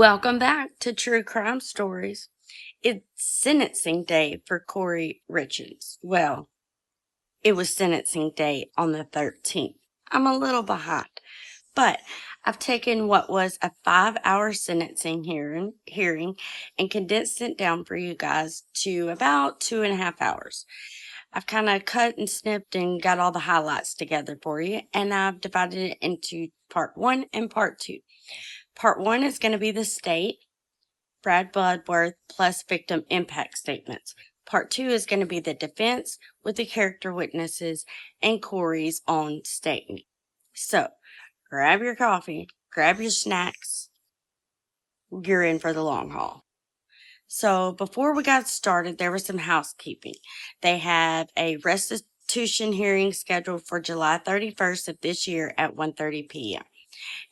Welcome back to True Crime Stories. It's sentencing day for Kouri Richins. Well, it was sentencing day on the 13th. I'm a little behind, but I've taken what was a 5-hour sentencing hearing and condensed it down for you guys to about 2.5 hours. I've kind of cut and snipped and got all the highlights together for you, and I've divided it into part 1 and part 2. Part 1 is going to be the state, Brad Bloodworth, plus victim impact statements. Part 2 is going to be the defense with the character witnesses and Kouri's own statement. So, grab your coffee, grab your snacks. You're in for the long haul. So, before we got started, there was some housekeeping. They have a restitution hearing scheduled for July 31st of this year at 1:30 p.m.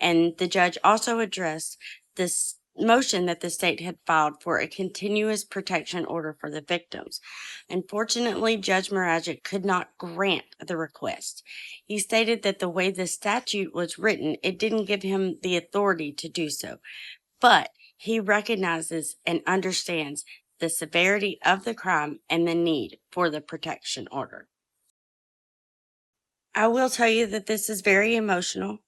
And the judge also addressed this motion that the state had filed for a continuous protection order for the victims. Unfortunately, Judge Marajic could not grant the request. He stated that the way the statute was written, it didn't give him the authority to do so. But he recognizes and understands the severity of the crime and the need for the protection order. I will tell you that this is very emotional.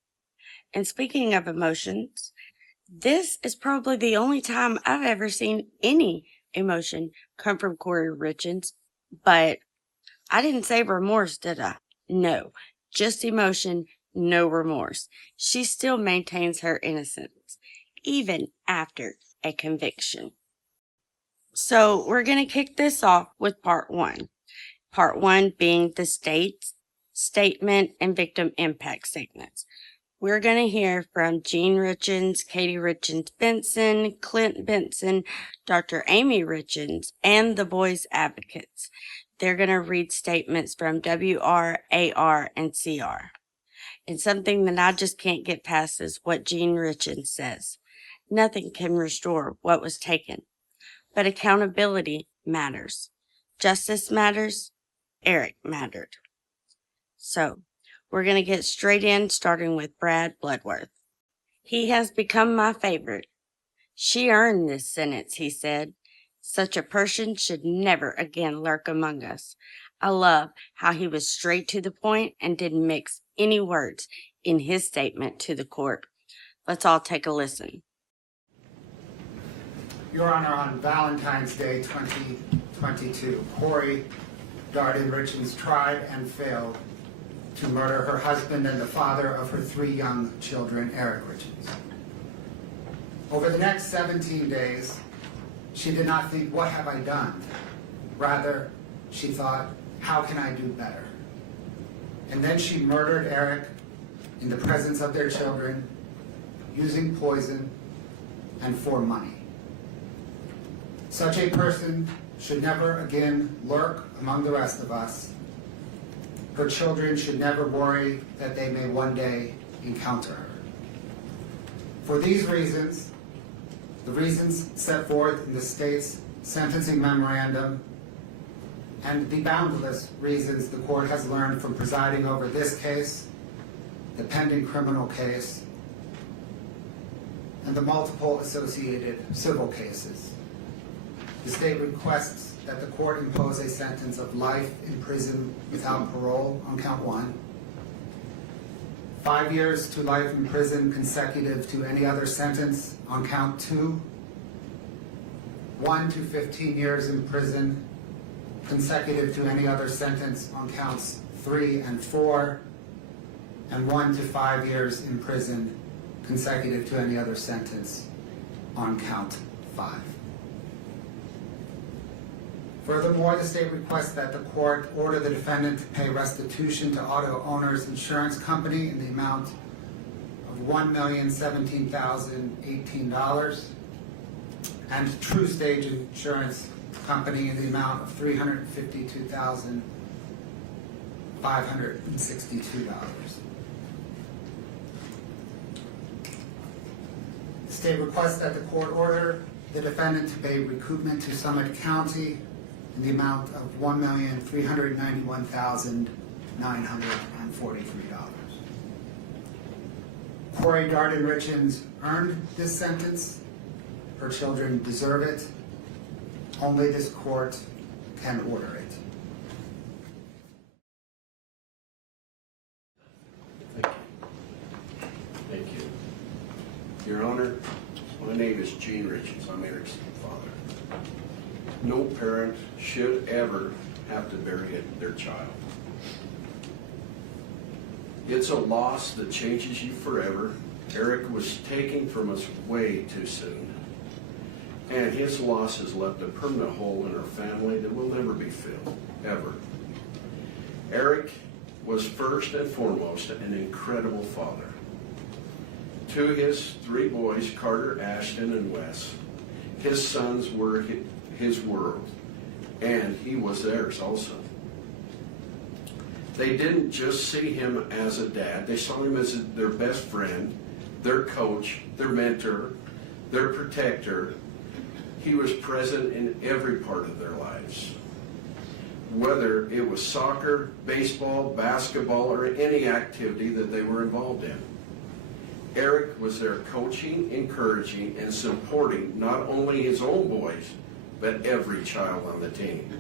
And speaking of emotions, this is probably the only time I've ever seen any emotion come from Kouri Richins, but I didn't say remorse, did I? No, just emotion, no remorse. She still maintains her innocence, even after a conviction. So we're going to kick this off with part 1. Part 1 being the state's statement and victim impact statements. We're going to hear from Jean Richins, Katie Richins Benson, Clint Benson, Dr. Amy Richins, and the boys' advocates. They're going to read statements from WR, AR, and CR. And something that I just can't get past is what Jean Richins says. Nothing can restore what was taken, but accountability matters. Justice matters. Eric mattered. So, we're going to get straight in, starting with Brad Bloodworth. He has become my favorite. She earned this sentence, he said. Such a person should never again lurk among us. I love how he was straight to the point and didn't mix any words in his statement to the court. Let's all take a listen. Your Honor, on Valentine's Day 2022, Kouri Richins tried and failed to murder her husband and the father of her 3 young children, Eric Richins. Over the next 17 days, she did not think, what have I done? Rather, she thought, how can I do better? And then she murdered Eric in the presence of their children, using poison and for money. Such a person should never again lurk among the rest of us. Her children should never worry that they may one day encounter her. For these reasons, the reasons set forth in the state's sentencing memorandum, and the boundless reasons the court has learned from presiding over this case, the pending criminal case, and the multiple associated civil cases, the state requests that the court impose a sentence of life in prison without parole on count 1, 5 years to life in prison consecutive to any other sentence on count 2, 1 to 15 years in prison consecutive to any other sentence on counts 3 and 4, and 1 to 5 years in prison consecutive to any other sentence on count 5. Furthermore, the state requests that the court order the defendant to pay restitution to Auto Owners Insurance Company in the amount of $1,017,018 and True Stage Insurance Company in the amount of $352,562. The state requests that the court order the defendant to pay recoupment to Summit County in the amount of $1,391,943. Kouri Richins earned this sentence Her children deserve it. Only this court can order it. Thank you. Thank you. Your Honor, my name is Kouri Richins. I'm Eric's father. No parent should ever have to bury their child. It's a loss that changes you forever. Eric was taken from us way too soon, and his loss has left a permanent hole in our family that will never be filled, ever. Eric was first and foremost an incredible father. To his three boys, Carter, Ashton, and Wes, his sons were his world, and he was theirs also. They didn't just see him as a dad, they saw him as their best friend, their coach, their mentor, their protector. He was present in every part of their lives. Whether it was soccer, baseball, basketball, or any activity that they were involved in. Eric was there coaching, encouraging, and supporting not only his own boys, but every child on the team.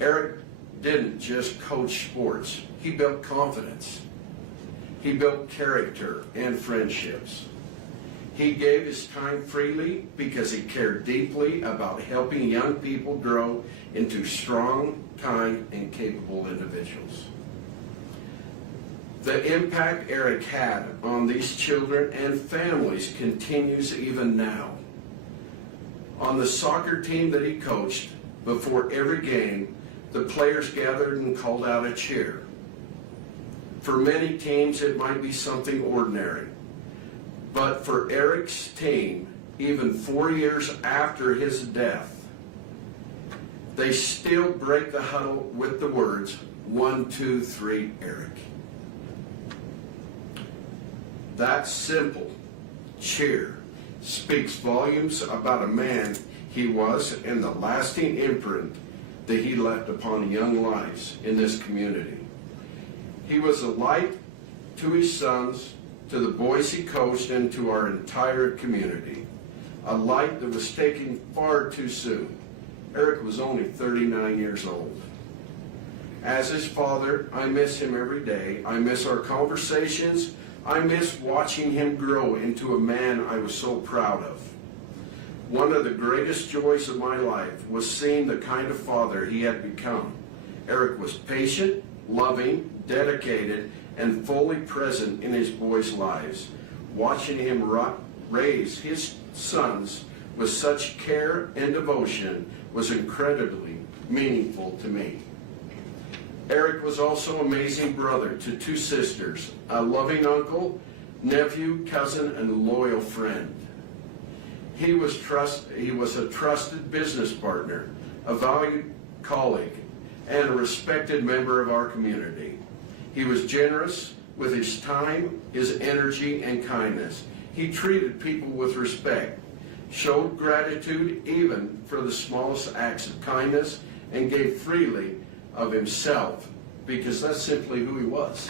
Eric didn't just coach sports, he built confidence. He built character and friendships. He gave his time freely because he cared deeply about helping young people grow into strong, kind, and capable individuals. The impact Eric had on these children and families continues even now. On the soccer team that he coached, before every game, the players gathered and called out a cheer. For many teams, it might be something ordinary. But for Eric's team, even 4 years after his death, they still break the huddle with the words, 1, 2, 3, Eric. That simple cheer speaks volumes about a man he was and the lasting imprint that he left upon young lives in this community. He was a light to his sons, to the boys he coached, and to our entire community. A light that was taken far too soon. Eric was only 39 years old. As his father, I miss him every day. I miss our conversations. I miss watching him grow into a man I was so proud of. One of the greatest joys of my life was seeing the kind of father he had become. Eric was patient, loving, dedicated, and fully present in his boys' lives. Watching him raise his sons with such care and devotion was incredibly meaningful to me. Eric was also an amazing brother to two sisters, a loving uncle, nephew, cousin, and loyal friend. He was a trusted business partner, a valued colleague, and a respected member of our community. He was generous with his time, his energy, and kindness. He treated people with respect, showed gratitude even for the smallest acts of kindness, and gave freely of himself, because that's simply who he was.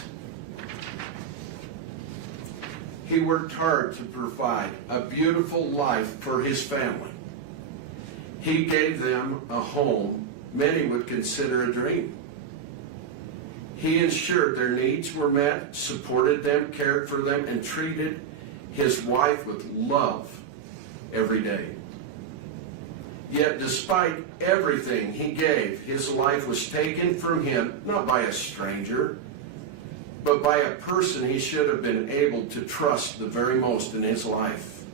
He worked hard to provide a beautiful life for his family. He gave them a home many would consider a dream. He ensured their needs were met, supported them, cared for them, and treated his wife with love every day. Yet despite everything he gave, his life was taken from him, not by a stranger, but by a person he should have been able to trust the very most in his life.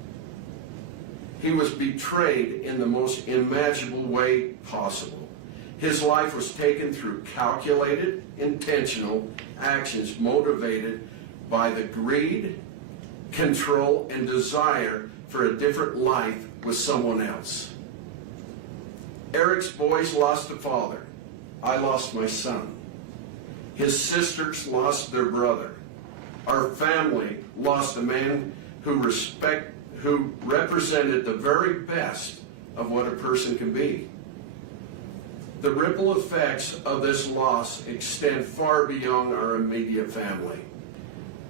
He was betrayed in the most imaginable way possible. His life was taken through calculated, intentional actions motivated by the greed, control, and desire for a different life with someone else. Eric's boys lost a father. I lost my son. His sisters lost their brother. Our family lost a man who represented the very best of what a person can be. The ripple effects of this loss extend far beyond our immediate family.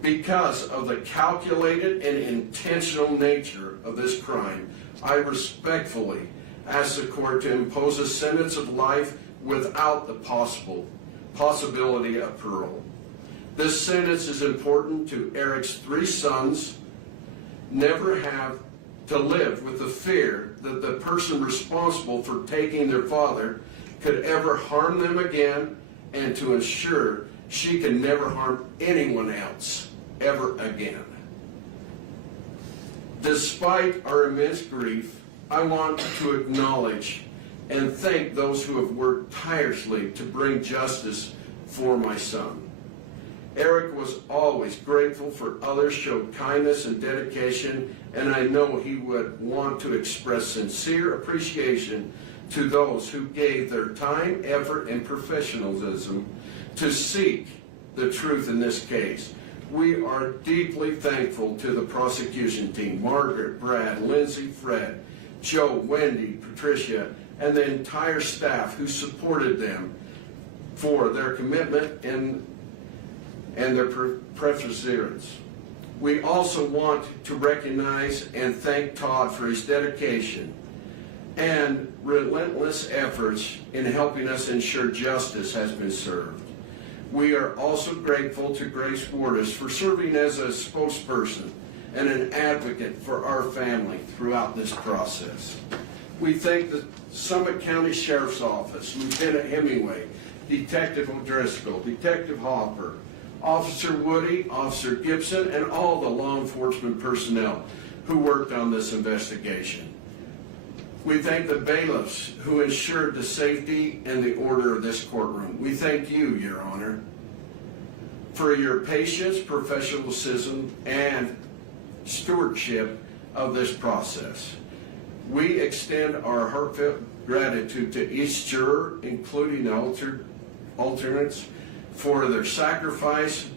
Because of the calculated and intentional nature of this crime, I respectfully ask the court to impose a sentence of life without the possibility of parole. This sentence is important to Eric's 3 sons never have to live with the fear that the person responsible for taking their father could ever harm them again, and to ensure she can never harm anyone else ever again. Despite our immense grief, I want to acknowledge and thank those who have worked tirelessly to bring justice for my son. Eric was always grateful for others, showed kindness and dedication, and I know he would want to express sincere appreciation to those who gave their time, effort, and professionalism to seek the truth in this case. We are deeply thankful to the prosecution team, Margaret, Brad, Lindsay, Fred, Joe, Wendy, Patricia, and the entire staff who supported them for their commitment and their perseverance. We also want to recognize and thank Todd for his dedication and relentless efforts in helping us ensure justice has been served. We are also grateful to Grace Wardis for serving as a spokesperson and an advocate for our family throughout this process. We thank the Summit County Sheriff's Office, Lieutenant Hemingway, Detective O'Driscoll, Detective Hopper, Officer Woody, Officer Gibson, and all the law enforcement personnel who worked on this investigation. We thank the bailiffs who ensured the safety and the order of this courtroom. We thank you, Your Honor, for your patience, professionalism, and stewardship of this process. We extend our heartfelt gratitude to each juror, including the alternates, for their sacrifice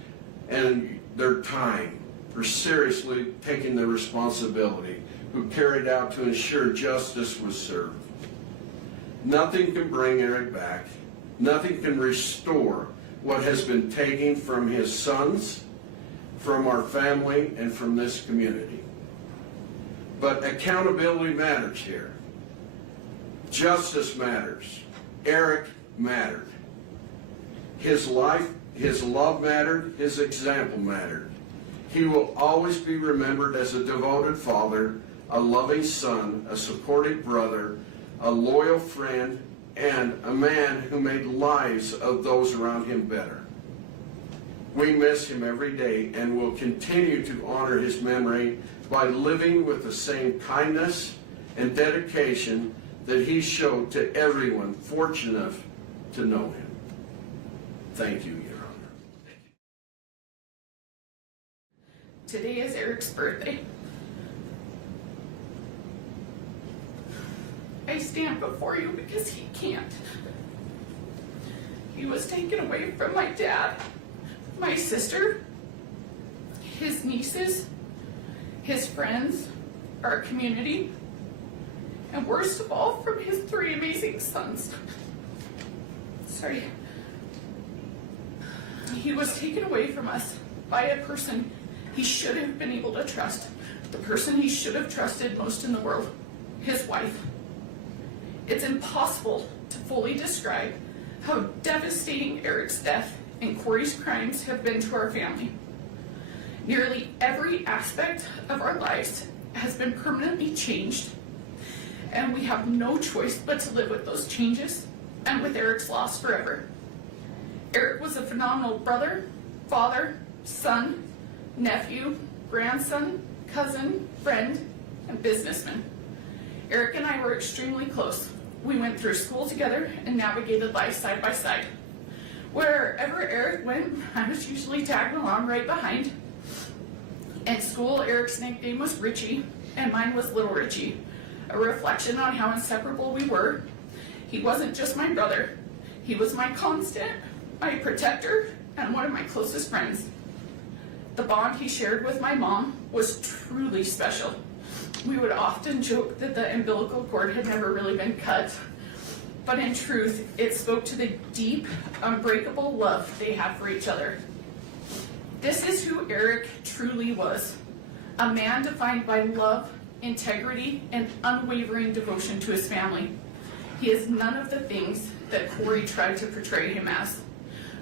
and their time, for seriously taking the responsibility, who carried out to ensure justice was served. Nothing can bring Eric back. Nothing can restore what has been taken from his sons, from our family, and from this community. But accountability matters here. Justice matters. Eric mattered. His life, his love mattered, his example mattered. He will always be remembered as a devoted father, a loving son, a supportive brother, a loyal friend, and a man who made lives of those around him better. We miss him every day and will continue to honor his memory by living with the same kindness and dedication that he showed to everyone fortunate enough to know him. Thank you, Your Honor. Today is Eric's birthday. I stand before you because he can't. He was taken away from my dad, my sister, his nieces, his friends, our community, and worst of all, from his 3 amazing sons. Sorry. He was taken away from us by a person he should have been able to trust, the person he should have trusted most in the world, his wife. It's impossible to fully describe how devastating Eric's death and Kouri's crimes have been to our family. Nearly every aspect of our lives has been permanently changed, and we have no choice but to live with those changes and with Eric's loss forever. Eric was a phenomenal brother, father, son, nephew, grandson, cousin, friend, and businessman. Eric and I were extremely close. We went through school together and navigated life side by side. Wherever Eric went, I was usually tagging along right behind. At school, Eric's nickname was Richie, and mine was Little Richie, a reflection on how inseparable we were. He wasn't just my brother. He was my constant, my protector, and one of my closest friends. The bond he shared with my mom was truly special. We would often joke that the umbilical cord had never really been cut, but in truth, it spoke to the deep, unbreakable love they had for each other. This is who Eric truly was, a man defined by love, integrity, and unwavering devotion to his family. He is none of the things that Kouri tried to portray him as.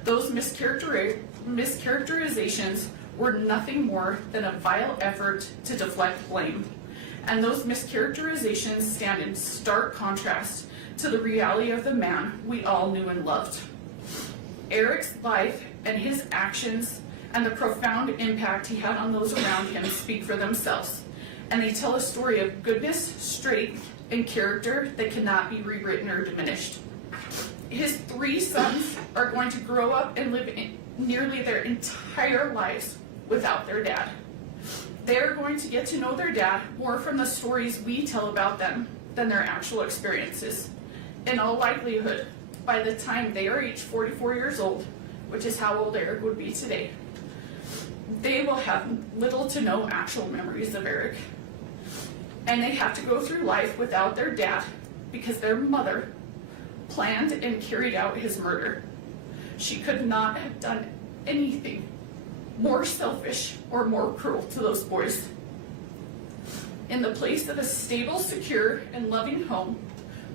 Those mischaracterizations were nothing more than a vile effort to deflect blame. And those mischaracterizations stand in stark contrast to the reality of the man we all knew and loved. Eric's life and his actions and the profound impact he had on those around him speak for themselves, and they tell a story of goodness, strength, and character that cannot be rewritten or diminished. His 3 sons are going to grow up and live nearly their entire lives without their dad. They are going to get to know their dad more from the stories we tell about them than their actual experiences. In all likelihood, by the time they are each 44 years old, which is how old Eric would be today, they will have little to no actual memories of Eric. And they have to go through life without their dad because their mother planned and carried out his murder. She could not have done anything more selfish or more cruel to those boys. In the place of a stable, secure, and loving home,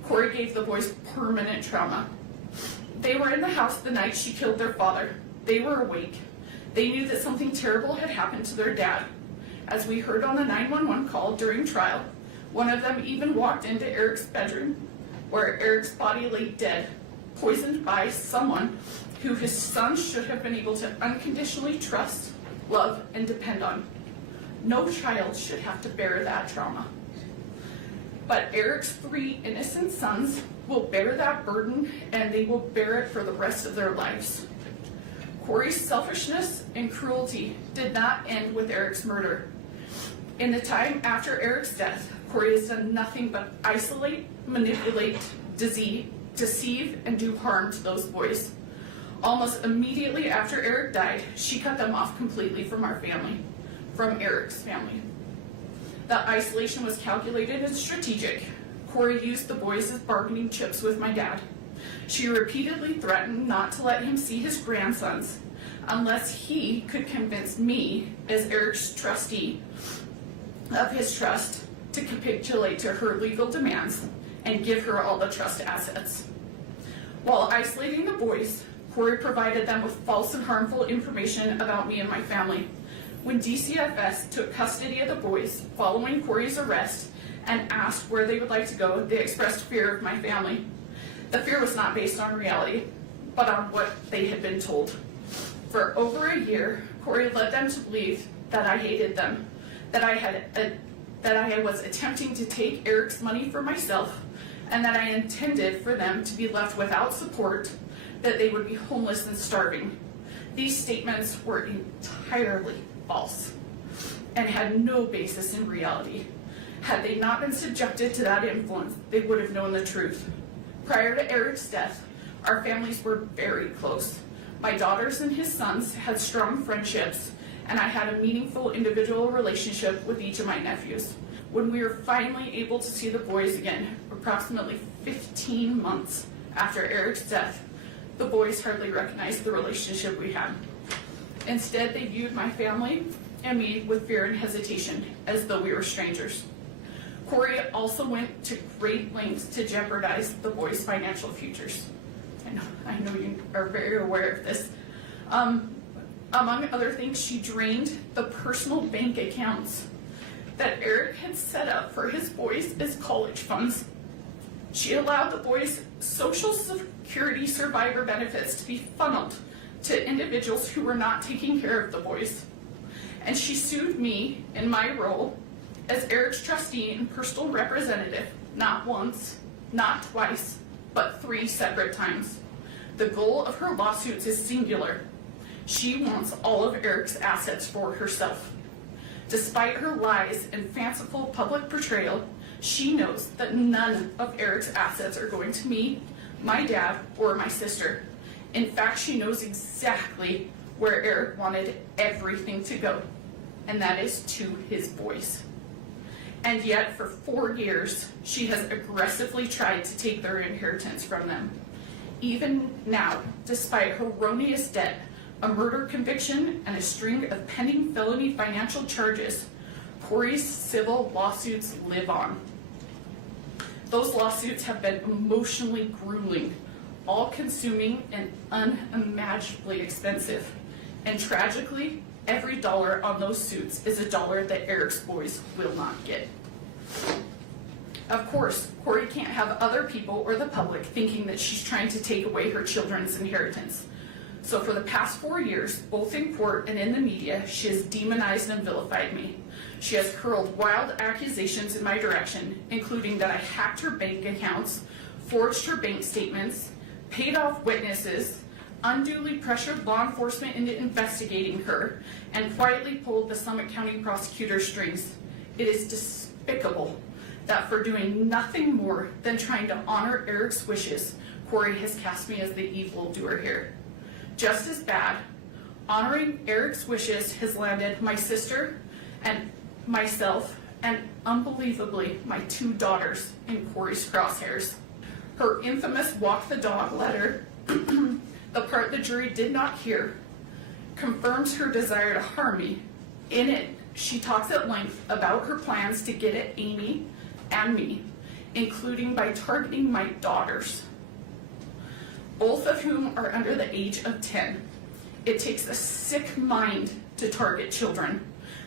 Kouri gave the boys permanent trauma. They were in the house the night she killed their father. They were awake. They knew that something terrible had happened to their dad. As we heard on the 911 call during trial, one of them even walked into Eric's bedroom, where Eric's body lay dead, poisoned by someone who his son should have been able to unconditionally trust, love, and depend on. No child should have to bear that trauma. But Eric's 3 innocent sons will bear that burden, and they will bear it for the rest of their lives. Kouri's selfishness and cruelty did not end with Eric's murder. In the time after Eric's death, Kouri has done nothing but isolate, manipulate, deceive, and do harm to those boys. Almost immediately after Eric died, she cut them off completely from our family, from Eric's family. The isolation was calculated and strategic. Kouri used the boys as bargaining chips with my dad. She repeatedly threatened not to let him see his grandsons unless he could convince me, as Eric's trustee of his trust, to capitulate to her legal demands and give her all the trust assets. While isolating the boys, Kouri provided them with false and harmful information about me and my family. When DCFS took custody of the boys following Kouri's arrest and asked where they would like to go, they expressed fear of my family. The fear was not based on reality, but on what they had been told. For over a year, Kouri led them to believe that I hated them, that I was attempting to take Eric's money for myself, and that I intended for them to be left without support, that they would be homeless and starving. These statements were entirely false and had no basis in reality. Had they not been subjected to that influence, they would have known the truth. Prior to Eric's death, our families were very close. My daughters and his sons had strong friendships, and I had a meaningful individual relationship with each of my nephews. When we were finally able to see the boys again, approximately 15 months after Eric's death, the boys hardly recognized the relationship we had. Instead, they viewed my family and me with fear and hesitation, as though we were strangers. Kouri also went to great lengths to jeopardize the boys' financial futures. I know you are very aware of this. Among other things, she drained the personal bank accounts that Eric had set up for his boys as college funds. She allowed the boys' Social Security survivor benefits to be funneled to individuals who were not taking care of the boys. And she sued me in my role as Eric's trustee and personal representative, not once, not twice, but 3 separate times. The goal of her lawsuits is singular. She wants all of Eric's assets for herself. Despite her lies and fanciful public portrayal, she knows that none of Eric's assets are going to me, my dad, or my sister. In fact, she knows exactly where Eric wanted everything to go, and that is to his boys. And yet, for 4 years, she has aggressively tried to take their inheritance from them. Even now, despite erroneous debt, a murder conviction, and a string of pending felony financial charges, Kouri's civil lawsuits live on. Those lawsuits have been emotionally grueling, all-consuming, and unimaginably expensive. And tragically, every dollar on those suits is a dollar that Eric's boys will not get. Of course, Kouri can't have other people or the public thinking that she's trying to take away her children's inheritance. So for the past 4 years, both in court and in the media, she has demonized and vilified me. She has hurled wild accusations in my direction, including that I hacked her bank accounts, forged her bank statements, paid off witnesses, unduly pressured law enforcement into investigating her, and quietly pulled the Summit County prosecutor's strings. It is despicable that for doing nothing more than trying to honor Eric's wishes, Kouri has cast me as the evildoer here. Just as bad, honoring Eric's wishes has landed my sister and myself, and unbelievably, my 2 daughters in Kouri's crosshairs. Her infamous walk the dog letter, the part the jury did not hear, confirms her desire to harm me. In it, she talks at length about her plans to get at Amy and me, including by targeting my daughters, both of whom are under the age of 10. It takes a sick mind to target children.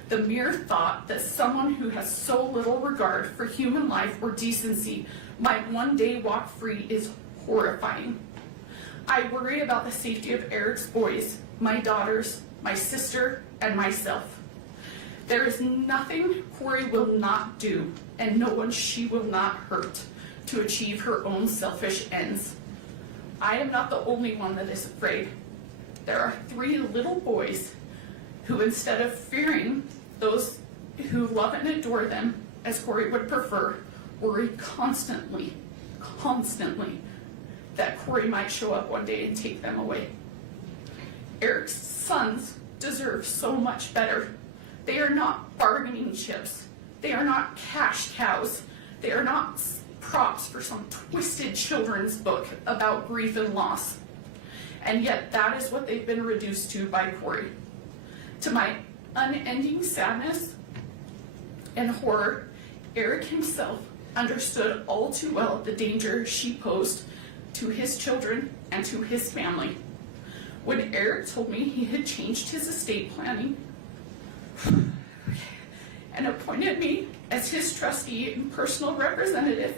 The mere thought that someone who has so little regard for human life or decency might one day walk free is horrifying. I worry about the safety of Eric's boys, my daughters, my sister, and myself. There is nothing Kouri will not do, and no one she will not hurt, to achieve her own selfish ends. I am not the only one that is afraid. There are 3 little boys who, instead of fearing those who love and adore them, as Kouri would prefer, worry constantly that Kouri might show up one day and take them away. Eric's sons deserve so much better. They are not bargaining chips. They are not cash cows. They are not props for some twisted children's book about grief and loss. And yet that is what they've been reduced to by Kouri. To my unending sadness and horror, Eric himself understood all too well the danger she posed to his children and to his family. When Eric told me he had changed his estate planning and appointed me as his trustee and personal representative,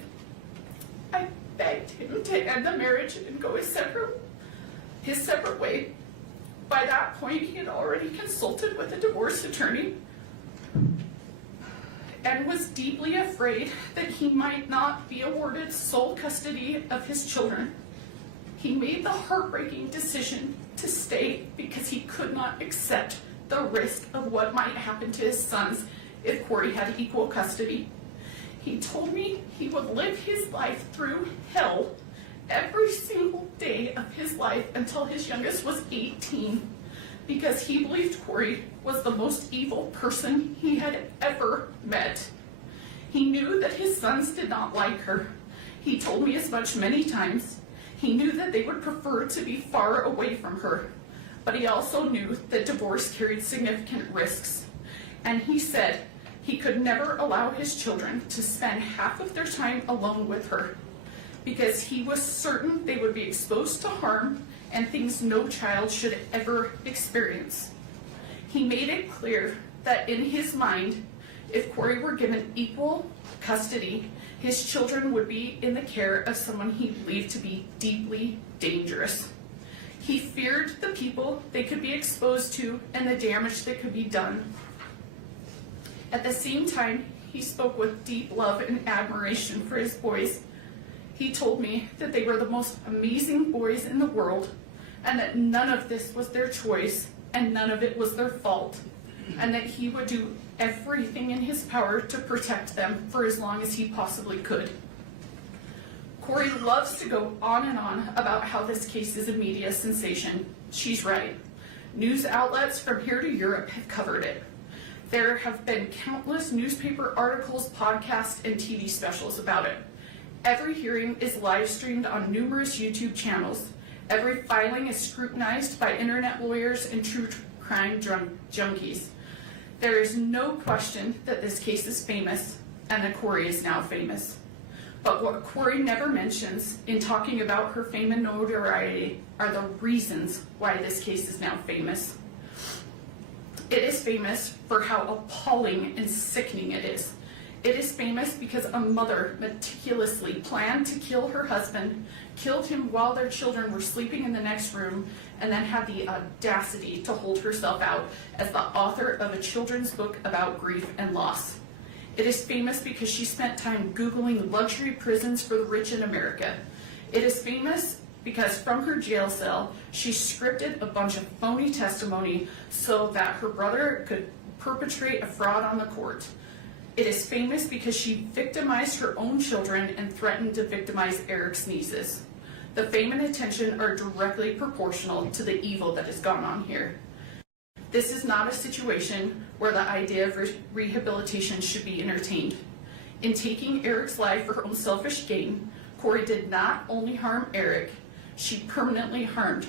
I begged him to end the marriage and go his separate way. By that point, he had already consulted with a divorce attorney and was deeply afraid that he might not be awarded sole custody of his children. He made the heartbreaking decision to stay because he could not accept the risk of what might happen to his sons if Kouri had equal custody. He told me he would live his life through hell every single day of his life until his youngest was 18, because he believed Kouri was the most evil person he had ever met. He knew that his sons did not like her. He told me as much many times. He knew that they would prefer to be far away from her, but he also knew that divorce carried significant risks. And he said he could never allow his children to spend half of their time alone with her, because he was certain they would be exposed to harm and things no child should ever experience. He made it clear that in his mind, if Kouri were given equal custody, his children would be in the care of someone he believed to be deeply dangerous. He feared the people they could be exposed to and the damage that could be done. At the same time, he spoke with deep love and admiration for his boys. He told me that they were the most amazing boys in the world, and that none of this was their choice and none of it was their fault, and that he would do everything in his power to protect them for as long as he possibly could. Kouri loves to go on and on about how this case is a media sensation. She's right. News outlets from here to Europe have covered it. There have been countless newspaper articles, podcasts, and TV specials about it. Every hearing is live streamed on numerous YouTube channels. Every filing is scrutinized by internet lawyers and true crime junkies. There is no question that this case is famous and that Kouri is now famous. But what Kouri never mentions in talking about her fame and notoriety are the reasons why this case is now famous. It is famous for how appalling and sickening it is. It is famous because a mother meticulously planned to kill her husband, killed him while their children were sleeping in the next room, and then had the audacity to hold herself out as the author of a children's book about grief and loss. It is famous because she spent time Googling luxury prisons for the rich in America. It is famous because from her jail cell, she scripted a bunch of phony testimony so that her brother could perpetrate a fraud on the court. It is famous because she victimized her own children and threatened to victimize Eric's nieces. The fame and attention are directly proportional to the evil that has gone on here. This is not a situation where the idea of rehabilitation should be entertained. In taking Eric's life for her own selfish gain, Kouri did not only harm Eric, she permanently harmed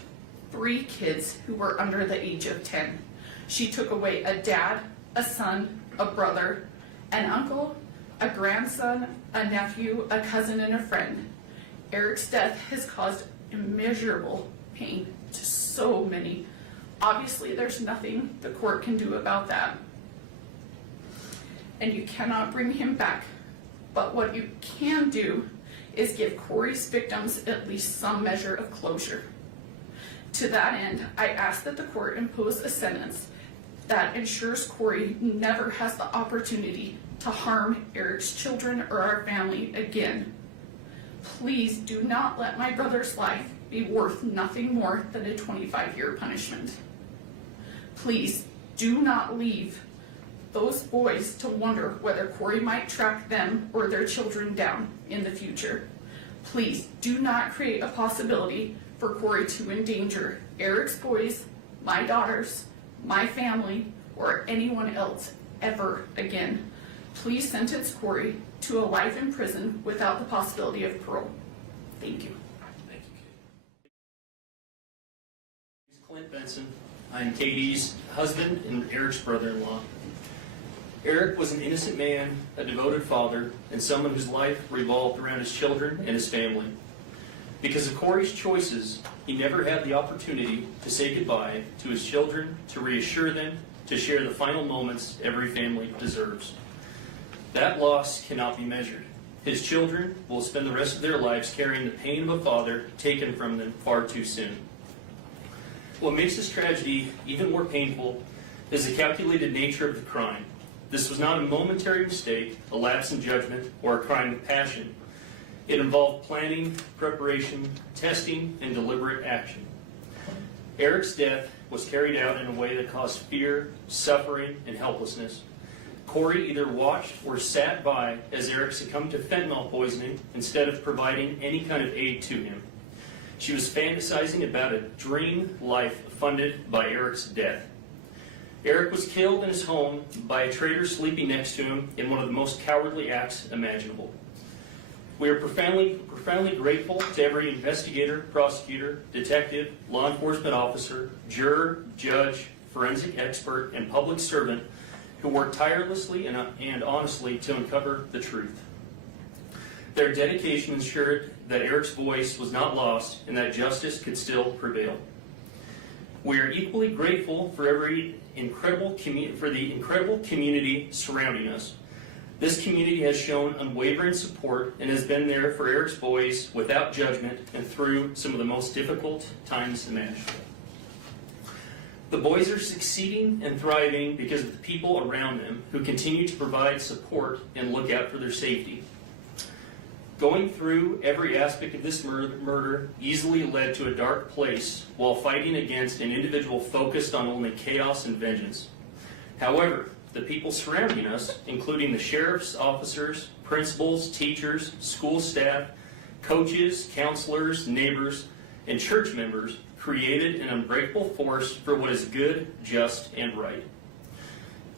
3 kids who were under the age of 10. She took away a dad, a son, a brother, an uncle, a grandson, a nephew, a cousin, and a friend. Eric's death has caused immeasurable pain to so many. Obviously, there's nothing the court can do about that. And you cannot bring him back. But what you can do is give Kouri's victims at least some measure of closure. To that end, I ask that the court impose a sentence that ensures Kouri never has the opportunity to harm Eric's children or our family again. Please do not let my brother's life be worth nothing more than a 25-year punishment. Please do not leave those boys to wonder whether Kouri might track them or their children down in the future. Please do not create a possibility for Kouri to endanger Eric's boys, my daughters, my family, or anyone else ever again. Please sentence Kouri to a life in prison without the possibility of parole. Thank you. Thank you, Katie. Clint Benson. I'm Katie's husband and Eric's brother-in-law. Eric was an innocent man, a devoted father, and someone whose life revolved around his children and his family. Because of Kouri's choices, he never had the opportunity to say goodbye to his children, to reassure them, to share the final moments every family deserves. That loss cannot be measured. His children will spend the rest of their lives carrying the pain of a father taken from them far too soon. What makes this tragedy even more painful is the calculated nature of the crime. This was not a momentary mistake, a lapse in judgment, or a crime of passion. It involved planning, preparation, testing, and deliberate action. Eric's death was carried out in a way that caused fear, suffering, and helplessness. Kouri either watched or sat by as Eric succumbed to fentanyl poisoning instead of providing any kind of aid to him. She was fantasizing about a dream life funded by Eric's death. Eric was killed in his home by a traitor sleeping next to him in one of the most cowardly acts imaginable. We are profoundly grateful to every investigator, prosecutor, detective, law enforcement officer, juror, judge, forensic expert, and public servant who worked tirelessly and honestly to uncover the truth. Their dedication ensured that Eric's voice was not lost and that justice could still prevail. We are equally grateful for the incredible community surrounding us. This community has shown unwavering support and has been there for Eric's boys without judgment and through some of the most difficult times imaginable. The boys are succeeding and thriving because of the people around them who continue to provide support and look out for their safety. Going through every aspect of this murder easily led to a dark place while fighting against an individual focused on only chaos and vengeance. However, the people surrounding us, including the sheriff's officers, principals, teachers, school staff, coaches, counselors, neighbors, and church members, created an unbreakable force for what is good, just, and right.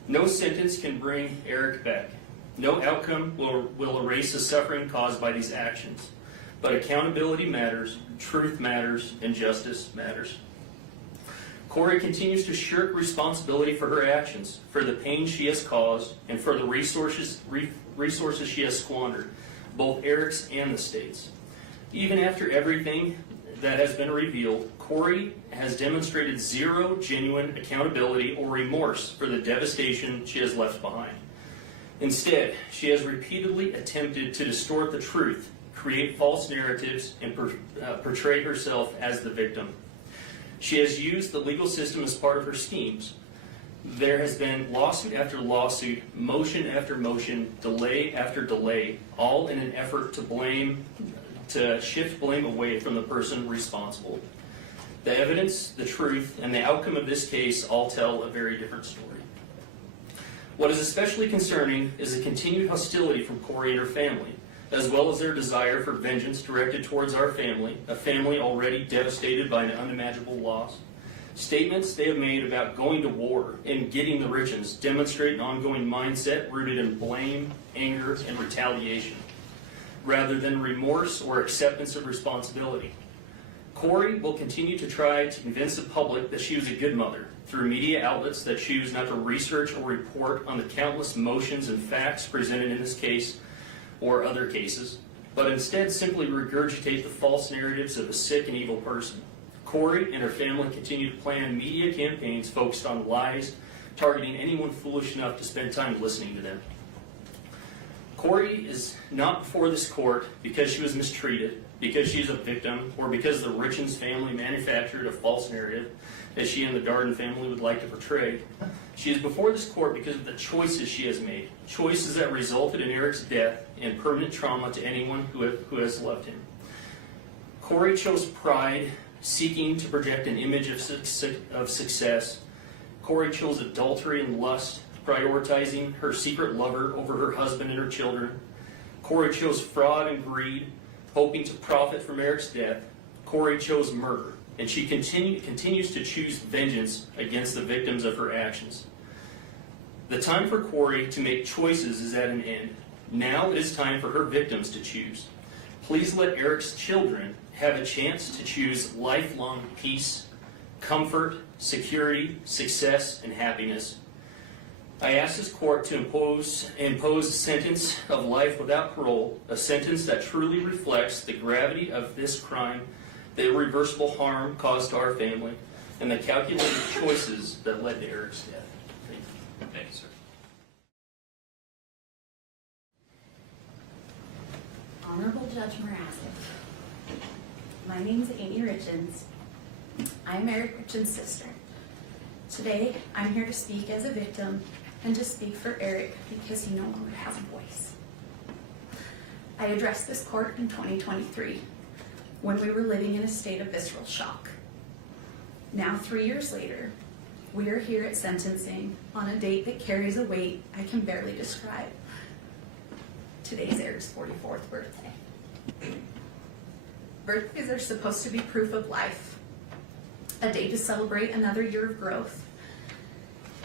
No sentence can bring Eric back. No outcome will erase the suffering caused by these actions. But accountability matters, truth matters, and justice matters. Kouri continues to shirk responsibility for her actions, for the pain she has caused, and for the resources she has squandered, both Eric's and the state's. Even after everything that has been revealed, Kouri has demonstrated zero genuine accountability or remorse for the devastation she has left behind. Instead, she has repeatedly attempted to distort the truth, create false narratives, and portray herself as the victim. She has used the legal system as part of her schemes. There has been lawsuit after lawsuit, motion after motion, delay after delay, all in an effort to shift blame away from the person responsible. The evidence, the truth, and the outcome of this case all tell a very different story. What is especially concerning is the continued hostility from Kouri and her family, as well as their desire for vengeance directed towards our family, a family already devastated by an unimaginable loss. Statements they have made about going to war and getting the Richins demonstrate an ongoing mindset rooted in blame, anger, and retaliation, rather than remorse or acceptance of responsibility. Kouri will continue to try to convince the public that she was a good mother through media outlets that choose not to research or report on the countless motions and facts presented in this case or other cases, but instead simply regurgitate the false narratives of a sick and evil person. Kouri and her family continue to plan media campaigns focused on lies, targeting anyone foolish enough to spend time listening to them. Kouri is not before this court because she was mistreated, because she is a victim, or because the Richins family manufactured a false narrative that she and the Darden family would like to portray. She is before this court because of the choices she has made, choices that resulted in Eric's death and permanent trauma to anyone who has loved him. Kouri chose pride, seeking to project an image of success. Kouri chose adultery and lust, prioritizing her secret lover over her husband and her children. Kouri chose fraud and greed, hoping to profit from Eric's death. Kouri chose murder, and she continues to choose vengeance against the victims of her actions. The time for Kouri to make choices is at an end. Now it is time for her victims to choose. Please let Eric's children have a chance to choose lifelong peace, comfort, security, success, and happiness. I ask this court to impose a sentence of life without parole, a sentence that truly reflects the gravity of this crime, the irreversible harm caused to our family, and the calculated choices that led to Eric's death. Thank you. Thank you, sir. Honorable Judge Mrazek, my name is Amy Richins. I'm Eric Richins' sister. Today, I'm here to speak as a victim and to speak for Eric because he no longer has a voice. I addressed this court in 2023 when we were living in a state of visceral shock. Now, 3 years later, we are here at sentencing on a date that carries a weight I can barely describe. Today's Eric's 44th birthday. Birthdays are supposed to be proof of life, a day to celebrate another year of growth.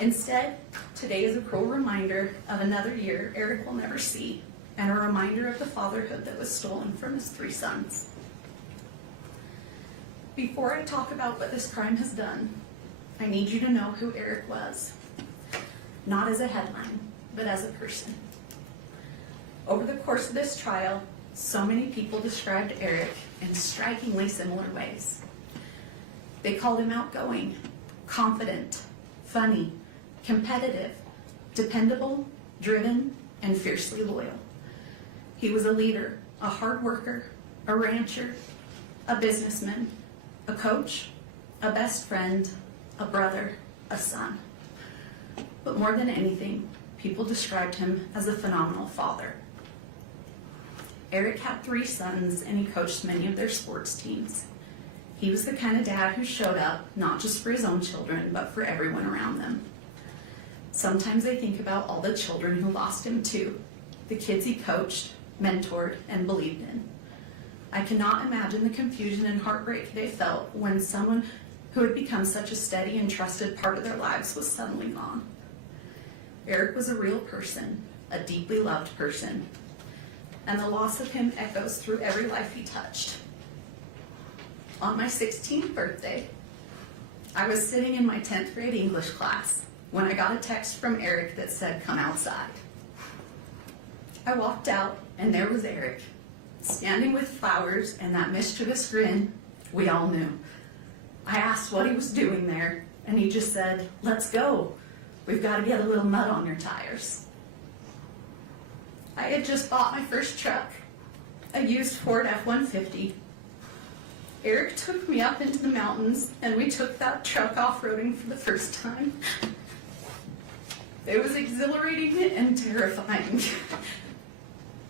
Instead, today is a cruel reminder of another year Eric will never see, and a reminder of the fatherhood that was stolen from his 3 sons. Before I talk about what this crime has done, I need you to know who Eric was. Not as a headline, but as a person. Over the course of this trial, so many people described Eric in strikingly similar ways. They called him outgoing, confident, funny, competitive, dependable, driven, and fiercely loyal. He was a leader, a hard worker, a rancher, a businessman, a coach, a best friend, a brother, a son. But more than anything, people described him as a phenomenal father. Eric had 3 sons and he coached many of their sports teams. He was the kind of dad who showed up not just for his own children, but for everyone around them. Sometimes I think about all the children who lost him too, the kids he coached, mentored, and believed in. I cannot imagine the confusion and heartbreak they felt when someone who had become such a steady and trusted part of their lives was suddenly gone. Eric was a real person, a deeply loved person, and the loss of him echoes through every life he touched. On my 16th birthday, I was sitting in my 10th grade English class when I got a text from Eric that said, "Come outside." I walked out and there was Eric, standing with flowers and that mischievous grin we all knew. I asked what he was doing there, and he just said, "Let's go. We've got to get a little mud on your tires." I had just bought my first truck, a used Ford F-150. Eric took me up into the mountains, and we took that truck off-roading for the first time. It was exhilarating and terrifying,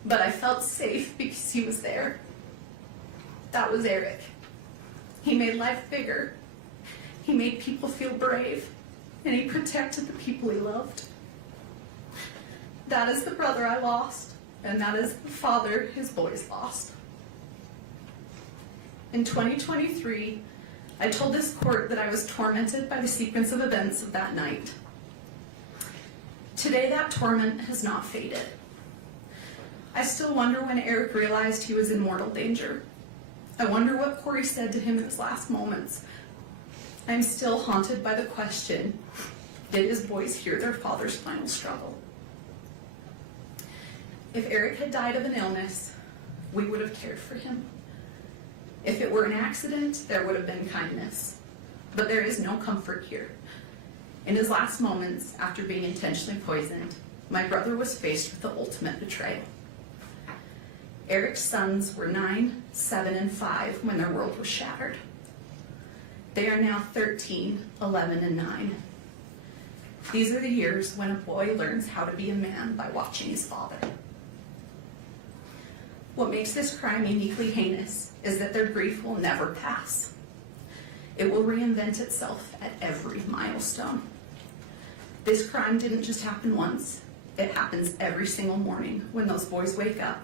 but I felt safe because he was there. That was Eric. He made life bigger. He made people feel brave, and he protected the people he loved. That is the brother I lost, and that is the father his boys lost. In 2023, I told this court that I was tormented by the sequence of events of that night. Today, that torment has not faded. I still wonder when Eric realized he was in mortal danger. I wonder what Kouri said to him in his last moments. I'm still haunted by the question, did his boys hear their father's final struggle? If Eric had died of an illness, we would have cared for him. If it were an accident, there would have been kindness. But there is no comfort here. In his last moments, after being intentionally poisoned, my brother was faced with the ultimate betrayal. Eric's sons were 9, 7, and 5 when their world was shattered. They are now 13, 11, and 9. These are the years when a boy learns how to be a man by watching his father. What makes this crime uniquely heinous is that their grief will never pass. It will reinvent itself at every milestone. This crime didn't just happen once. It happens every single morning when those boys wake up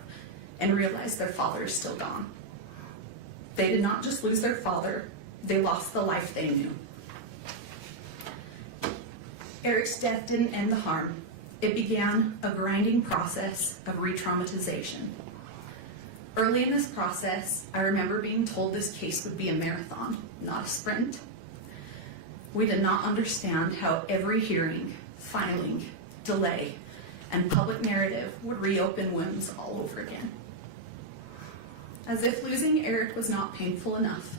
and realize their father is still gone. They did not just lose their father, they lost the life they knew. Eric's death didn't end the harm. It began a grinding process of re-traumatization. Early in this process, I remember being told this case would be a marathon, not a sprint. We did not understand how every hearing, filing, delay, and public narrative would reopen wounds all over again. As if losing Eric was not painful enough,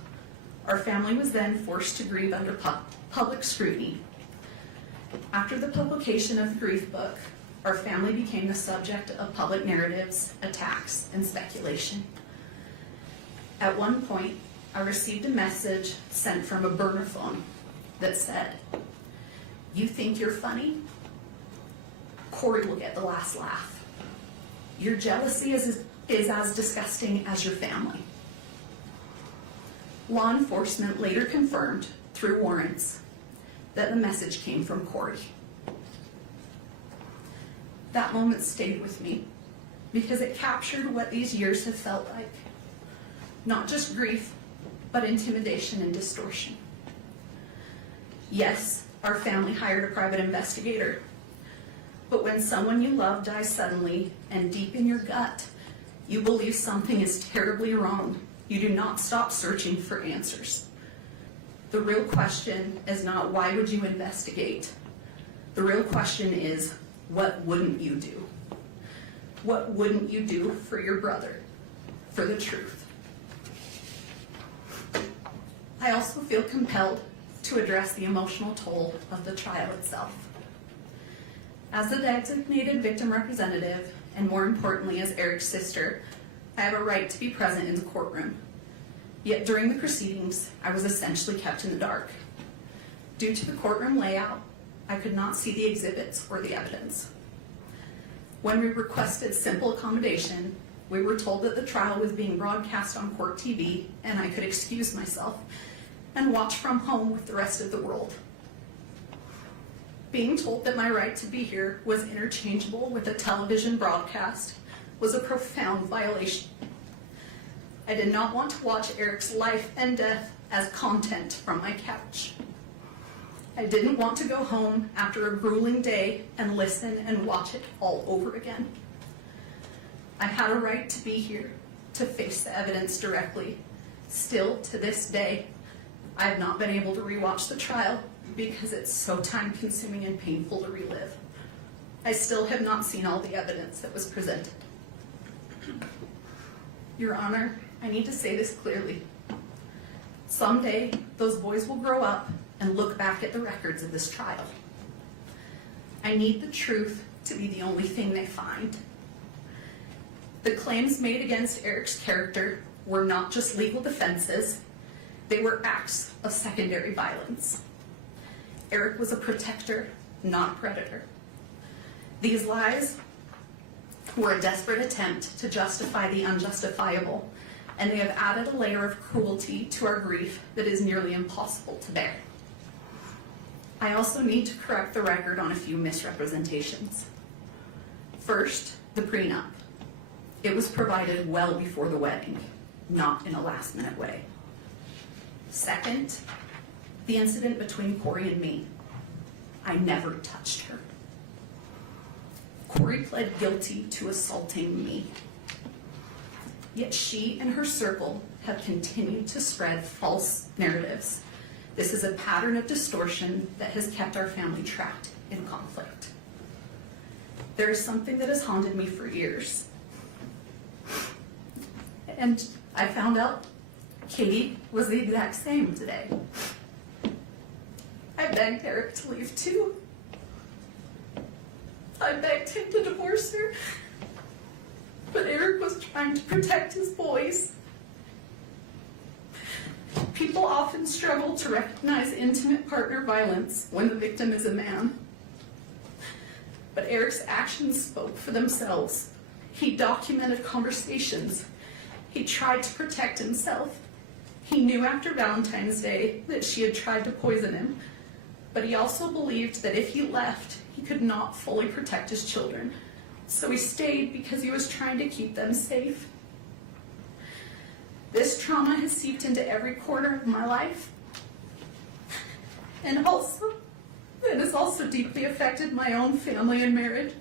our family was then forced to grieve under public scrutiny. After the publication of the grief book, our family became the subject of public narratives, attacks, and speculation. At one point, I received a message sent from a burner phone that said, "You think you're funny? Kouri will get the last laugh. Your jealousy is as disgusting as your family." Law enforcement later confirmed, through warrants, that the message came from Kouri. That moment stayed with me because it captured what these years have felt like. Not just grief, but intimidation and distortion. Yes, our family hired a private investigator, but when someone you love dies suddenly and deep in your gut, you believe something is terribly wrong, you do not stop searching for answers. The real question is not why would you investigate? The real question is, what wouldn't you do? What wouldn't you do for your brother, for the truth? I also feel compelled to address the emotional toll of the trial itself. As the designated victim representative, and more importantly as Eric's sister, I have a right to be present in the courtroom. Yet during the proceedings, I was essentially kept in the dark. Due to the courtroom layout, I could not see the exhibits or the evidence. When we requested simple accommodation, we were told that the trial was being broadcast on court TV and I could excuse myself and watch from home with the rest of the world. Being told that my right to be here was interchangeable with a television broadcast was a profound violation. I did not want to watch Eric's life and death as content from my couch. I didn't want to go home after a grueling day and listen and watch it all over again. I had a right to be here, to face the evidence directly. Still, to this day, I have not been able to rewatch the trial because it's so time-consuming and painful to relive. I still have not seen all the evidence that was presented. Your Honor, I need to say this clearly. Someday, those boys will grow up and look back at the records of this trial. I need the truth to be the only thing they find. The claims made against Eric's character were not just legal defenses, they were acts of secondary violence. Eric was a protector, not a predator. These lies were a desperate attempt to justify the unjustifiable, and they have added a layer of cruelty to our grief that is nearly impossible to bear. I also need to correct the record on a few misrepresentations. First, the prenup. It was provided well before the wedding, not in a last-minute way. Second, the incident between Kouri and me. I never touched her. Kouri pled guilty to assaulting me. Yet she and her circle have continued to spread false narratives. This is a pattern of distortion that has kept our family trapped in conflict. There is something that has haunted me for years. And I found out Katie was the exact same today. I begged Eric to leave too. I begged him to divorce her. But Eric was trying to protect his boys. People often struggle to recognize intimate partner violence when the victim is a man. But Eric's actions spoke for themselves. He documented conversations. He tried to protect himself. He knew after Valentine's Day that she had tried to poison him, but he also believed that if he left, he could not fully protect his children. So he stayed because he was trying to keep them safe. This trauma has seeped into every corner of my life. And also, it has also deeply affected my own family and marriage.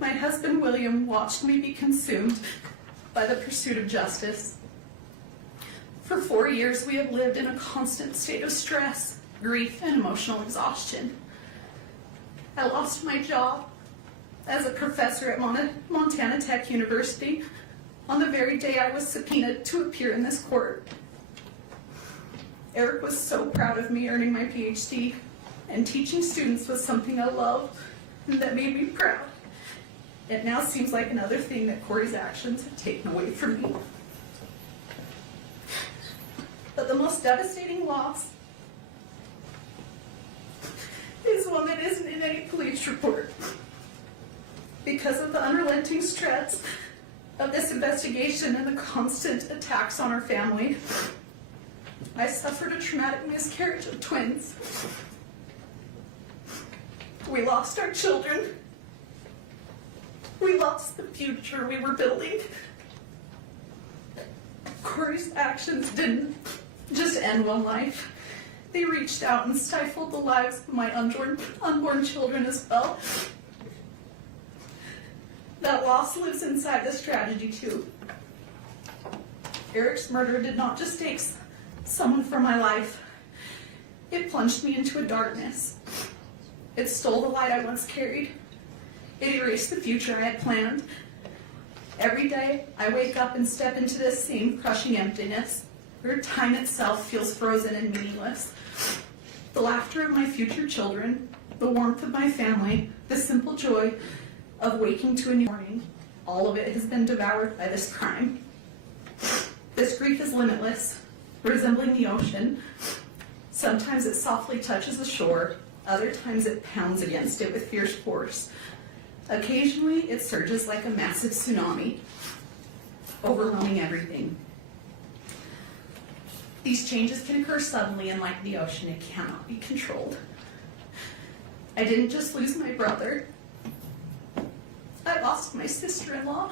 My husband, William, watched me be consumed by the pursuit of justice. For 4 years, we have lived in a constant state of stress, grief, and emotional exhaustion. I lost my job as a professor at Montana Tech University on the very day I was subpoenaed to appear in this court. Eric was so proud of me earning my PhD, and teaching students was something I loved and that made me proud. It now seems like another thing that Kouri's actions have taken away from me. But the most devastating loss is one that isn't in any police report. Because of the unrelenting stress of this investigation and the constant attacks on our family, I suffered a traumatic miscarriage of twins. We lost our children. We lost the future we were building. Kouri's actions didn't just end one life. They reached out and stifled the lives of my unborn children as well. That loss lives inside this tragedy too. Eric's murder did not just take someone from my life. It plunged me into a darkness. It stole the light I once carried. It erased the future I had planned. Every day, I wake up and step into this same crushing emptiness, where time itself feels frozen and meaningless. The laughter of my future children, the warmth of my family, the simple joy of waking to a new morning, all of it has been devoured by this crime. This grief is limitless, resembling the ocean. Sometimes it softly touches the shore, other times it pounds against it with fierce force. Occasionally, it surges like a massive tsunami, overwhelming everything. These changes can occur suddenly, and like the ocean, it cannot be controlled. I didn't just lose my brother. I lost my sister-in-law.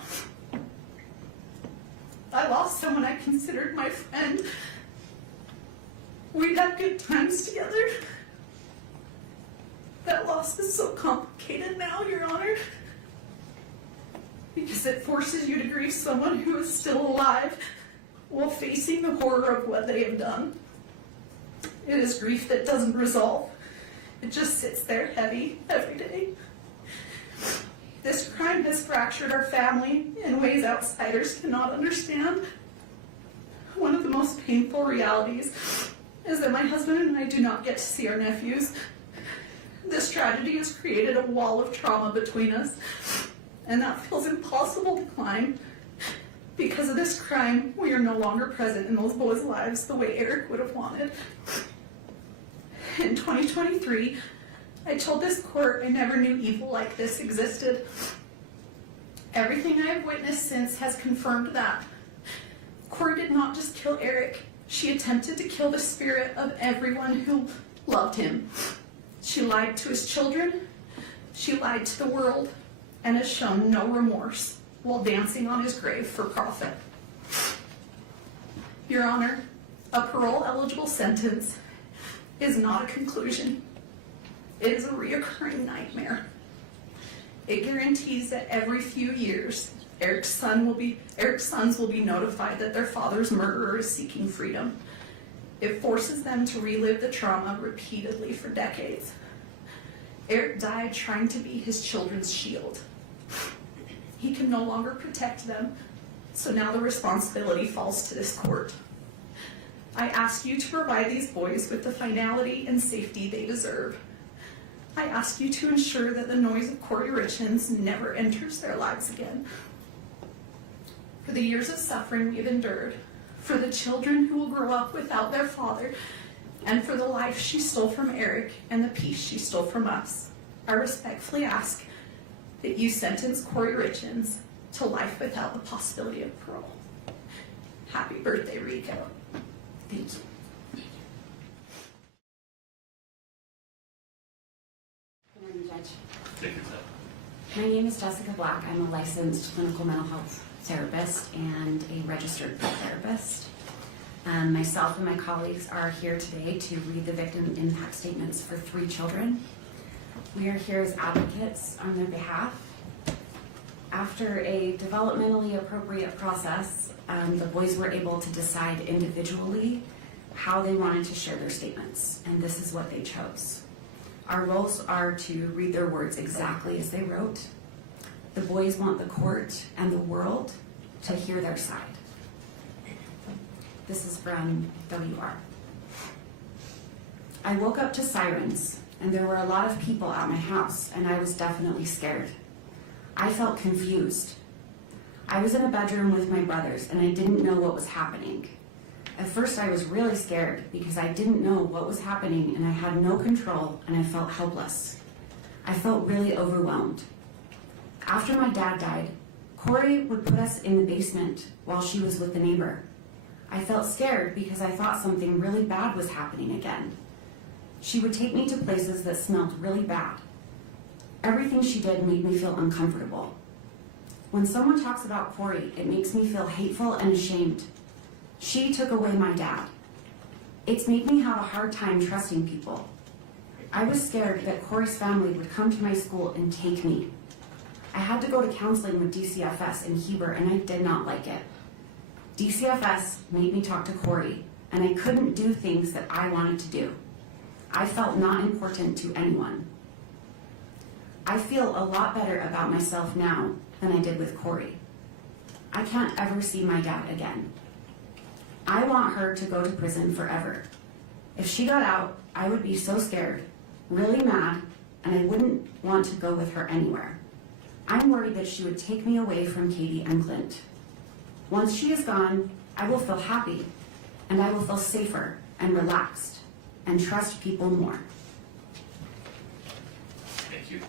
I lost someone I considered my friend. We'd had good times together. That loss is so complicated now, Your Honor, because it forces you to grieve someone who is still alive while facing the horror of what they have done. It is grief that doesn't resolve. It just sits there heavy every day. This crime has fractured our family in ways outsiders cannot understand. One of the most painful realities is that my husband and I do not get to see our nephews. This tragedy has created a wall of trauma between us, and that feels impossible to climb. Because of this crime, we are no longer present in those boys' lives the way Eric would have wanted. In 2023, I told this court I never knew evil like this existed. Everything I have witnessed since has confirmed that. Kouri did not just kill Eric, she attempted to kill the spirit of everyone who loved him. She lied to his children, she lied to the world, and has shown no remorse while dancing on his grave for profit. Your Honor, a parole-eligible sentence is not a conclusion. It is a reoccurring nightmare. It guarantees that every few years, Eric's sons will be notified that their father's murderer is seeking freedom. It forces them to relive the trauma repeatedly for decades. Eric died trying to be his children's shield. He can no longer protect them, so now the responsibility falls to this court. I ask you to provide these boys with the finality and safety they deserve. I ask you to ensure that the noise of Kouri Richins never enters their lives again. For the years of suffering we have endured, for the children who will grow up without their father, and for the life she stole from Eric and the peace she stole from us, I respectfully ask that you sentence Kouri Richins to life without the possibility of parole. Happy birthday, Rico. Thank you. Good morning, Judge. My name is Jessica Black. I'm a licensed clinical mental health therapist and a registered therapist. Myself and my colleagues are here today to read the victim impact statements for 3 children. We are here as advocates on their behalf. After a developmentally appropriate process, the boys were able to decide individually how they wanted to share their statements, and this is what they chose. Our roles are to read their words exactly as they wrote. The boys want the court and the world to hear their side. This is from WR. I woke up to sirens, and there were a lot of people at my house, and I was definitely scared. I felt confused. I was in a bedroom with my brothers, and I didn't know what was happening. At first, I was really scared because I didn't know what was happening, and I had no control, and I felt helpless. I felt really overwhelmed. After my dad died, Kouri would put us in the basement while she was with the neighbor. I felt scared because I thought something really bad was happening again. She would take me to places that smelled really bad. Everything she did made me feel uncomfortable. When someone talks about Kouri, it makes me feel hateful and ashamed. She took away my dad. It's made me have a hard time trusting people. I was scared that Kouri's family would come to my school and take me. I had to go to counseling with DCFS in Heber, and I did not like it. DCFS made me talk to Kouri, and I couldn't do things that I wanted to do. I felt not important to anyone. I feel a lot better about myself now than I did with Kouri. I can't ever see my dad again. I want her to go to prison forever. If she got out, I would be so scared, really mad, and I wouldn't want to go with her anywhere. I'm worried that she would take me away from Katie and Clint. Once she is gone, I will feel happy, and I will feel safer and relaxed, and trust people more. Thank you.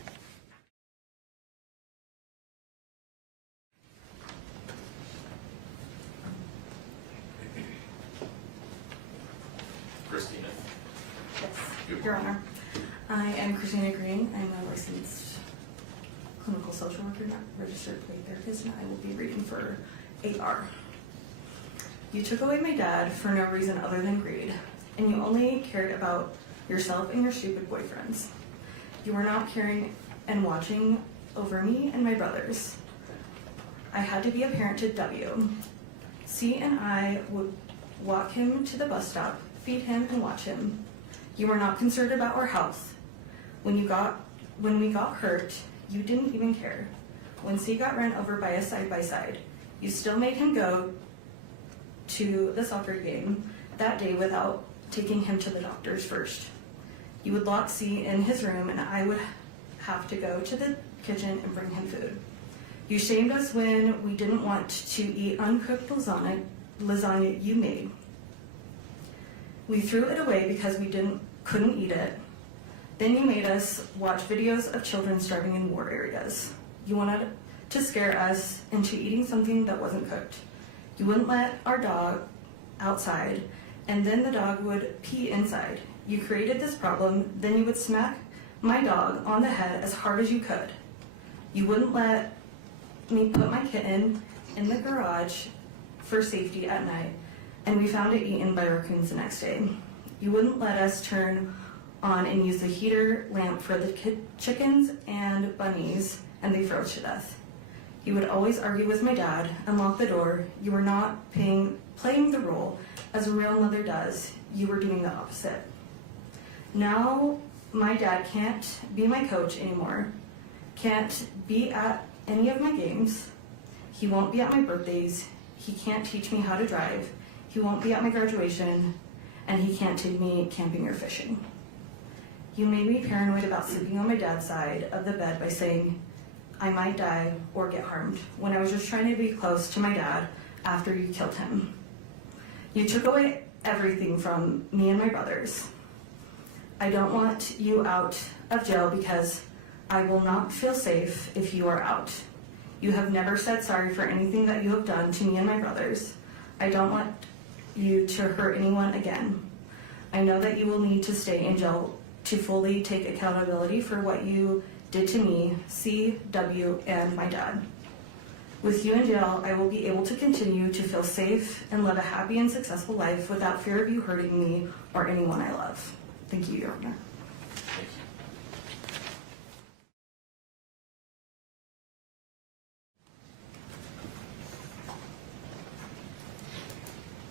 Christina. Yes, Your Honor. I am Christina Green. I'm a licensed clinical social worker, not registered play therapist, and I will be reading for AR. You took away my dad for no reason other than greed, and you only cared about yourself and your stupid boyfriends. You were not caring and watching over me and my brothers. I had to be a parent to W. C and I would walk him to the bus stop, feed him and watch him. You were not concerned about our health. When we got hurt, you didn't even care. When C got ran over by a side-by-side, you still made him go to the soccer game that day without taking him to the doctors first. You would lock C in his room and I would have to go to the kitchen and bring him food. You shamed us when we didn't want to eat uncooked lasagna you made. We threw it away because we couldn't eat it. Then you made us watch videos of children starving in war areas. You wanted to scare us into eating something that wasn't cooked. You wouldn't let our dog outside, and then the dog would pee inside. You created this problem, then you would smack my dog on the head as hard as you could. You wouldn't let me put my kitten in the garage for safety at night, and we found it eaten by raccoons the next day. You wouldn't let us turn on and use the heater lamp for the chickens and bunnies, and they froze to death. You would always argue with my dad and lock the door. You were not playing the role as a real mother does. You were doing the opposite. Now my dad can't be my coach anymore, can't be at any of my games. He won't be at my birthdays. He can't teach me how to drive. He won't be at my graduation, and he can't take me camping or fishing. You made me paranoid about sleeping on my dad's side of the bed by saying I might die or get harmed when I was just trying to be close to my dad after you killed him. You took away everything from me and my brothers. I don't want you out of jail because I will not feel safe if you are out. You have never said sorry for anything that you have done to me and my brothers. I don't want you to hurt anyone again. I know that you will need to stay in jail to fully take accountability for what you did to me, C.W., and my dad. With you in jail, I will be able to continue to feel safe and live a happy and successful life without fear of you hurting me or anyone I love. Thank you, Your Honor.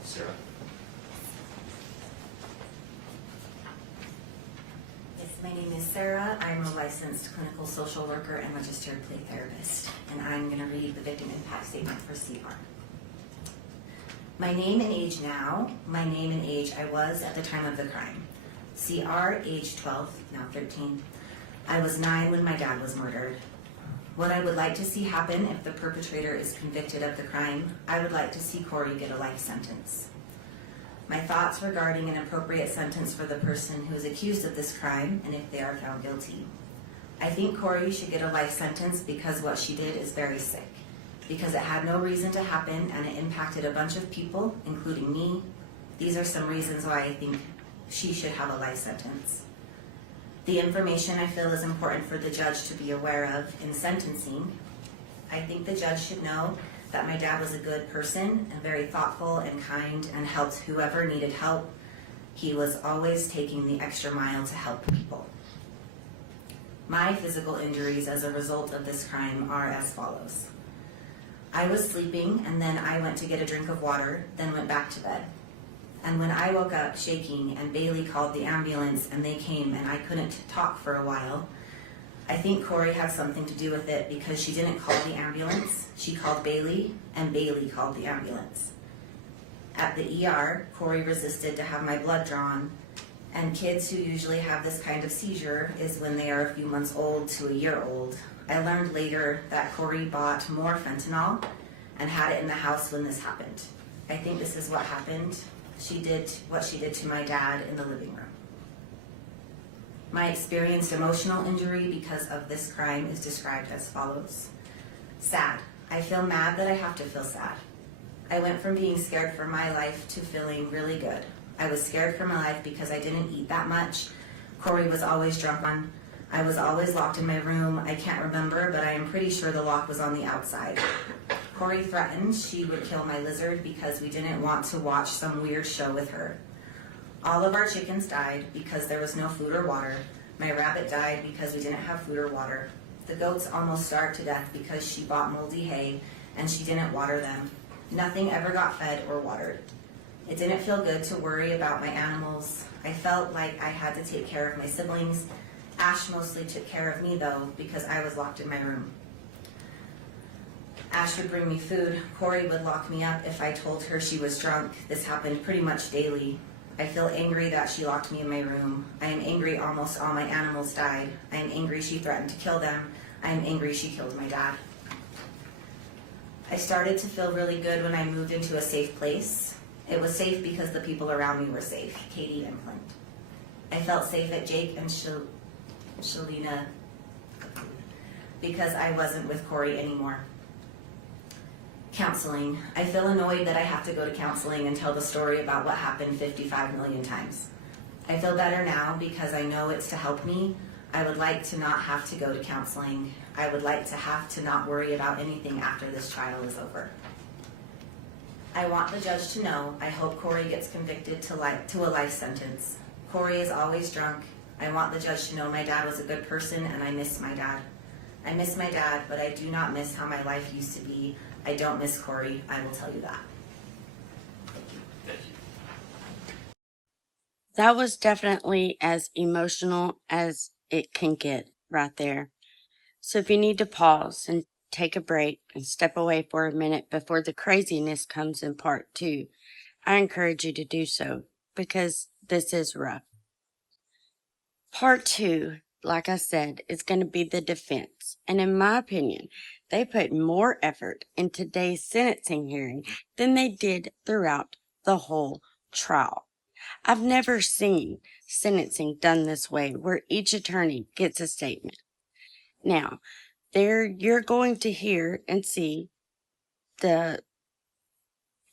Sarah. Yes, my name is Sarah. I'm a licensed clinical social worker and registered play therapist, and I'm going to read the victim impact statement for CR. My name and age now, my name and age I was at the time of the crime. CR, age 12, now 13. I was 9 when my dad was murdered. What I would like to see happen if the perpetrator is convicted of the crime, I would like to see Kouri get a life sentence. My thoughts regarding an appropriate sentence for the person who is accused of this crime and if they are found guilty. I think Kouri should get a life sentence because what she did is very sick, because it had no reason to happen and it impacted a bunch of people, including me. These are some reasons why I think she should have a life sentence. The information I feel is important for the judge to be aware of in sentencing. I think the judge should know that my dad was a good person and very thoughtful and kind and helped whoever needed help. He was always taking the extra mile to help people. My physical injuries as a result of this crime are as follows. I was sleeping and then I went to get a drink of water, then went back to bed. And when I woke up shaking and Bailey called the ambulance and they came and I couldn't talk for a while, I think Kouri had something to do with it because she didn't call the ambulance. She called Bailey and Bailey called the ambulance. At the ER, Kouri resisted to have my blood drawn, and kids who usually have this kind of seizure is when they are a few months old to a year old. I learned later that Kouri bought more fentanyl and had it in the house when this happened. I think this is what happened. She did what she did to my dad in the living room. My experienced emotional injury because of this crime is described as follows. Sad. I feel mad that I have to feel sad. I went from being scared for my life to feeling really good. I was scared for my life because I didn't eat that much. Kouri was always drunk on. I was always locked in my room. I can't remember, but I am pretty sure the lock was on the outside. Kouri threatened she would kill my lizard because we didn't want to watch some weird show with her. All of our chickens died because there was no food or water. My rabbit died because we didn't have food or water. The goats almost starved to death because she bought moldy hay and she didn't water them. Nothing ever got fed or watered. It didn't feel good to worry about my animals. I felt like I had to take care of my siblings. Ash mostly took care of me though, because I was locked in my room. Ash would bring me food. Kouri would lock me up if I told her she was drunk. This happened pretty much daily. I feel angry that she locked me in my room. I am angry almost all my animals died. I am angry she threatened to kill them. I am angry she killed my dad. I started to feel really good when I moved into a safe place. It was safe because the people around me were safe, Katie and Clint. I felt safe at Jake and Shalina because I wasn't with Kouri anymore. Counseling. I feel annoyed that I have to go to counseling and tell the story about what happened 55 million times. I feel better now because I know it's to help me. I would like to not have to go to counseling. I would like to have to not worry about anything after this trial is over. I want the judge to know I hope Kouri gets convicted to a life sentence. Kouri is always drunk. I want the judge to know my dad was a good person and I miss my dad. I miss my dad, but I do not miss how my life used to be. I don't miss Kouri, I will tell you that. Thank you. That was definitely as emotional as it can get right there. So if you need to pause and take a break and step away for a minute before the craziness comes in part 2, I encourage you to do so because this is rough. Part 2, like I said, is going to be the defense. And in my opinion, they put more effort in today's sentencing hearing than they did throughout the whole trial. I've never seen sentencing done this way where each attorney gets a statement. Now, there you're going to hear and see the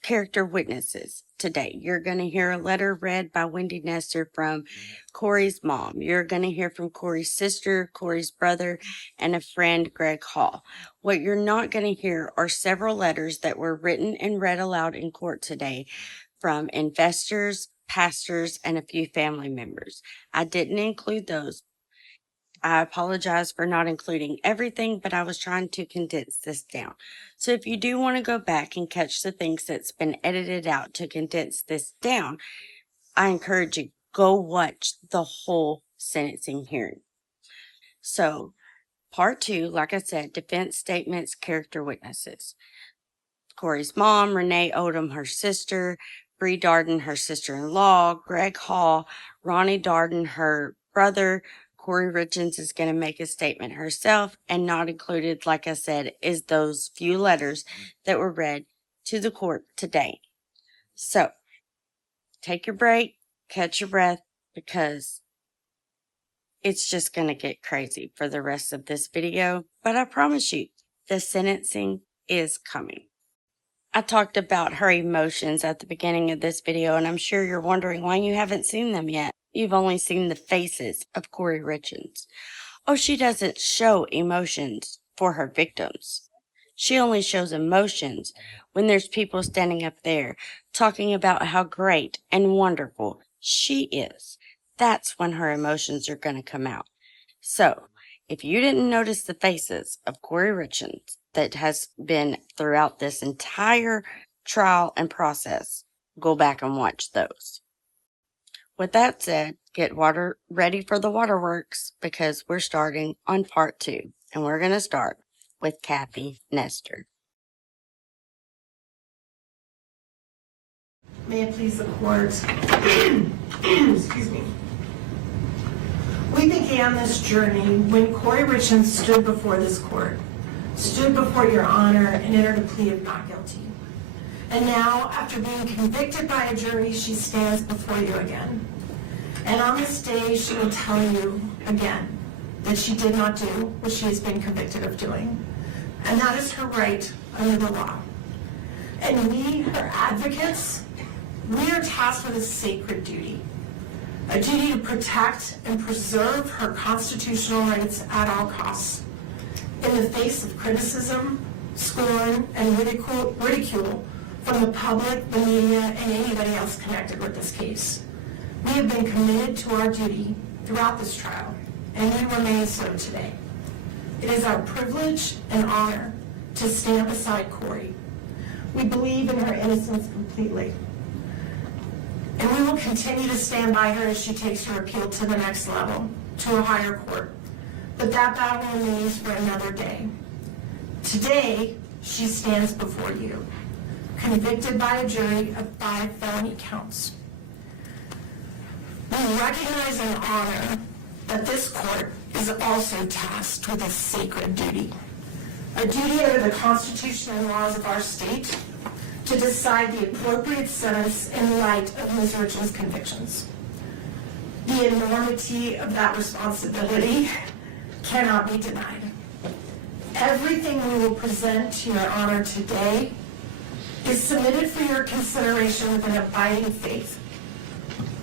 character witnesses today. You're going to hear a letter read by Wendy Nestor from Kouri's mom. You're going to hear from Kouri's sister, Kouri's brother, and a friend, Greg Hall. What you're not going to hear are several letters that were written and read aloud in court today from investors, pastors, and a few family members. I didn't include those. I apologize for not including everything, but I was trying to condense this down. So if you do want to go back and catch the things that's been edited out to condense this down, I encourage you, go watch the whole sentencing hearing. So part 2, like I said, defense statements, character witnesses. Kouri's mom, Renee Odom, her sister, Bree Darden, her sister-in-law, Greg Hall, Ronnie Darden, her brother. Kouri Richins is going to make a statement herself, and not included, like I said, is those few letters that were read to the court today. So, take your break, catch your breath, because it's just going to get crazy for the rest of this video. But I promise you, the sentencing is coming. I talked about her emotions at the beginning of this video, and I'm sure you're wondering why you haven't seen them yet. You've only seen the faces of Kouri Richins. Oh, she doesn't show emotions for her victims. She only shows emotions when there's people standing up there talking about how great and wonderful she is. That's when her emotions are going to come out. So, if you didn't notice the faces of Kouri Richins that has been throughout this entire trial and process, go back and watch those. With that said, get water ready for the waterworks because we're starting on part 2, and we're going to start with Kathy Nestor. May it please the court. Excuse me. We began this journey when Kouri Richins stood before this court, stood before your honor, and entered a plea of not guilty. And now, after being convicted by a jury, she stands before you again. And on this day, she will tell you again that she did not do what she has been convicted of doing. And that is her right under the law. And we, her advocates, we are tasked with a sacred duty. A duty to protect and preserve her constitutional rights at all costs. In the face of criticism, scorn, and ridicule from the public, the media, and anybody else connected with this case. We have been committed to our duty throughout this trial, and we remain so today. It is our privilege and honor to stand beside Kouri. We believe in her innocence completely. And we will continue to stand by her as she takes her appeal to the next level, to a higher court. But that battle remains for another day. Today, she stands before you, convicted by a jury of 5 felony counts. We recognize and honor that this court is also tasked with a sacred duty, a duty under the Constitution and laws of our state to decide the appropriate sentence in light of Ms. Richins' convictions. The enormity of that responsibility cannot be denied. Everything we will present to your honor today is submitted for your consideration with an abiding faith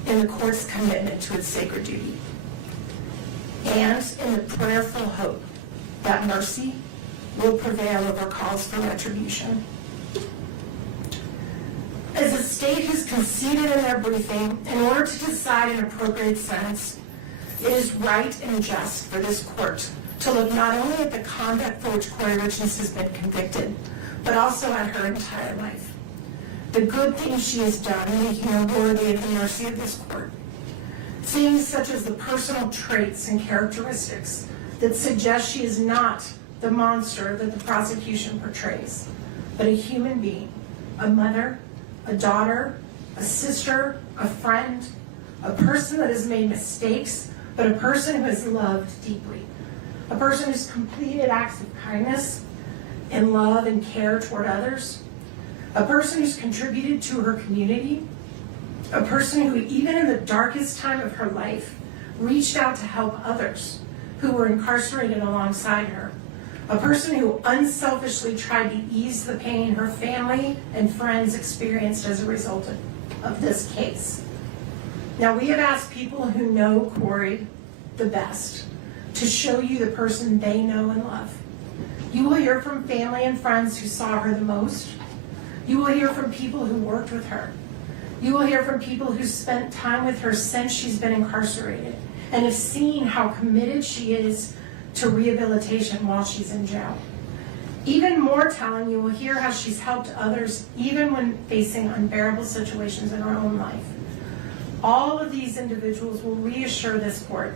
in the court's commitment to its sacred duty, and in the prayerful hope that mercy will prevail over calls for retribution. As the state has conceded in their briefing, in order to decide an appropriate sentence, it is right and just for this court to look not only at the conduct for which Kouri Richins has been convicted, but also at her entire life. The good things she has done, making her worthy of the mercy of this court. Things such as the personal traits and characteristics that suggest she is not the monster that the prosecution portrays, but a human being, a mother, a daughter, a sister, a friend, a person that has made mistakes, but a person who has loved deeply, a person who's completed acts of kindness and love and care toward others, a person who's contributed to her community, a person who, even in the darkest time of her life, reached out to help others who were incarcerated alongside her, a person who unselfishly tried to ease the pain her family and friends experienced as a result of this case. Now, we have asked people who know Kouri the best to show you the person they know and love. You will hear from family and friends who saw her the most. You will hear from people who worked with her. You will hear from people who spent time with her since she's been incarcerated and have seen how committed she is to rehabilitation while she's in jail. Even more telling, you will hear how she's helped others even when facing unbearable situations in her own life. All of these individuals will reassure this court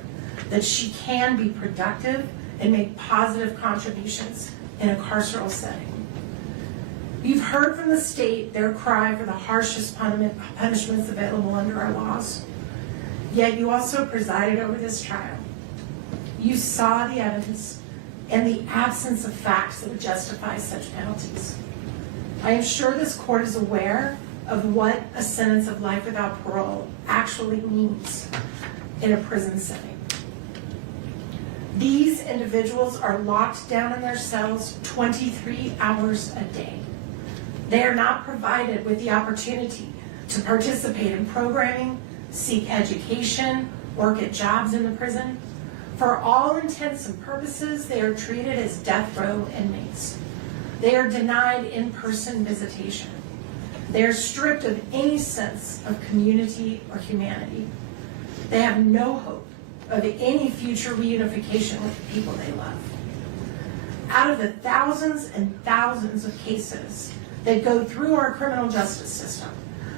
that she can be productive and make positive contributions in a carceral setting. You've heard from the state their cry for the harshest punishments available under our laws. Yet you also presided over this trial. You saw the evidence and the absence of facts that would justify such penalties. I am sure this court is aware of what a sentence of life without parole actually means in a prison setting. These individuals are locked down in their cells 23 hours a day. They are not provided with the opportunity to participate in programming, seek education, work at jobs in the prison. For all intents and purposes, they are treated as death row inmates. They are denied in-person visitation. They are stripped of any sense of community or humanity. They have no hope of any future reunification with the people they love. Out of the thousands and thousands of cases that go through our criminal justice system,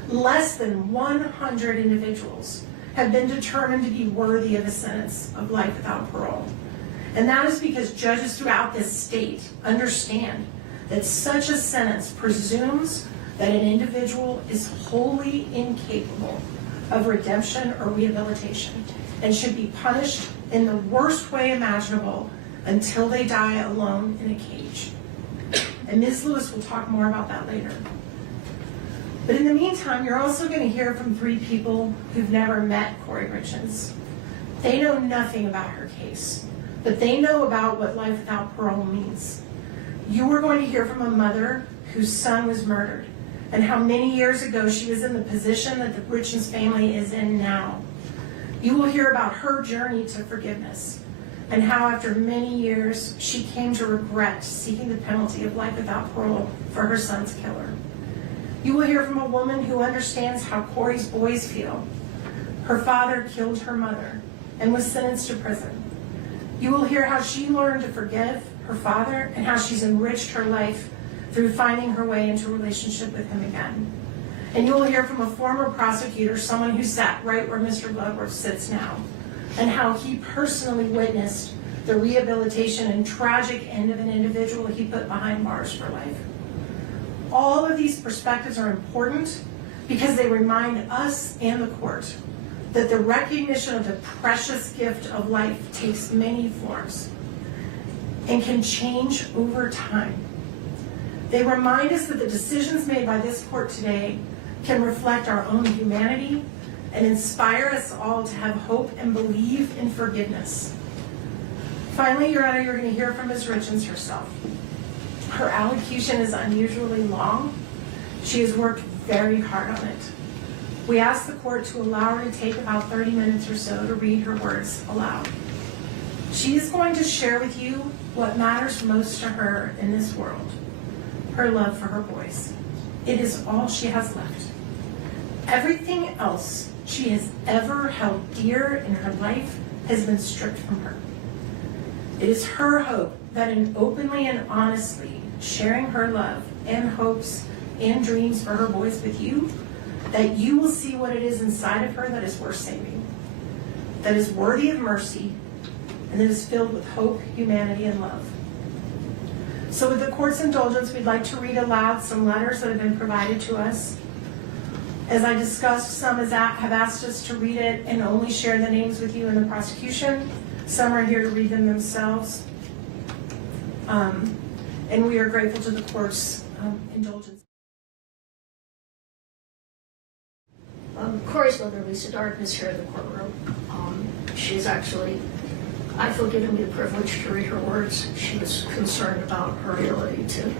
less than 100 individuals have been determined to be worthy of a sentence of life without parole. And that is because judges throughout this state understand that such a sentence presumes that an individual is wholly incapable of redemption or rehabilitation and should be punished in the worst way imaginable until they die alone in a cage. And Ms. Lewis will talk more about that later. But in the meantime, you're also going to hear from 3 people who've never met Kouri Richins. They know nothing about her case, but they know about what life without parole means. You are going to hear from a mother whose son was murdered, and how many years ago she was in the position that the Richins family is in now. You will hear about her journey to forgiveness, and how after many years she came to regret seeking the penalty of life without parole for her son's killer. You will hear from a woman who understands how Kouri's boys feel. Her father killed her mother and was sentenced to prison. You will hear how she learned to forgive her father and how she's enriched her life through finding her way into a relationship with him again. And you will hear from a former prosecutor, someone who sat right where Mr. Bloodworth sits now, and how he personally witnessed the rehabilitation and tragic end of an individual he put behind bars for life. All of these perspectives are important because they remind us and the court that the recognition of the precious gift of life takes many forms and can change over time. They remind us that the decisions made by this court today can reflect our own humanity and inspire us all to have hope and believe in forgiveness. Finally, Your Honor, you're going to hear from Ms. Richins herself. Her allocution is unusually long. She has worked very hard on it. We ask the court to allow her to take about 30 minutes or so to read her words aloud. She is going to share with you what matters most to her in this world, her love for her boys. It is all she has left. Everything else she has ever held dear in her life has been stripped from her. It is her hope that in openly and honestly sharing her love and hopes and dreams for her boys with you, that you will see what it is inside of her that is worth saving, that is worthy of mercy, and that is filled with hope, humanity, and love. So with the court's indulgence, we'd like to read aloud some letters that have been provided to us. As I discussed, some have asked us to read it and only share the names with you in the prosecution. Some are here to read them themselves. And we are grateful to the court's indulgence. Kouri's mother, Lisa Darden, is here in the courtroom. She's actually, I feel, given me the privilege to read her words. She was concerned about her ability to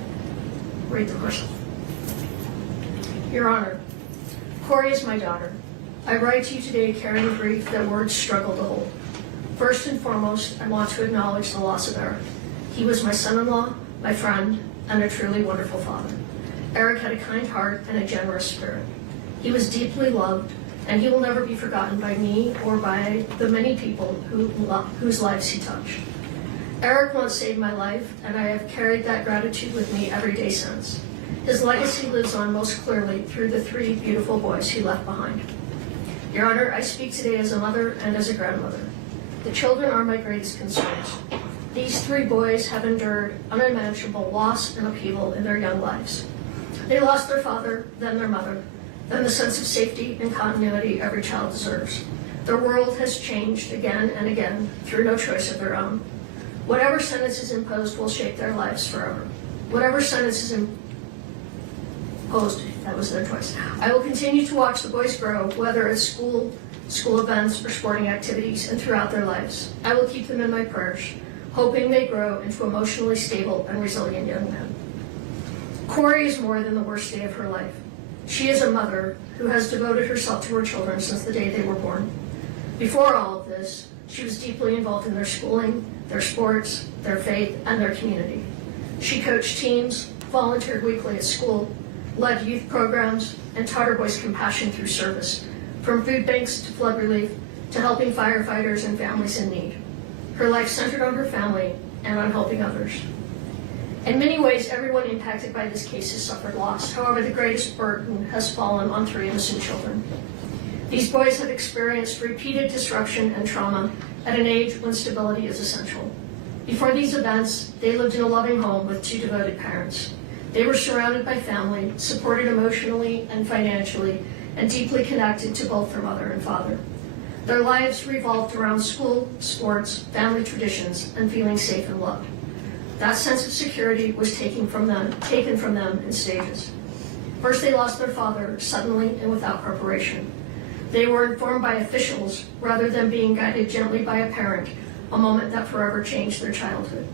read them herself. Your Honor, Kouri is my daughter. I write to you today carrying grief that words struggle to hold. First and foremost, I want to acknowledge the loss of Eric. He was my son-in-law, my friend, and a truly wonderful father. Eric had a kind heart and a generous spirit. He was deeply loved, and he will never be forgotten by me or by the many people whose lives he touched. Eric once saved my life, and I have carried that gratitude with me every day since. His legacy lives on most clearly through the 3 beautiful boys he left behind. Your Honor, I speak today as a mother and as a grandmother. The children are my greatest concerns. These 3 boys have endured unimaginable loss and upheaval in their young lives. They lost their father, then their mother, then the sense of safety and continuity every child deserves. Their world has changed again and again through no choice of their own. Whatever sentence is imposed will shape their lives forever. Whatever sentence is imposed, that was their choice. I will continue to watch the boys grow, whether at school events, or sporting activities, and throughout their lives. I will keep them in my prayers, hoping they grow into emotionally stable and resilient young men. Kouri is more than the worst day of her life. She is a mother who has devoted herself to her children since the day they were born. Before all of this, she was deeply involved in their schooling, their sports, their faith, and their community. She coached teams, volunteered weekly at school, led youth programs, and taught her boys compassion through service, from food banks to flood relief to helping firefighters and families in need. Her life centered on her family and on helping others. In many ways, everyone impacted by this case has suffered loss. However, the greatest burden has fallen on 3 innocent children. These boys have experienced repeated disruption and trauma at an age when stability is essential. Before these events, they lived in a loving home with 2 devoted parents. They were surrounded by family, supported emotionally and financially, and deeply connected to both their mother and father. Their lives revolved around school, sports, family traditions, and feeling safe and loved. That sense of security was taken from them in stages. First, they lost their father suddenly and without preparation. They were informed by officials rather than being guided gently by a parent, a moment that forever changed their childhood.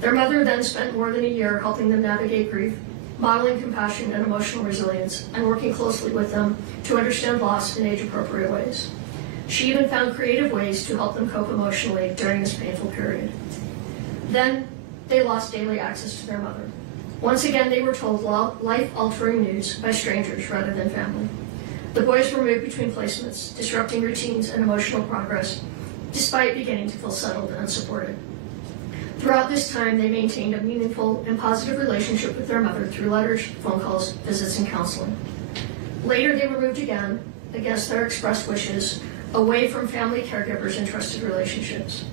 Their mother then spent more than a year helping them navigate grief, modeling compassion and emotional resilience, and working closely with them to understand loss in age-appropriate ways. She even found creative ways to help them cope emotionally during this painful period. Then, they lost daily access to their mother. Once again, they were told life-altering news by strangers rather than family. The boys were moved between placements, disrupting routines and emotional progress, despite beginning to feel settled and supported. Throughout this time, they maintained a meaningful and positive relationship with their mother through letters, phone calls, visits, and counseling. Later, they were moved again, against their expressed wishes, away from family caregivers and trusted relationships.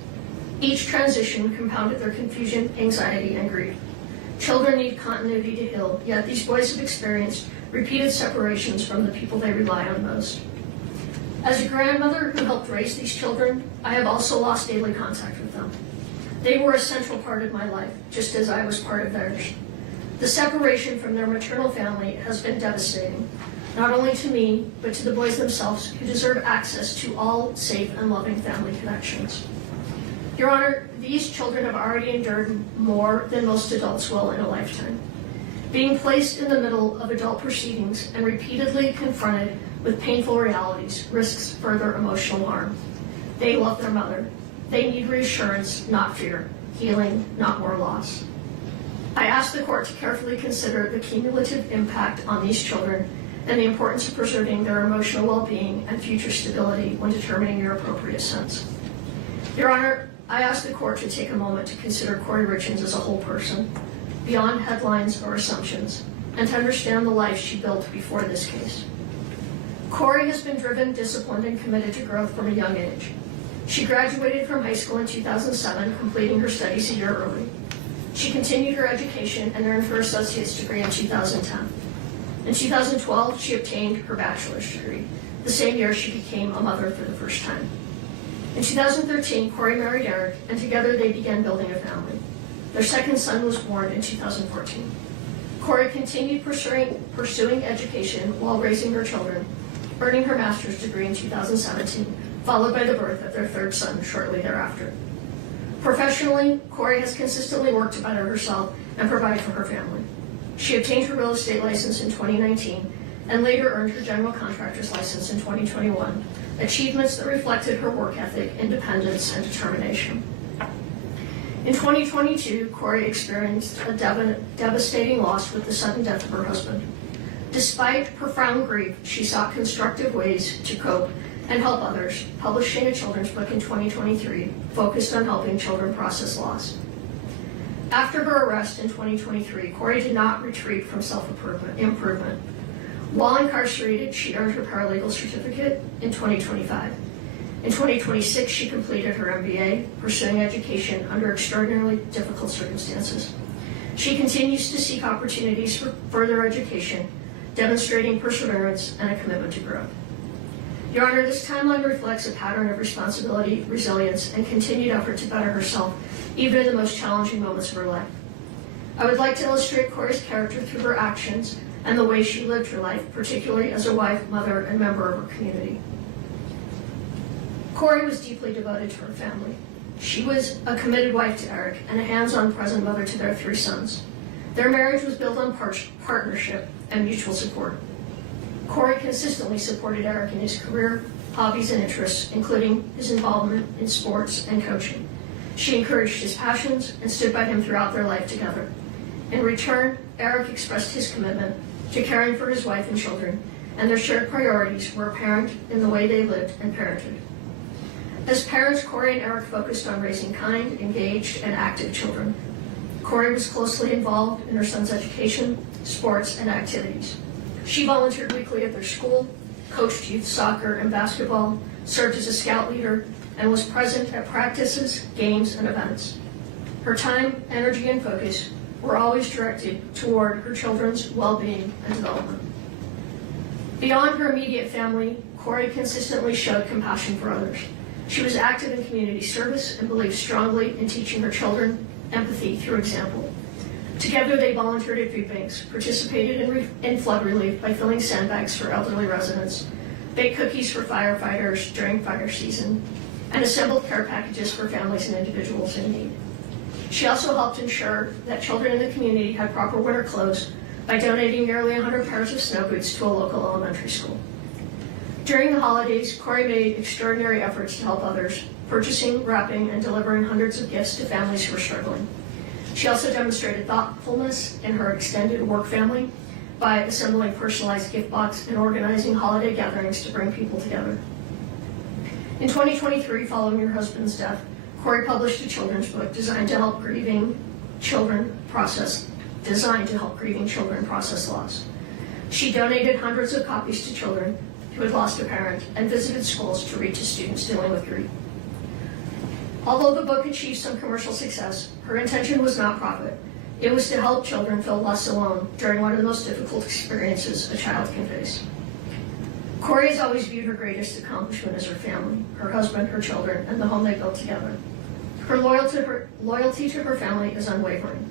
Each transition compounded their confusion, anxiety, and grief. Children need continuity to heal, yet these boys have experienced repeated separations from the people they rely on most. As a grandmother who helped raise these children, I have also lost daily contact with them. They were a central part of my life, just as I was part of theirs. The separation from their maternal family has been devastating, not only to me, but to the boys themselves, who deserve access to all safe and loving family connections. Your Honor, these children have already endured more than most adults will in a lifetime. Being placed in the middle of adult proceedings and repeatedly confronted with painful realities risks further emotional harm. They love their mother. They need reassurance, not fear, healing, not more loss. I ask the court to carefully consider the cumulative impact on these children and the importance of preserving their emotional well-being and future stability when determining your appropriate sentence. Your Honor, I ask the court to take a moment to consider Kouri Richins as a whole person, beyond headlines or assumptions, and to understand the life she built before this case. Kouri has been driven, disciplined, and committed to growth from a young age. She graduated from high school in 2007, completing her studies a year early. She continued her education and earned her associate's degree in 2010. In 2012, she obtained her bachelor's degree, the same year she became a mother for the first time. In 2013, Kouri married Eric, and together they began building a family. Their second son was born in 2014. Kouri continued pursuing education while raising her children, earning her master's degree in 2017, followed by the birth of their third son shortly thereafter. Professionally, Kouri has consistently worked to better herself and provide for her family. She obtained her real estate license in 2019 and later earned her general contractor's license in 2021, achievements that reflected her work ethic, independence, and determination. In 2022, Kouri experienced a devastating loss with the sudden death of her husband. Despite profound grief, she sought constructive ways to cope and help others, publishing a children's book in 2023 focused on helping children process loss. After her arrest in 2023, Kouri did not retreat from self-improvement. While incarcerated, she earned her paralegal certificate in 2025. In 2026, she completed her MBA, pursuing education under extraordinarily difficult circumstances. She continues to seek opportunities for further education, demonstrating perseverance and a commitment to growth. Your Honor, this timeline reflects a pattern of responsibility, resilience, and continued effort to better herself, even in the most challenging moments of her life. I would like to illustrate Kouri's character through her actions and the way she lived her life, particularly as a wife, mother, and member of her community. Kouri was deeply devoted to her family. She was a committed wife to Eric and a hands-on present mother to their 3 sons. Their marriage was built on partnership and mutual support. Kouri consistently supported Eric in his career, hobbies, and interests, including his involvement in sports and coaching. She encouraged his passions and stood by him throughout their life together. In return, Eric expressed his commitment to caring for his wife and children, and their shared priorities were apparent in the way they lived and parented. As parents, Kouri and Eric focused on raising kind, engaged, and active children. Kouri was closely involved in her son's education, sports, and activities. She volunteered weekly at their school, coached youth soccer and basketball, served as a scout leader, and was present at practices, games, and events. Her time, energy, and focus were always directed toward her children's well-being and development. Beyond her immediate family, Kouri consistently showed compassion for others. She was active in community service and believed strongly in teaching her children empathy through example. Together, they volunteered at food banks, participated in flood relief by filling sandbags for elderly residents, baked cookies for firefighters during fire season, and assembled care packages for families and individuals in need. She also helped ensure that children in the community had proper winter clothes by donating nearly 100 pairs of snow boots to a local elementary school. During the holidays, Kouri made extraordinary efforts to help others, purchasing, wrapping, and delivering hundreds of gifts to families who were struggling. She also demonstrated thoughtfulness in her extended work family by assembling personalized gift boxes and organizing holiday gatherings to bring people together. In 2023, following her husband's death, Kouri published a children's book designed to help grieving children process loss. She donated hundreds of copies to children who had lost a parent and visited schools to read to students dealing with grief. Although the book achieved some commercial success, her intention was not profit. It was to help children feel less alone during one of the most difficult experiences a child can face. Kouri has always viewed her greatest accomplishment as her family, her husband, her children, and the home they built together. Her loyalty to her family is unwavering.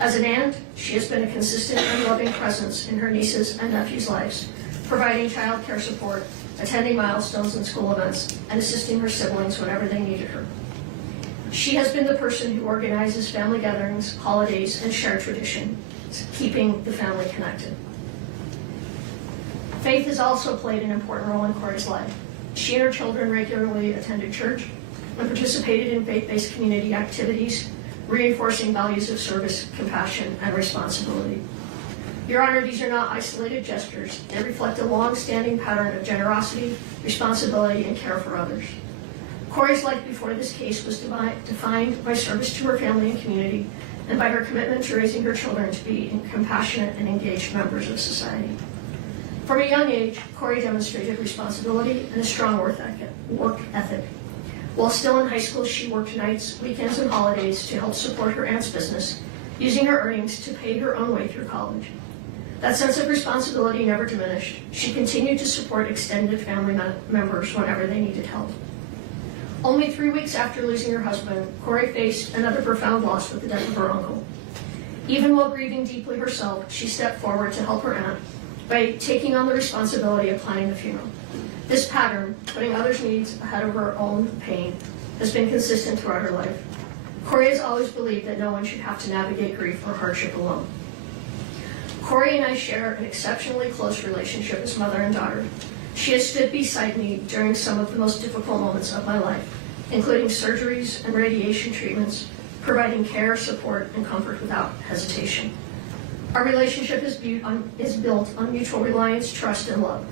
As an aunt, she has been a consistent and loving presence in her nieces and nephews' lives, providing child care support, attending milestones and school events, and assisting her siblings whenever they needed her. She has been the person who organizes family gatherings, holidays, and shared tradition, keeping the family connected. Faith has also played an important role in Kouri's life. She and her children regularly attended church and participated in faith-based community activities, reinforcing values of service, compassion, and responsibility. Your Honor, these are not isolated gestures. They reflect a long-standing pattern of generosity, responsibility, and care for others. Kouri's life before this case was defined by service to her family and community, and by her commitment to raising her children to be compassionate and engaged members of society. From a young age, Kouri demonstrated responsibility and a strong work ethic. While still in high school, she worked nights, weekends, and holidays to help support her aunt's business, using her earnings to pay her own way through college. That sense of responsibility never diminished. She continued to support extended family members whenever they needed help. Only 3 weeks after losing her husband, Kouri faced another profound loss with the death of her uncle. Even while grieving deeply herself, she stepped forward to help her aunt by taking on the responsibility of planning the funeral. This pattern, putting others' needs ahead of her own pain, has been consistent throughout her life. Kouri has always believed that no one should have to navigate grief or hardship alone. Kouri and I share an exceptionally close relationship as mother and daughter. She has stood beside me during some of the most difficult moments of my life, including surgeries and radiation treatments, providing care, support, and comfort without hesitation. Our relationship is built on mutual reliance, trust, and love.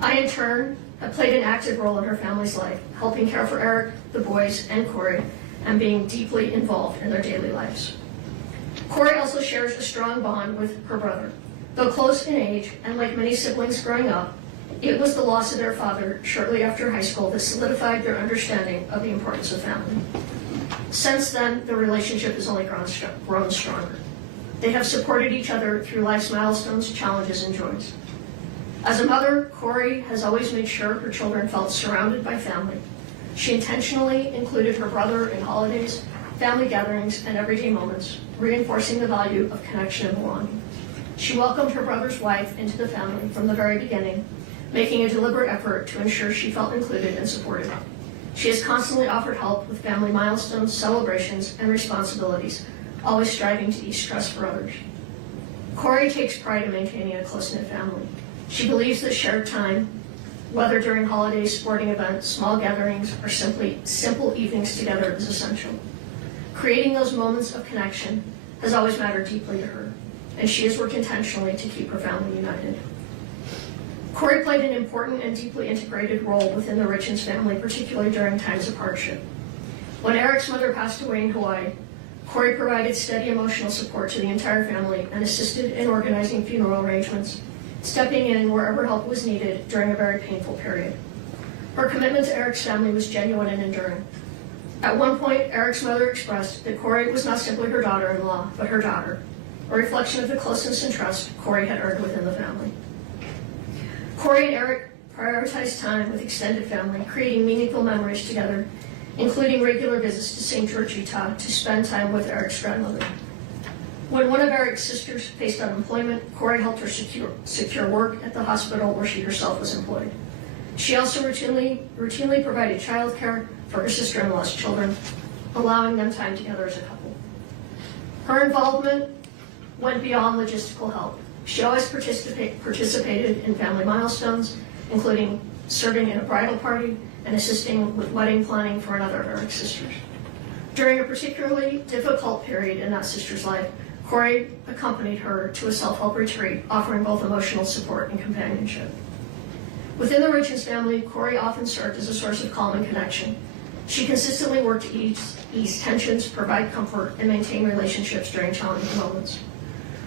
I, in turn, have played an active role in her family's life, helping care for Eric, the boys, and Kouri, and being deeply involved in their daily lives. Kouri also shares a strong bond with her brother. Though close in age, and like many siblings growing up, it was the loss of their father shortly after high school that solidified their understanding of the importance of family. Since then, the relationship has only grown stronger. They have supported each other through life's milestones, challenges, and joys. As a mother, Kouri has always made sure her children felt surrounded by family. She intentionally included her brother in holidays, family gatherings, and everyday moments, reinforcing the value of connection and belonging. She welcomed her brother's wife into the family from the very beginning, making a deliberate effort to ensure she felt included and supported. She has constantly offered help with family milestones, celebrations, and responsibilities, always striving to ease stress for others. Kouri takes pride in maintaining a close-knit family. She believes that shared time, whether during holidays, sporting events, small gatherings, or simply simple evenings together, is essential. Creating those moments of connection has always mattered deeply to her, and she has worked intentionally to keep her family united. Kouri played an important and deeply integrated role within the Richins family, particularly during times of hardship. When Eric's mother passed away in Hawaii, Kouri provided steady emotional support to the entire family and assisted in organizing funeral arrangements, stepping in wherever help was needed during a very painful period. Her commitment to Eric's family was genuine and enduring. At one point, Eric's mother expressed that Kouri was not simply her daughter-in-law, but her daughter, a reflection of the closeness and trust Kouri had earned within the family. Kouri and Eric prioritized time with extended family, creating meaningful memories together, including regular visits to St. George, Utah, to spend time with Eric's grandmother. When one of Eric's sisters faced unemployment, Kouri helped her secure work at the hospital where she herself was employed. She also routinely provided childcare for her sister-in-law's children, allowing them time together as a couple. Her involvement went beyond logistical help. She always participated in family milestones, including serving in a bridal party and assisting with wedding planning for another of Eric's sisters. During a particularly difficult period in that sister's life, Kouri accompanied her to a self-help retreat, offering both emotional support and companionship. Within the Richins family, Kouri often served as a source of calm and connection. She consistently worked to ease tensions, provide comfort, and maintain relationships during challenging moments.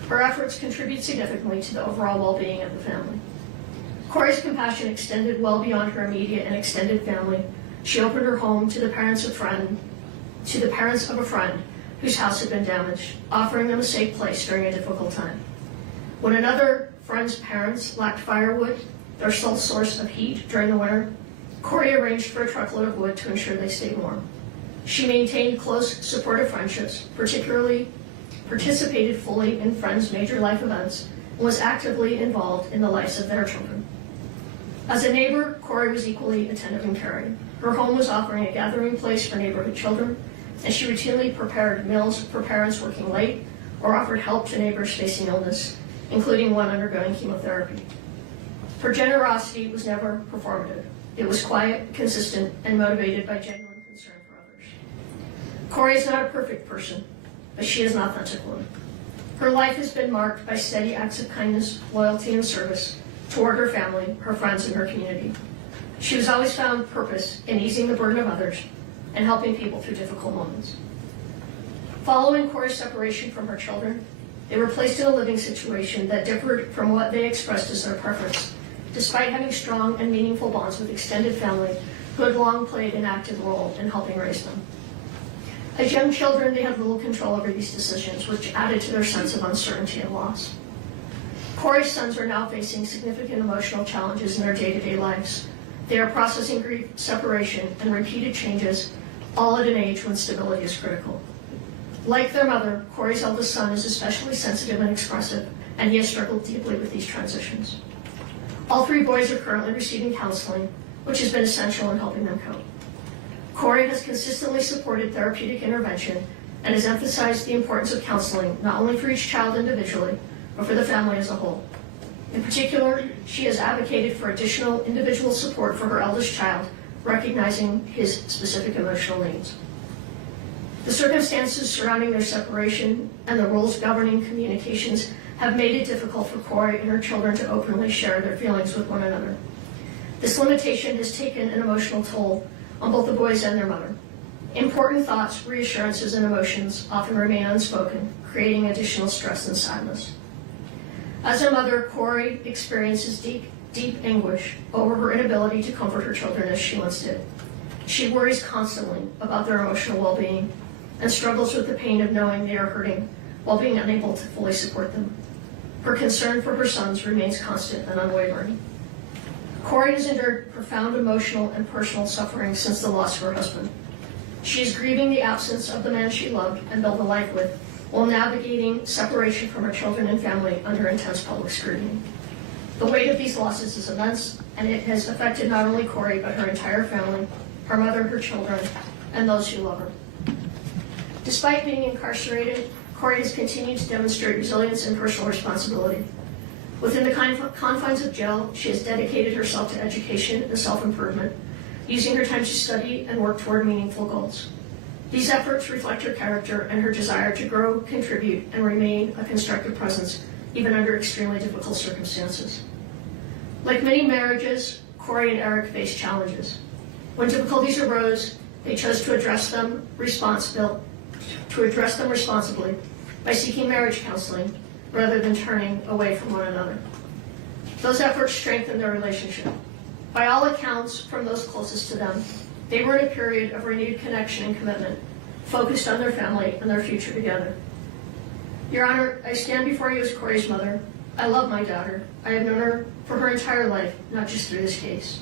Her efforts contribute significantly to the overall well-being of the family. Kouri's compassion extended well beyond her immediate and extended family. She opened her home to the parents of a friend whose house had been damaged, offering them a safe place during a difficult time. When another friend's parents lacked firewood, their sole source of heat during the winter, Kouri arranged for a truckload of wood to ensure they stayed warm. She maintained close, supportive friendships, participated fully in friends' major life events, and was actively involved in the lives of their children. As a neighbor, Kouri was equally attentive and caring. Her home was offering a gathering place for neighborhood children, and she routinely prepared meals for parents working late or offered help to neighbors facing illness, including one undergoing chemotherapy. Her generosity was never performative. It was quiet, consistent, and motivated by genuine concern for others. Kouri is not a perfect person, but she is an authentic one. Her life has been marked by steady acts of kindness, loyalty, and service toward her family, her friends, and her community. She has always found purpose in easing the burden of others and helping people through difficult moments. Following Kouri's separation from her children, they were placed in a living situation that differed from what they expressed as their preference, despite having strong and meaningful bonds with extended family who had long played an active role in helping raise them. As young children, they had little control over these decisions, which added to their sense of uncertainty and loss. Kouri's sons are now facing significant emotional challenges in their day-to-day lives. They are processing grief, separation, and repeated changes, all at an age when stability is critical. Like their mother, Kouri's eldest son is especially sensitive and expressive, and he has struggled deeply with these transitions. All three boys are currently receiving counseling, which has been essential in helping them cope. Kouri has consistently supported therapeutic intervention and has emphasized the importance of counseling, not only for each child individually, but for the family as a whole. In particular, she has advocated for additional individual support for her eldest child, recognizing his specific emotional needs. The circumstances surrounding their separation and the rules governing communications have made it difficult for Kouri and her children to openly share their feelings with one another. This limitation has taken an emotional toll on both the boys and their mother. Important thoughts, reassurances, and emotions often remain unspoken, creating additional stress and sadness. As a mother, Kouri experiences deep anguish over her inability to comfort her children as she once did. She worries constantly about their emotional well-being and struggles with the pain of knowing they are hurting while being unable to fully support them. Her concern for her sons remains constant and unwavering. Kouri has endured profound emotional and personal suffering since the loss of her husband. She is grieving the absence of the man she loved and built a life with, while navigating separation from her children and family under intense public scrutiny. The weight of these losses is immense, and it has affected not only Kouri, but her entire family, her mother, her children, and those who love her. Despite being incarcerated, Kouri has continued to demonstrate resilience and personal responsibility. Within the confines of jail, she has dedicated herself to education and self-improvement, using her time to study and work toward meaningful goals. These efforts reflect her character and her desire to grow, contribute, and remain a constructive presence, even under extremely difficult circumstances. Like many marriages, Kouri and Eric faced challenges. When difficulties arose, they chose to address them responsibly by seeking marriage counseling rather than turning away from one another. Those efforts strengthened their relationship. By all accounts from those closest to them, they were in a period of renewed connection and commitment, focused on their family and their future together. Your Honor, I stand before you as Kouri's mother. I love my daughter. I have known her for her entire life, not just through this case.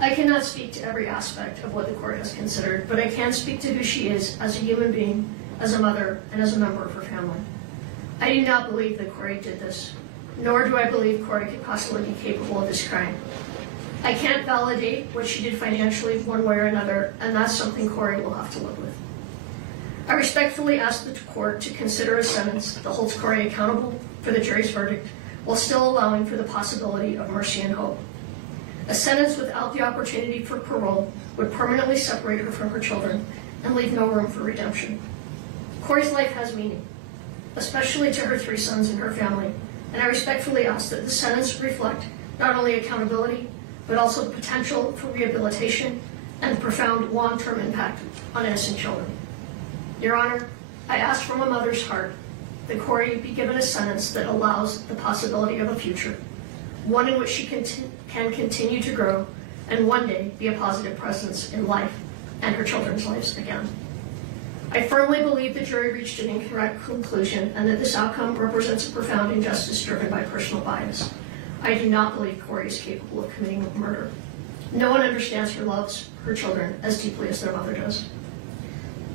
I cannot speak to every aspect of what the court has considered, but I can speak to who she is as a human being, as a mother, and as a member of her family. I do not believe that Kouri did this, nor do I believe Kouri could possibly be capable of this crime. I can't validate what she did financially one way or another, and that's something Kouri will have to live with. I respectfully ask the court to consider a sentence that holds Kouri accountable for the jury's verdict, while still allowing for the possibility of mercy and hope. A sentence without the opportunity for parole would permanently separate her from her children and leave no room for redemption. Kouri's life has meaning, especially to her three sons and her family, and I respectfully ask that the sentence reflect not only accountability, but also the potential for rehabilitation and profound long-term impact on innocent children. Your Honor, I ask from a mother's heart that Kouri be given a sentence that allows the possibility of a future, one in which she can continue to grow and one day be a positive presence in life and her children's lives again. I firmly believe the jury reached an incorrect conclusion and that this outcome represents a profound injustice driven by personal bias. I do not believe Kouri is capable of committing murder. No one understands or loves her children as deeply as their mother does.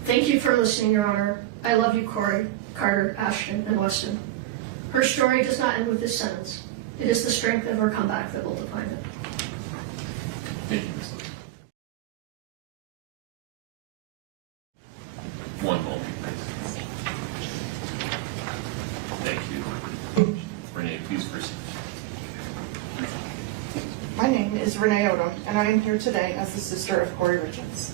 Thank you for listening, Your Honor. I love you, Kouri, Carter, Ashton, and Weston. Her story does not end with this sentence. It is the strength of her comeback that will define it. Thank you, Ms. Lee. One moment, please. Thank you. Renee, please proceed. My name is Renee Odom, and I am here today as the sister of Kouri Richins.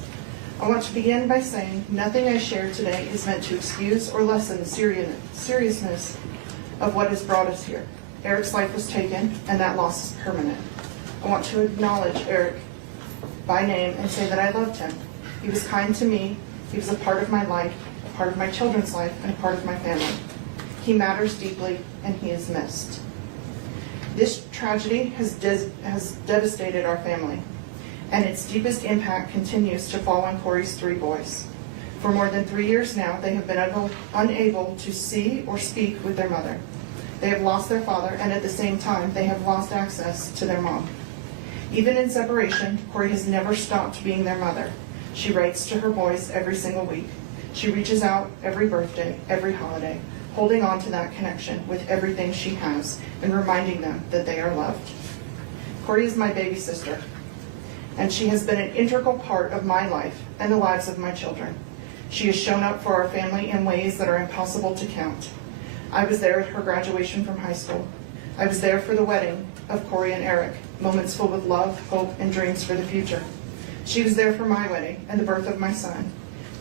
I want to begin by saying nothing I share today is meant to excuse or lessen the seriousness of what has brought us here. Eric's life was taken, and that loss is permanent. I want to acknowledge Eric by name and say that I loved him. He was kind to me. He was a part of my life, a part of my children's life, and a part of my family. He matters deeply, and he is missed. This tragedy has devastated our family, and its deepest impact continues to fall on Kouri's 3 boys. For more than 3 years now, they have been unable to see or speak with their mother. They have lost their father, and at the same time, they have lost access to their mom. Even in separation, Kouri has never stopped being their mother. She writes to her boys every single week. She reaches out every birthday, every holiday, holding on to that connection with everything she has and reminding them that they are loved. Kouri is my baby sister, and she has been an integral part of my life and the lives of my children. She has shown up for our family in ways that are impossible to count. I was there at her graduation from high school. I was there for the wedding of Kouri and Eric, moments filled with love, hope, and dreams for the future. She was there for my wedding and the birth of my son.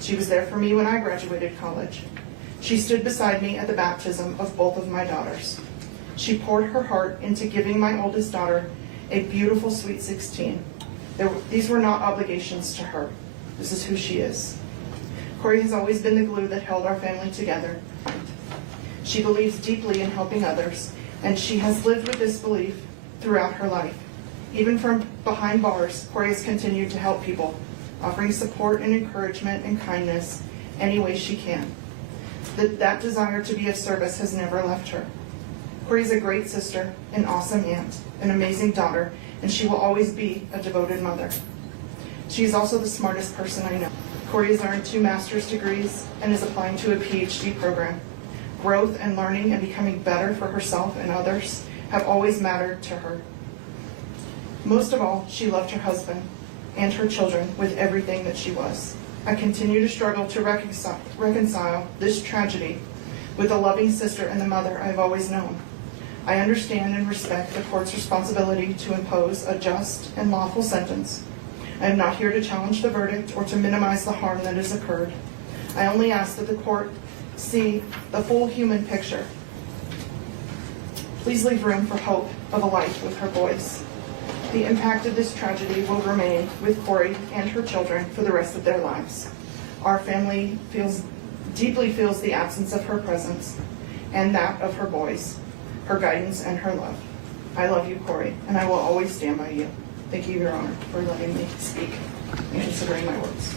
She was there for me when I graduated college. She stood beside me at the baptism of both of my daughters. She poured her heart into giving my oldest daughter a beautiful sweet 16. These were not obligations to her. This is who she is. Kouri has always been the glue that held our family together. She believes deeply in helping others, and she has lived with this belief throughout her life. Even from behind bars, Kouri has continued to help people, offering support and encouragement and kindness any way she can. That desire to be of service has never left her. Kouri is a great sister, an awesome aunt, an amazing daughter, and she will always be a devoted mother. She is also the smartest person I know. Kouri has earned 2 master's degrees and is applying to a PhD program. Growth and learning and becoming better for herself and others have always mattered to her. Most of all, she loved her husband and her children with everything that she was. I continue to struggle to reconcile this tragedy with the loving sister and the mother I've always known. I understand and respect the court's responsibility to impose a just and lawful sentence. I am not here to challenge the verdict or to minimize the harm that has occurred. I only ask that the court see the full human picture. Please leave room for hope of a life with her boys. The impact of this tragedy will remain with Kouri and her children for the rest of their lives. Our family deeply feels the absence of her presence and that of her boys, her guidance and her love. I love you, Kouri, and I will always stand by you. Thank you, Your Honor, for letting me speak and considering my words.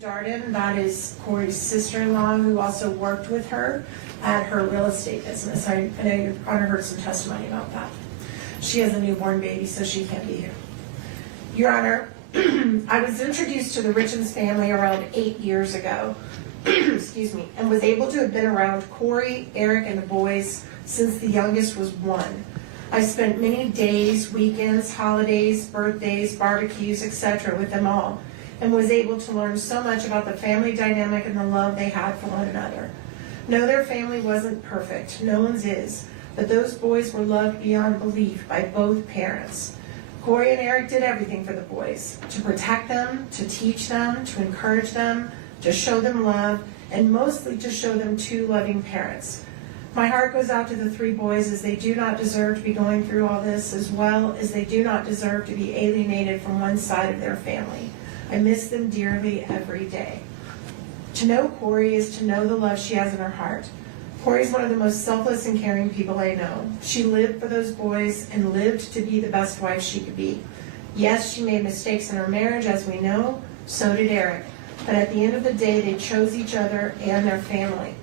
Darden, that is Kouri's sister-in-law who also worked with her at her real estate business. I know Your Honor heard some testimony about that. She has a newborn baby, so she can't be here. Your Honor, I was introduced to the Richins family around 8 years ago, excuse me, and was able to have been around Kouri, Eric, and the boys since the youngest was 1. I spent many days, weekends, holidays, birthdays, barbecues, etc. with them all, and was able to learn so much about the family dynamic and the love they had for one another. No, their family wasn't perfect. No one's is. But those boys were loved beyond belief by both parents. Kouri and Eric did everything for the boys, to protect them, to teach them, to encourage them, to show them love, and mostly to show them 2 loving parents. My heart goes out to the 3 boys, as they do not deserve to be going through all this, as well as they do not deserve to be alienated from one side of their family. I miss them dearly every day. To know Kouri is to know the love she has in her heart. Kouri is one of the most selfless and caring people I know. She lived for those boys and lived to be the best wife she could be. Yes, she made mistakes in her marriage, as we know. So did Eric. But at the end of the day, they chose each other and their family.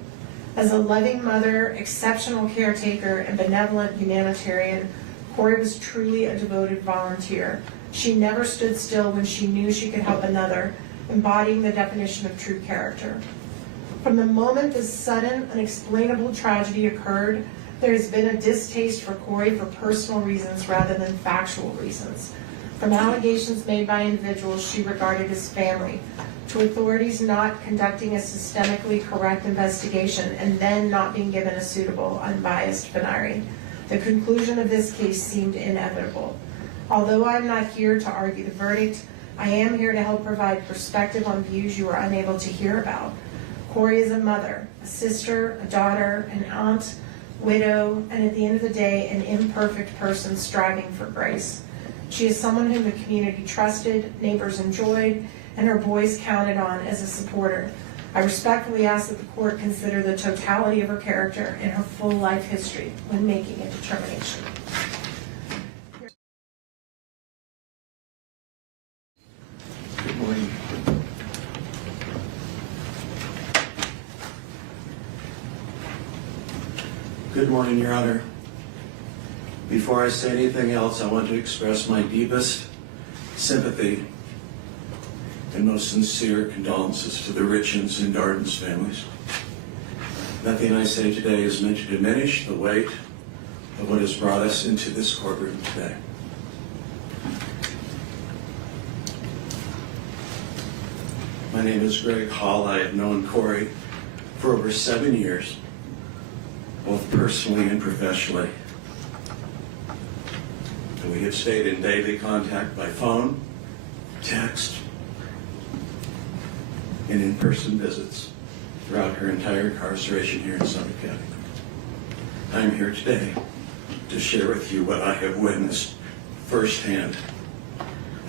As a loving mother, exceptional caretaker, and benevolent humanitarian, Kouri was truly a devoted volunteer. She never stood still when she knew she could help another, embodying the definition of true character. From the moment this sudden, unexplainable tragedy occurred, there has been a distaste for Kouri for personal reasons rather than factual reasons. From allegations made by individuals she regarded as family, to authorities not conducting a systemically correct investigation and then not being given a suitable, unbiased venire. The conclusion of this case seemed inevitable. Although I'm not here to argue the verdict, I am here to help provide perspective on views you are unable to hear about. Kouri is a mother, a sister, a daughter, an aunt, widow, and at the end of the day, an imperfect person striving for grace. She is someone whom the community trusted, neighbors enjoyed, and her boys counted on as a supporter. I respectfully ask that the court consider the totality of her character and her full life history when making a determination. Good morning. Good morning, Your Honor. Before I say anything else, I want to express my deepest sympathy and most sincere condolences to the Richins and Darden's families. Nothing I say today is meant to diminish the weight of what has brought us into this courtroom today. My name is Greg Hall. I have known Kouri for over 7 years, both personally and professionally. And we have stayed in daily contact by phone, text, and in-person visits throughout her entire incarceration here in Summit County. I'm here today to share with you what I have witnessed firsthand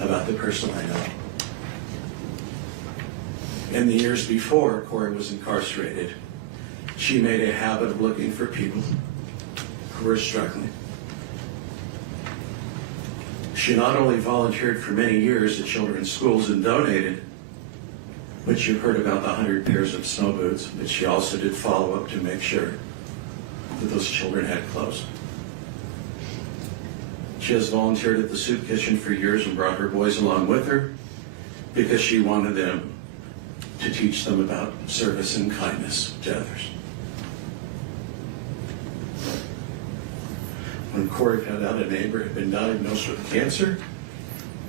about the person I know. In the years before Kouri was incarcerated, she made a habit of looking for people who were struggling. She not only volunteered for many years at children's schools and donated, but you've heard about the 100 pairs of snow boots, but she also did follow up to make sure that those children had clothes. She has volunteered at the soup kitchen for years and brought her boys along with her because she wanted them to teach them about service and kindness to others. When Kouri found out a neighbor had been diagnosed with cancer,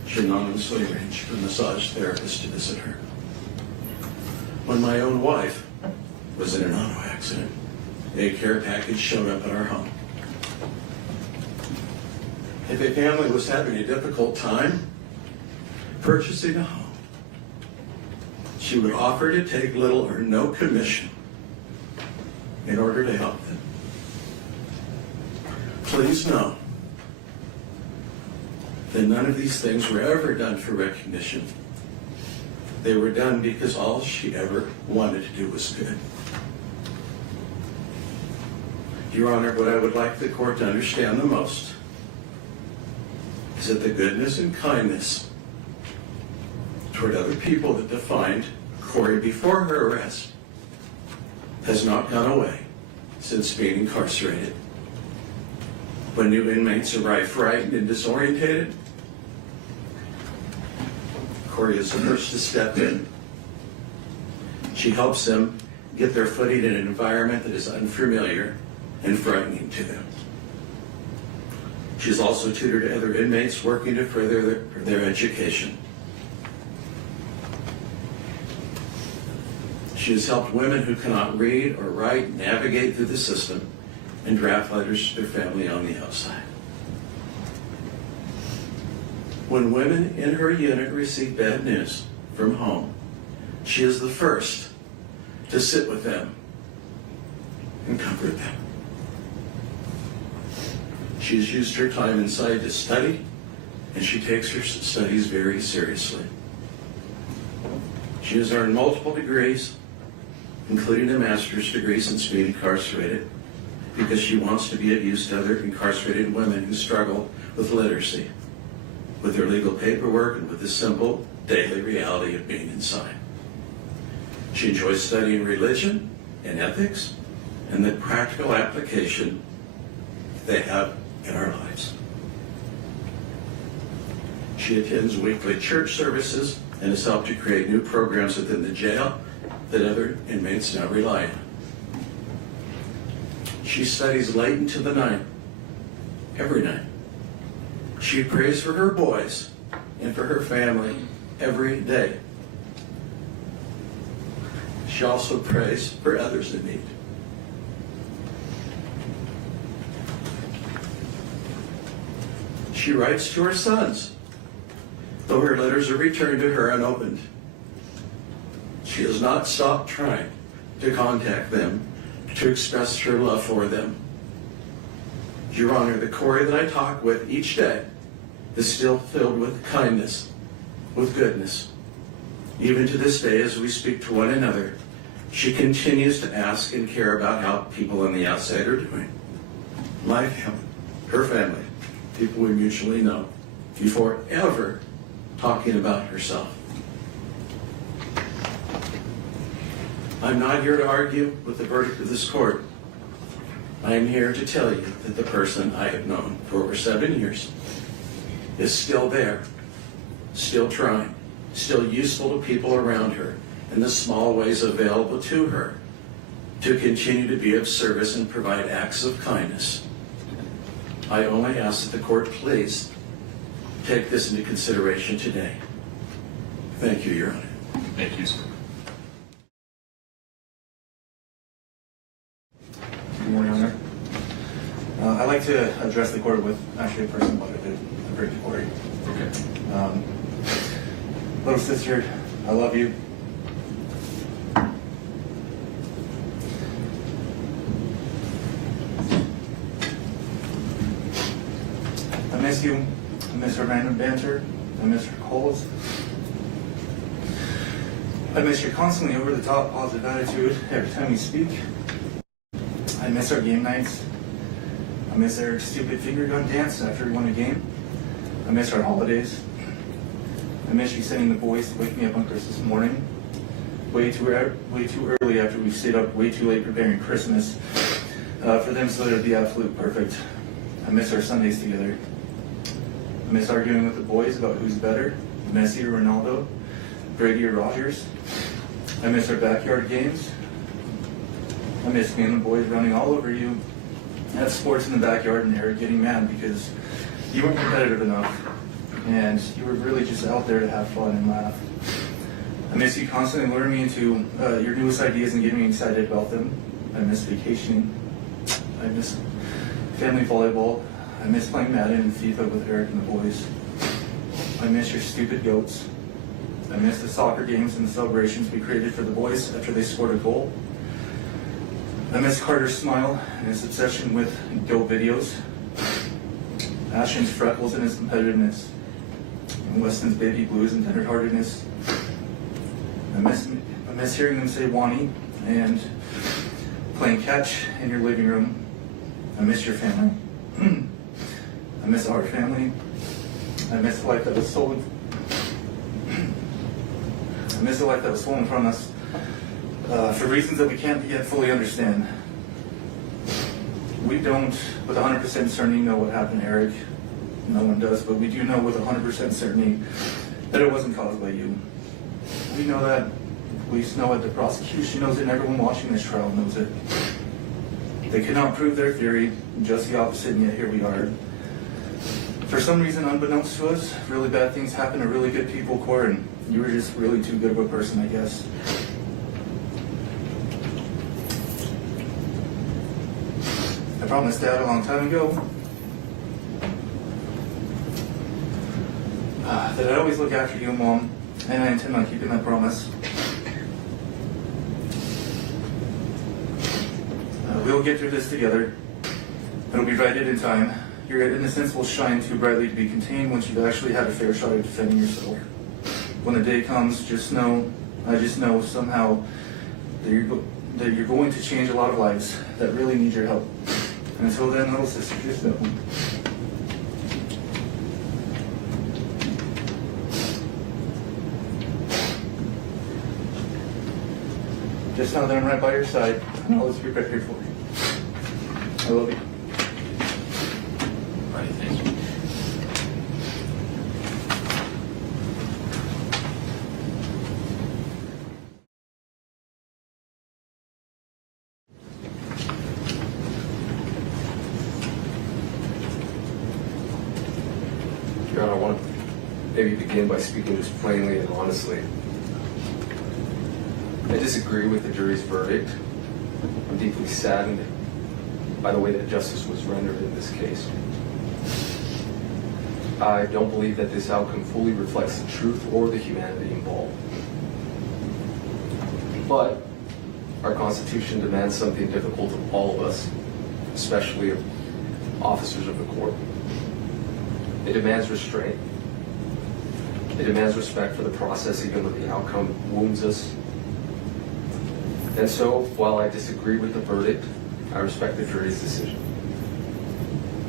she anonymously arranged for a massage therapist to visit her. When my own wife was in an auto accident, a care package showed up at our home. If a family was having a difficult time purchasing a home, she would offer to take little or no commission in order to help them. Please know that none of these things were ever done for recognition. They were done because all she ever wanted to do was good. Your Honor, what I would like the court to understand the most is that the goodness and kindness toward other people that defined Kouri before her arrest has not gone away since being incarcerated. When new inmates arrive frightened and disorientated, Kouri is the first to step in. She helps them get their footing in an environment that is unfamiliar and frightening to them. She's also tutored other inmates working to further their education. She has helped women who cannot read or write navigate through the system and draft letters to their family on the outside. When women in her unit receive bad news from home, she is the first to sit with them and comfort them. She has used her time inside to study, and she takes her studies very seriously. She has earned multiple degrees, including a master's degree since being incarcerated, because she wants to be of use to other incarcerated women who struggle with literacy, with their legal paperwork, and with the simple daily reality of being inside. She enjoys studying religion and ethics and the practical application they have in our lives. She attends weekly church services and has helped to create new programs within the jail that other inmates now rely on. She studies late into the night, every night. She prays for her boys and for her family every day. She also prays for others in need. She writes to her sons, though her letters are returned to her unopened. She has not stopped trying to contact them, to express her love for them. Your Honor, the Kouri that I talk with each day is still filled with kindness, with goodness. Even to this day, as we speak to one another, she continues to ask and care about how people on the outside are doing. My family, her family, people we mutually know, before ever talking about herself. I'm not here to argue with the verdict of this court. I am here to tell you that the person I have known for over 7 years is still there, still trying, still useful to people around her in the small ways available to her to continue to be of service and provide acts of kindness. I only ask that the court please take this into consideration today. Thank you, Your Honor. Thank you, sir. Good morning, Honor. I'd like to address the court with actually a personal letter to bring to Kouri. Okay. Little sister, I love you. I miss you. I miss our random banter. I miss our calls. I miss your constantly over-the-top positive attitude every time we speak. I miss our game nights. I miss our stupid finger gun dance after we won a game. I miss our holidays. I miss you sending the boys to wake me up on Christmas morning, way too early after we stayed up way too late preparing Christmas for them so that it'd be absolute perfect. I miss our Sundays together. I miss arguing with the boys about who's better, Messi or Ronaldo, Brady or Rogers. I miss our backyard games. I miss me and the boys running all over you at sports in the backyard and Eric getting mad because you weren't competitive enough and you were really just out there to have fun and laugh. I miss you constantly luring me into your newest ideas and getting me excited about them. I miss vacationing. I miss family volleyball. I miss playing Madden and FIFA with Eric and the boys. I miss your stupid goats. I miss the soccer games and the celebrations we created for the boys after they scored a goal. I miss Carter's smile and his obsession with goat videos. Ashton's freckles and his competitiveness. And Weston's baby blues and tenderheartedness. I miss hearing them say Wani and playing catch in your living room. I miss your family. I miss our family. I miss the life that was stolen. I miss the life that was stolen from us for reasons that we can't yet fully understand. We don't, with 100% certainty, know what happened to Eric. No one does, but we do know with 100% certainty that it wasn't caused by you. We know that, the police know it, the prosecution knows it, and everyone watching this trial knows it. They could not prove their theory, just the opposite, and yet here we are. For some reason, unbeknownst to us, really bad things happen to really good people, Cor, and you were just really too good of a person, I guess. I promised Dad a long time ago that I'd always look after you and Mom, and I intend on keeping that promise. We'll get through this together. It'll be righted in time. Your innocence will shine too brightly to be contained once you've actually had a fair shot at defending yourself. When the day comes, just know I just know somehow that you're going to change a lot of lives that really need your help. And until then, little sister, just know. Just know that I'm right by your side, and I'll always be right here for you. I love you. All right, thank you. Your Honor, I want to maybe begin by speaking just plainly and honestly. I disagree with the jury's verdict. I'm deeply saddened by the way that justice was rendered in this case. I don't believe that this outcome fully reflects the truth or the humanity involved. But our Constitution demands something difficult of all of us, especially of officers of the court. It demands restraint. It demands respect for the process, even though the outcome wounds us. And so, while I disagree with the verdict, I respect the jury's decision.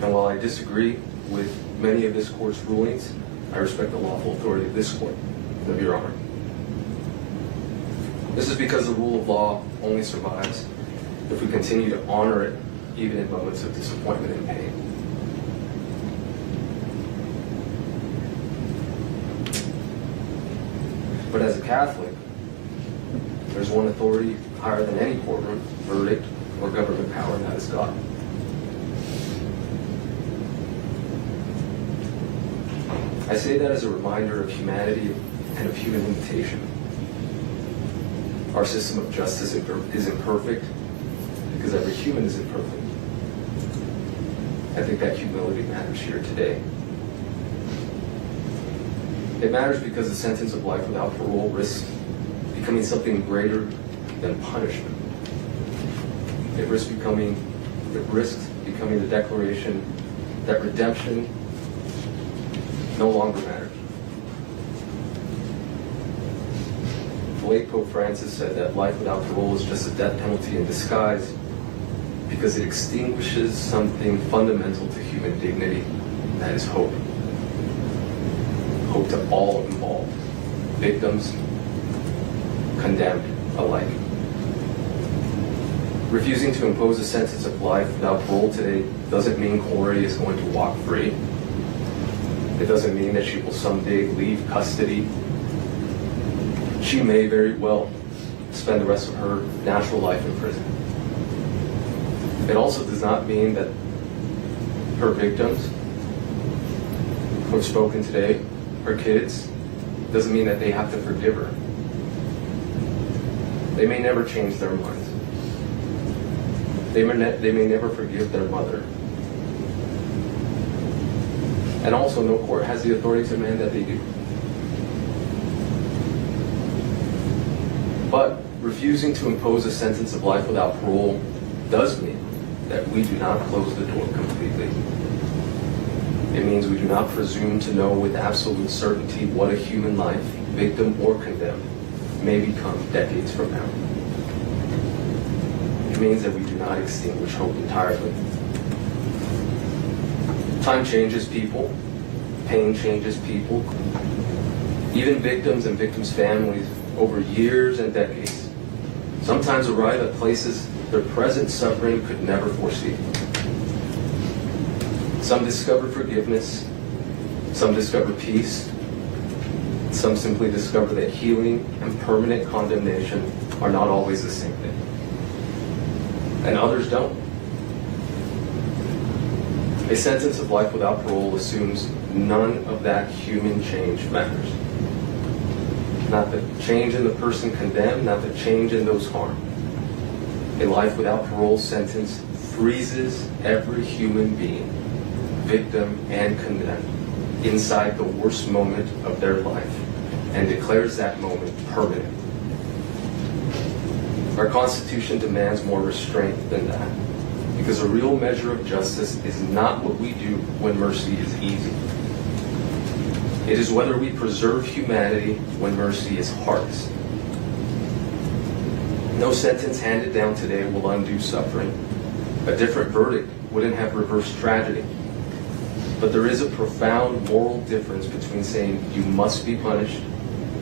And while I disagree with many of this court's rulings, I respect the lawful authority of this court, of Your Honor. This is because the rule of law only survives if we continue to honor it, even in moments of disappointment and pain. But as a Catholic, there's one authority higher than any courtroom, verdict, or government power, and that is God. I say that as a reminder of humanity and of human limitation. Our system of justice is imperfect because every human is imperfect. I think that humility matters here today. It matters because the sentence of life without parole risks becoming something greater than punishment. It risks becoming the declaration that redemption no longer matters. The late Pope Francis said that life without parole is just a death penalty in disguise because it extinguishes something fundamental to human dignity, and that is hope. Hope to all involved, victims, condemned alike. Refusing to impose a sentence of life without parole today doesn't mean Kouri is going to walk free. It doesn't mean that she will someday leave custody. She may very well spend the rest of her natural life in prison. It also does not mean that her victims who have spoken today, her kids, doesn't mean that they have to forgive her. They may never change their minds. They may never forgive their mother. And also, no court has the authority to demand that they do. But refusing to impose a sentence of life without parole does mean that we do not close the door completely. It means we do not presume to know with absolute certainty what a human life, victim or condemned, may become decades from now. It means that we do not extinguish hope entirely. Time changes people. Pain changes people. Even victims and victims' families over years and decades sometimes arrive at places their present suffering could never foresee. Some discover forgiveness. Some discover peace. Some simply discover that healing and permanent condemnation are not always the same thing. And others don't. A sentence of life without parole assumes none of that human change matters. Not the change in the person condemned, not the change in those harmed. A life without parole sentence freezes every human being, victim and condemned, inside the worst moment of their life and declares that moment permanent. Our Constitution demands more restraint than that, because a real measure of justice is not what we do when mercy is easy. It is whether we preserve humanity when mercy is hardest. No sentence handed down today will undo suffering. A different verdict wouldn't have reversed tragedy. But there is a profound moral difference between saying you must be punished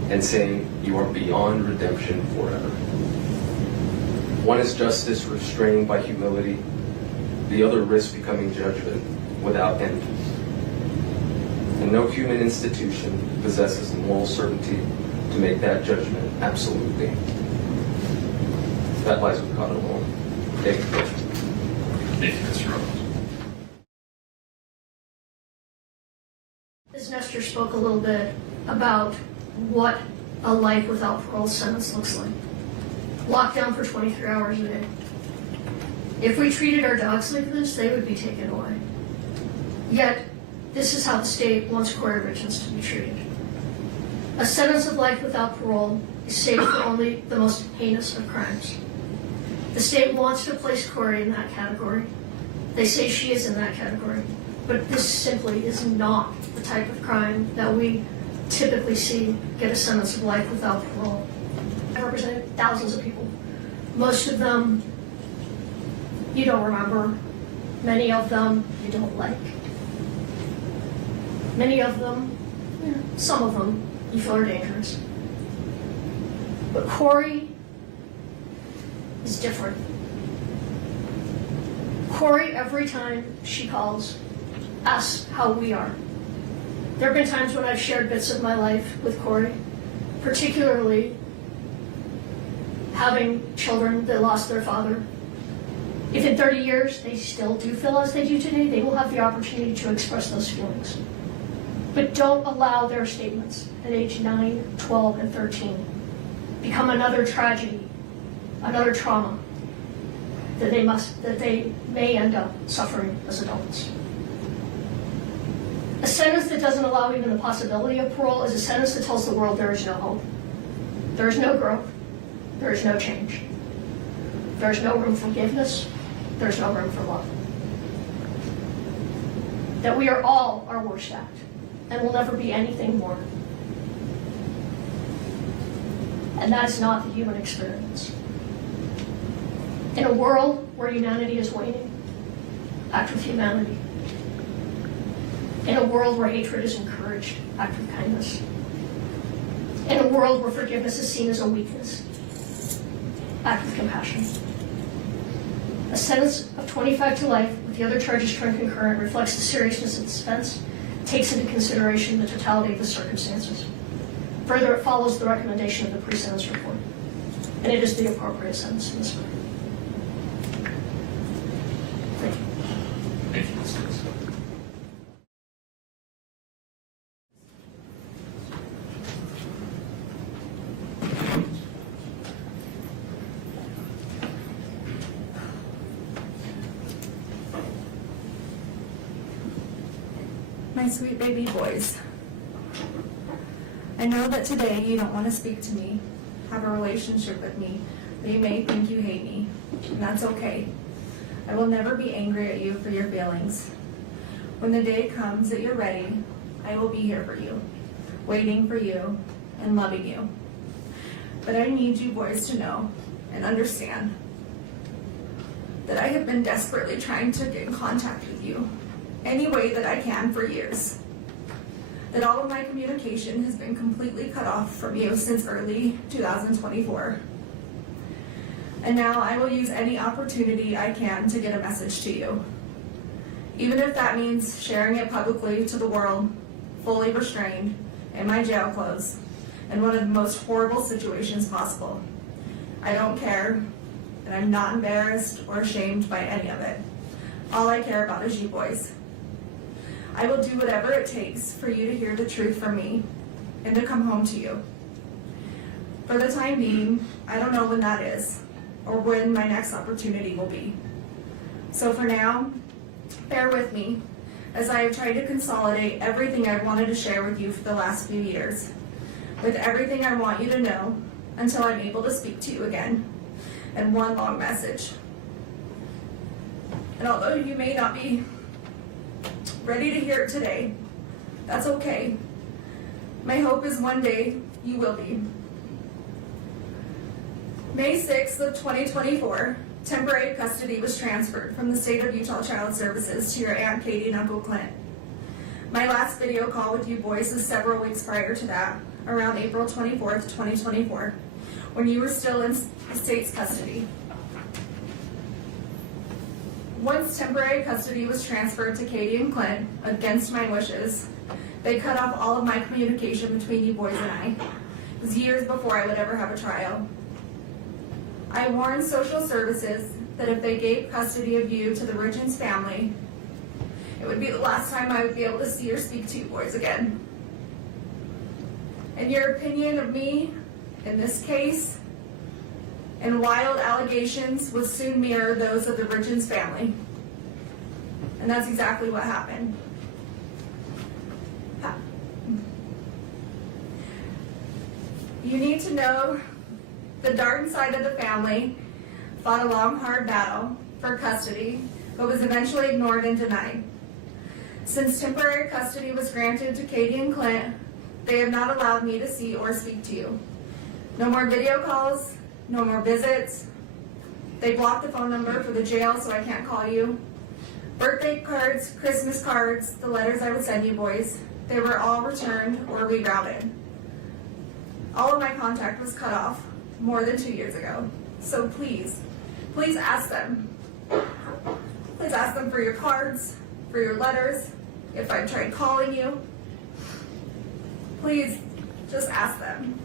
and saying you are beyond redemption forever. One is justice restrained by humility. The other risks becoming judgment without end. And no human institution possesses the moral certainty to make that judgment absolutely. That lies with God alone. Thank you. Thank you, Mr. Roberts. Ms. Nestor spoke a little bit about what a life without parole sentence looks like. Locked down for 23 hours a day. If we treated our dogs like this, they would be taken away. Yet, this is how the state wants Kouri Richins to be treated. A sentence of life without parole is safe for only the most heinous of crimes. The state wants to place Kouri in that category. They say she is in that category. But this simply is not the type of crime that we typically see get a sentence of life without parole. I've represented thousands of people. Most of them you don't remember. Many of them you don't like. Many of them, some of them, you feel are dangerous. But Kouri is different. Kouri, every time she calls, asks how we are. There have been times when I've shared bits of my life with Kouri, particularly having children that lost their father. If in 30 years they still do feel as they do today, they will have the opportunity to express those feelings. But don't allow their statements at age 9, 12, and 13 become another tragedy, another trauma that they may end up suffering as adults. A sentence that doesn't allow even the possibility of parole is a sentence that tells the world there is no hope. There is no growth. There is no change. There is no room for forgiveness. There is no room for love. That we are all our worst act and will never be anything more. And that is not the human experience. In a world where humanity is waning, act with humanity. In a world where hatred is encouraged, act with kindness. In a world where forgiveness is seen as a weakness, act with compassion. A sentence of 25 to life with the other charges turned concurrent reflects the seriousness of this offense, takes into consideration the totality of the circumstances. Further, it follows the recommendation of the pre-sentence report, and it is the appropriate sentence in this matter. Thank you. Thank you, Ms. Dix. My sweet baby boys, I know that today you don't want to speak to me, have a relationship with me, but you may think you hate me, and that's okay. I will never be angry at you for your feelings. When the day comes that you're ready, I will be here for you, waiting for you, and loving you. But I need you boys to know and understand that I have been desperately trying to get in contact with you any way that I can for years. That all of my communication has been completely cut off from you since early 2024. And now I will use any opportunity I can to get a message to you. Even if that means sharing it publicly to the world, fully restrained, in my jail clothes, in one of the most horrible situations possible. I don't care, and I'm not embarrassed or ashamed by any of it. All I care about is you boys. I will do whatever it takes for you to hear the truth from me and to come home to you. For the time being, I don't know when that is or when my next opportunity will be. So for now, bear with me as I have tried to consolidate everything I've wanted to share with you for the last few years, with everything I want you to know until I'm able to speak to you again, and one long message. And although you may not be ready to hear it today, that's okay. My hope is one day you will be. May 6th of 2024, temporary custody was transferred from the State of Utah Child Services to your Aunt Katie and Uncle Clint. My last video call with you boys is several weeks prior to that, around April 24th, 2024, when you were still in the state's custody. Once temporary custody was transferred to Katie and Clint, against my wishes, they cut off all of my communication between you boys and I. It was years before I would ever have a trial. I warned social services that if they gave custody of you to the Richins family, it would be the last time I would be able to see or speak to you boys again. And your opinion of me in this case and wild allegations would soon mirror those of the Richins family. And that's exactly what happened. You need to know the Darden side of the family fought a long, hard battle for custody, but was eventually ignored and denied. Since temporary custody was granted to Katie and Clint, they have not allowed me to see or speak to you. No more video calls, no more visits. They blocked the phone number for the jail so I can't call you. Birthday cards, Christmas cards, the letters I would send you boys, they were all returned or rerouted. All of my contact was cut off more than 2 years ago. So please, please ask them. Please ask them for your cards, for your letters, if I've tried calling you. Please, just ask them.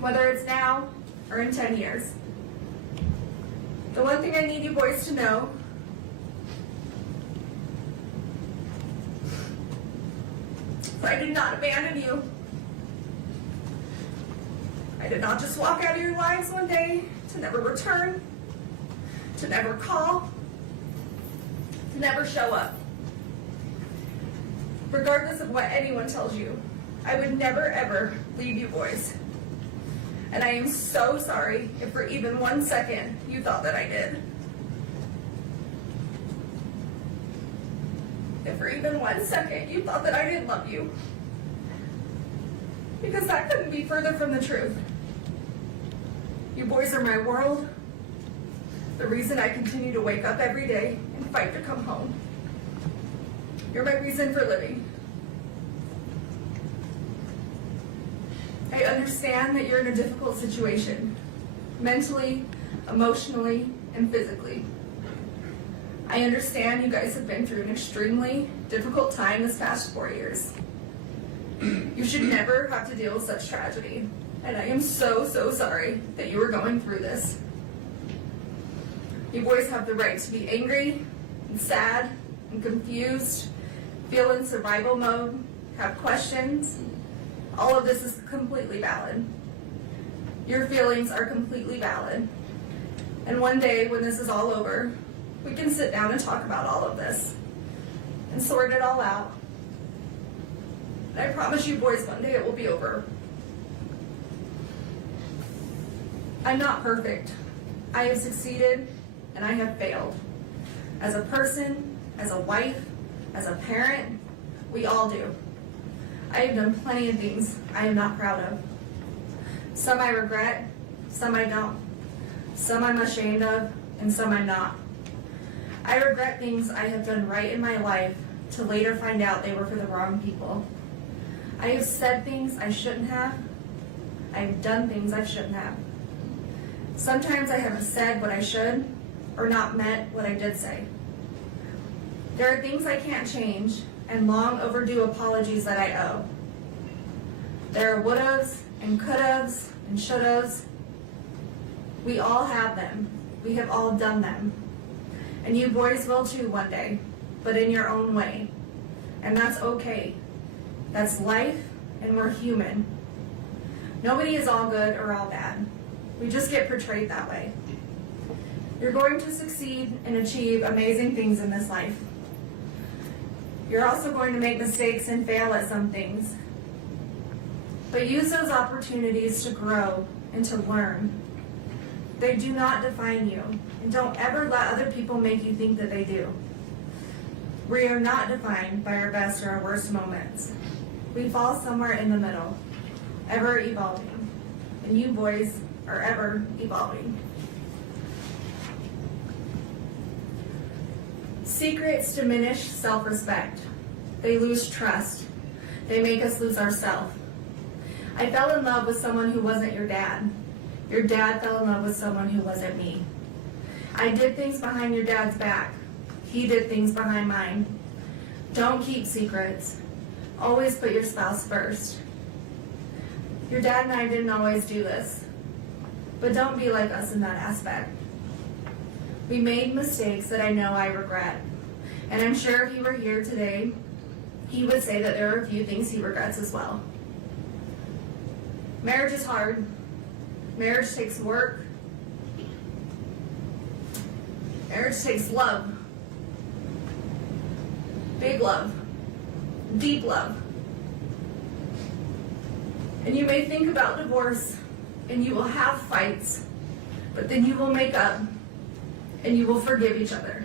Whether it's now or in 10 years. The one thing I need you boys to know is I did not abandon you. I did not just walk out of your lives one day to never return, to never call, to never show up. Regardless of what anyone tells you, I would never ever leave you boys. And I am so sorry if for even 1 second you thought that I did. If for even 1 second you thought that I didn't love you. Because that couldn't be further from the truth. You boys are my world, the reason I continue to wake up every day and fight to come home. You're my reason for living. I understand that you're in a difficult situation, mentally, emotionally, and physically. I understand you guys have been through an extremely difficult time this past 4 years. You should never have to deal with such tragedy, and I am so, so sorry that you are going through this. You boys have the right to be angry, and sad, and confused, feel in survival mode, have questions. All of this is completely valid. Your feelings are completely valid. And one day, when this is all over, we can sit down and talk about all of this and sort it all out. And I promise you boys, one day it will be over. I'm not perfect. I have succeeded and I have failed. As a person, as a wife, as a parent, we all do. I have done plenty of things I am not proud of. Some I regret, some I don't. Some I'm ashamed of, and some I'm not. I regret things I have done right in my life to later find out they were for the wrong people. I have said things I shouldn't have. I have done things I shouldn't have. Sometimes I haven't said what I should, or not meant what I did say. There are things I can't change, and long overdue apologies that I owe. There are would'ves and could'ves and should'ves. We all have them. We have all done them. And you boys will too one day, but in your own way. And that's okay. That's life, and we're human. Nobody is all good or all bad. We just get portrayed that way. You're going to succeed and achieve amazing things in this life. You're also going to make mistakes and fail at some things. But use those opportunities to grow and to learn. They do not define you, and don't ever let other people make you think that they do. We are not defined by our best or our worst moments. We fall somewhere in the middle, ever evolving. And you boys are ever evolving. Secrets diminish self-respect. They lose trust. They make us lose ourselves. I fell in love with someone who wasn't your dad. Your dad fell in love with someone who wasn't me. I did things behind your dad's back. He did things behind mine. Don't keep secrets. Always put your spouse first. Your dad and I didn't always do this, but don't be like us in that aspect. We made mistakes that I know I regret, and I'm sure if he were here today, he would say that there are a few things he regrets as well. Marriage is hard. Marriage takes work. Marriage takes love. Big love. Deep love. And you may think about divorce, and you will have fights, but then you will make up, and you will forgive each other.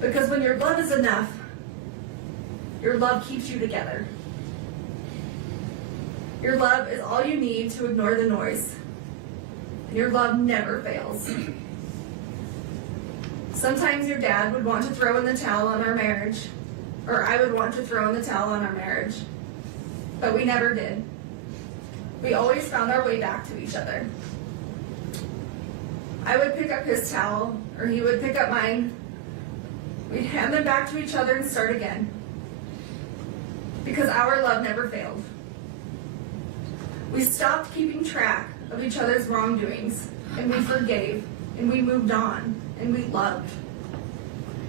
Because when your love is enough, your love keeps you together. Your love is all you need to ignore the noise. And your love never fails. Sometimes your dad would want to throw in the towel on our marriage, or I would want to throw in the towel on our marriage. But we never did. We always found our way back to each other. I would pick up his towel, or he would pick up mine. We'd hand them back to each other and start again. Because our love never failed. We stopped keeping track of each other's wrongdoings, and we forgave, and we moved on, and we loved.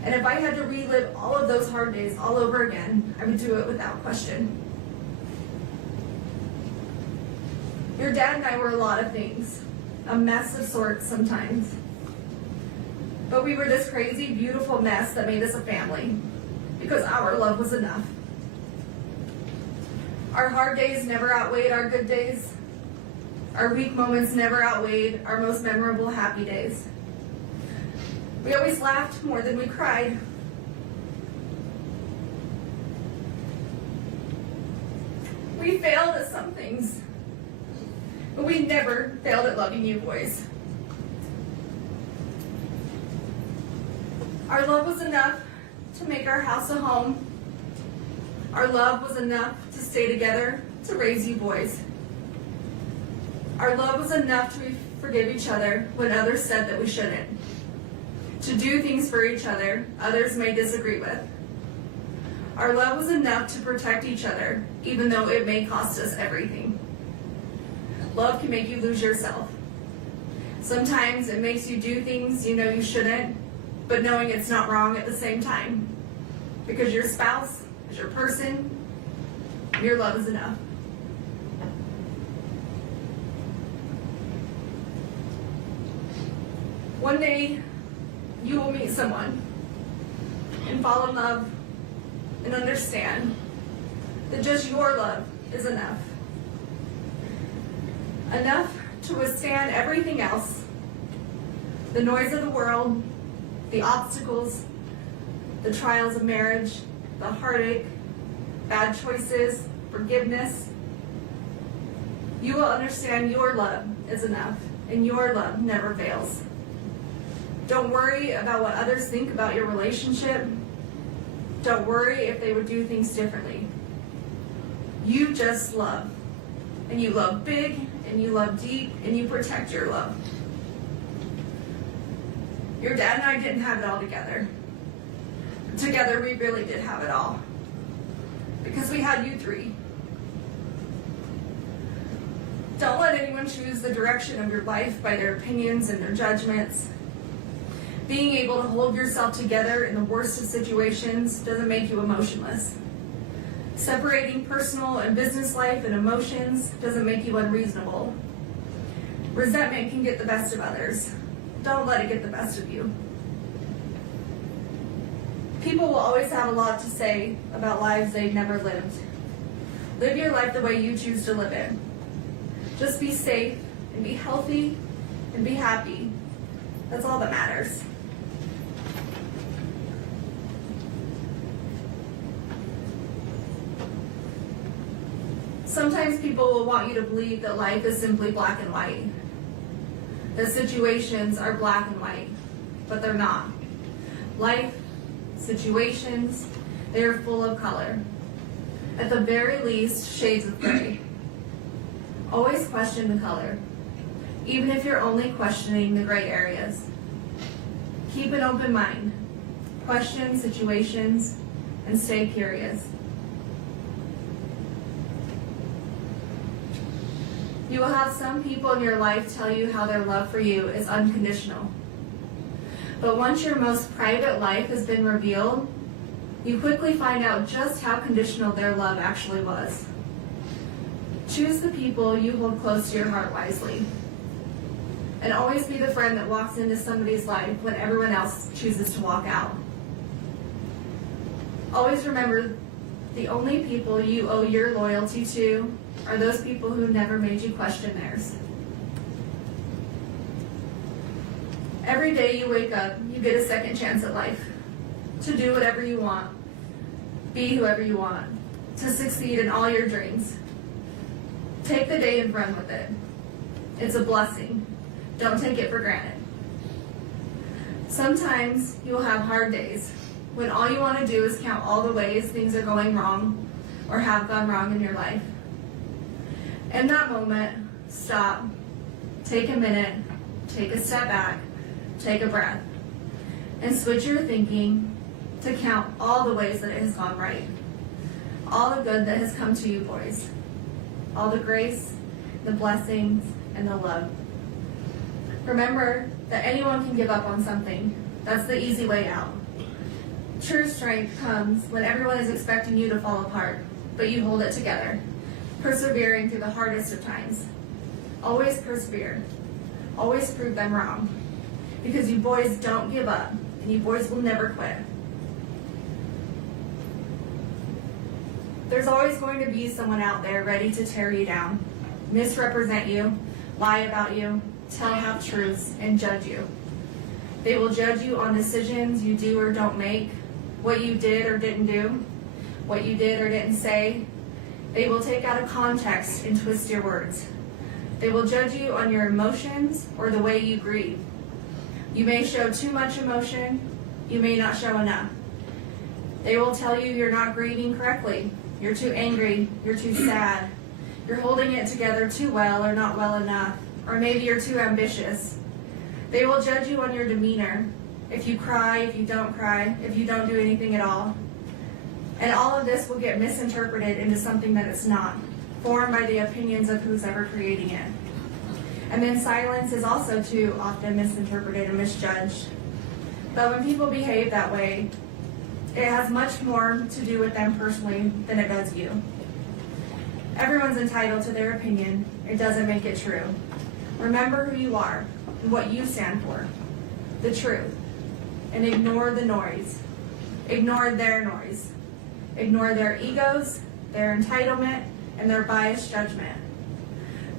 And if I had to relive all of those hard days all over again, I would do it without question. Your dad and I were a lot of things, a mess of sorts sometimes. But we were this crazy, beautiful mess that made us a family, because our love was enough. Our hard days never outweighed our good days. Our weak moments never outweighed our most memorable happy days. We always laughed more than we cried. We failed at some things, but we never failed at loving you boys. Our love was enough to make our house a home. Our love was enough to stay together, to raise you boys. Our love was enough to forgive each other when others said that we shouldn't. To do things for each other others may disagree with. Our love was enough to protect each other, even though it may cost us everything. Love can make you lose yourself. Sometimes it makes you do things you know you shouldn't, but knowing it's not wrong at the same time. Because your spouse is your person, your love is enough. One day, you will meet someone and fall in love and understand that just your love is enough. Enough to withstand everything else, the noise of the world, the obstacles, the trials of marriage, the heartache, bad choices, forgiveness. You will understand your love is enough, and your love never fails. Don't worry about what others think about your relationship. Don't worry if they would do things differently. You just love. And you love big, and you love deep, and you protect your love. Your dad and I didn't have it all together. Together we really did have it all. Because we had you three. Don't let anyone choose the direction of your life by their opinions and their judgments. Being able to hold yourself together in the worst of situations doesn't make you emotionless. Separating personal and business life and emotions doesn't make you unreasonable. Resentment can get the best of others. Don't let it get the best of you. People will always have a lot to say about lives they've never lived. Live your life the way you choose to live it. Just be safe and be healthy and be happy. That's all that matters. Sometimes people will want you to believe that life is simply black and white, that situations are black and white, but they're not. Life, situations, they are full of color. At the very least, shades of gray. Always question the color, even if you're only questioning the gray areas. Keep an open mind, question situations, and stay curious. You will have some people in your life tell you how their love for you is unconditional. But once your most private life has been revealed, you quickly find out just how conditional their love actually was. Choose the people you hold close to your heart wisely. And always be the friend that walks into somebody's life when everyone else chooses to walk out. Always remember, the only people you owe your loyalty to are those people who never made you question theirs. Every day you wake up, you get a second chance at life. To do whatever you want, be whoever you want, to succeed in all your dreams. Take the day and run with it. It's a blessing. Don't take it for granted. Sometimes you will have hard days when all you want to do is count all the ways things are going wrong or have gone wrong in your life. In that moment, stop, take a minute, take a step back, take a breath, and switch your thinking to count all the ways that it has gone right. All the good that has come to you, boys. All the grace, the blessings, and the love. Remember that anyone can give up on something. That's the easy way out. True strength comes when everyone is expecting you to fall apart, but you hold it together, persevering through the hardest of times. Always persevere. Always prove them wrong. Because you boys don't give up, and you boys will never quit. There's always going to be someone out there ready to tear you down, misrepresent you, lie about you, tell half-truths, and judge you. They will judge you on decisions you do or don't make, what you did or didn't do, what you did or didn't say. They will take out of context and twist your words. They will judge you on your emotions or the way you grieve. You may show too much emotion, you may not show enough. They will tell you you're not grieving correctly, you're too angry, you're too sad, you're holding it together too well or not well enough, or maybe you're too ambitious. They will judge you on your demeanor, if you cry, if you don't cry, if you don't do anything at all. And all of this will get misinterpreted into something that it's not, formed by the opinions of who's ever creating it. And then silence is also too often misinterpreted and misjudged. But when people behave that way, it has much more to do with them personally than it does you. Everyone's entitled to their opinion. It doesn't make it true. Remember who you are and what you stand for, the truth, and ignore the noise. Ignore their noise. Ignore their egos, their entitlement, and their biased judgment.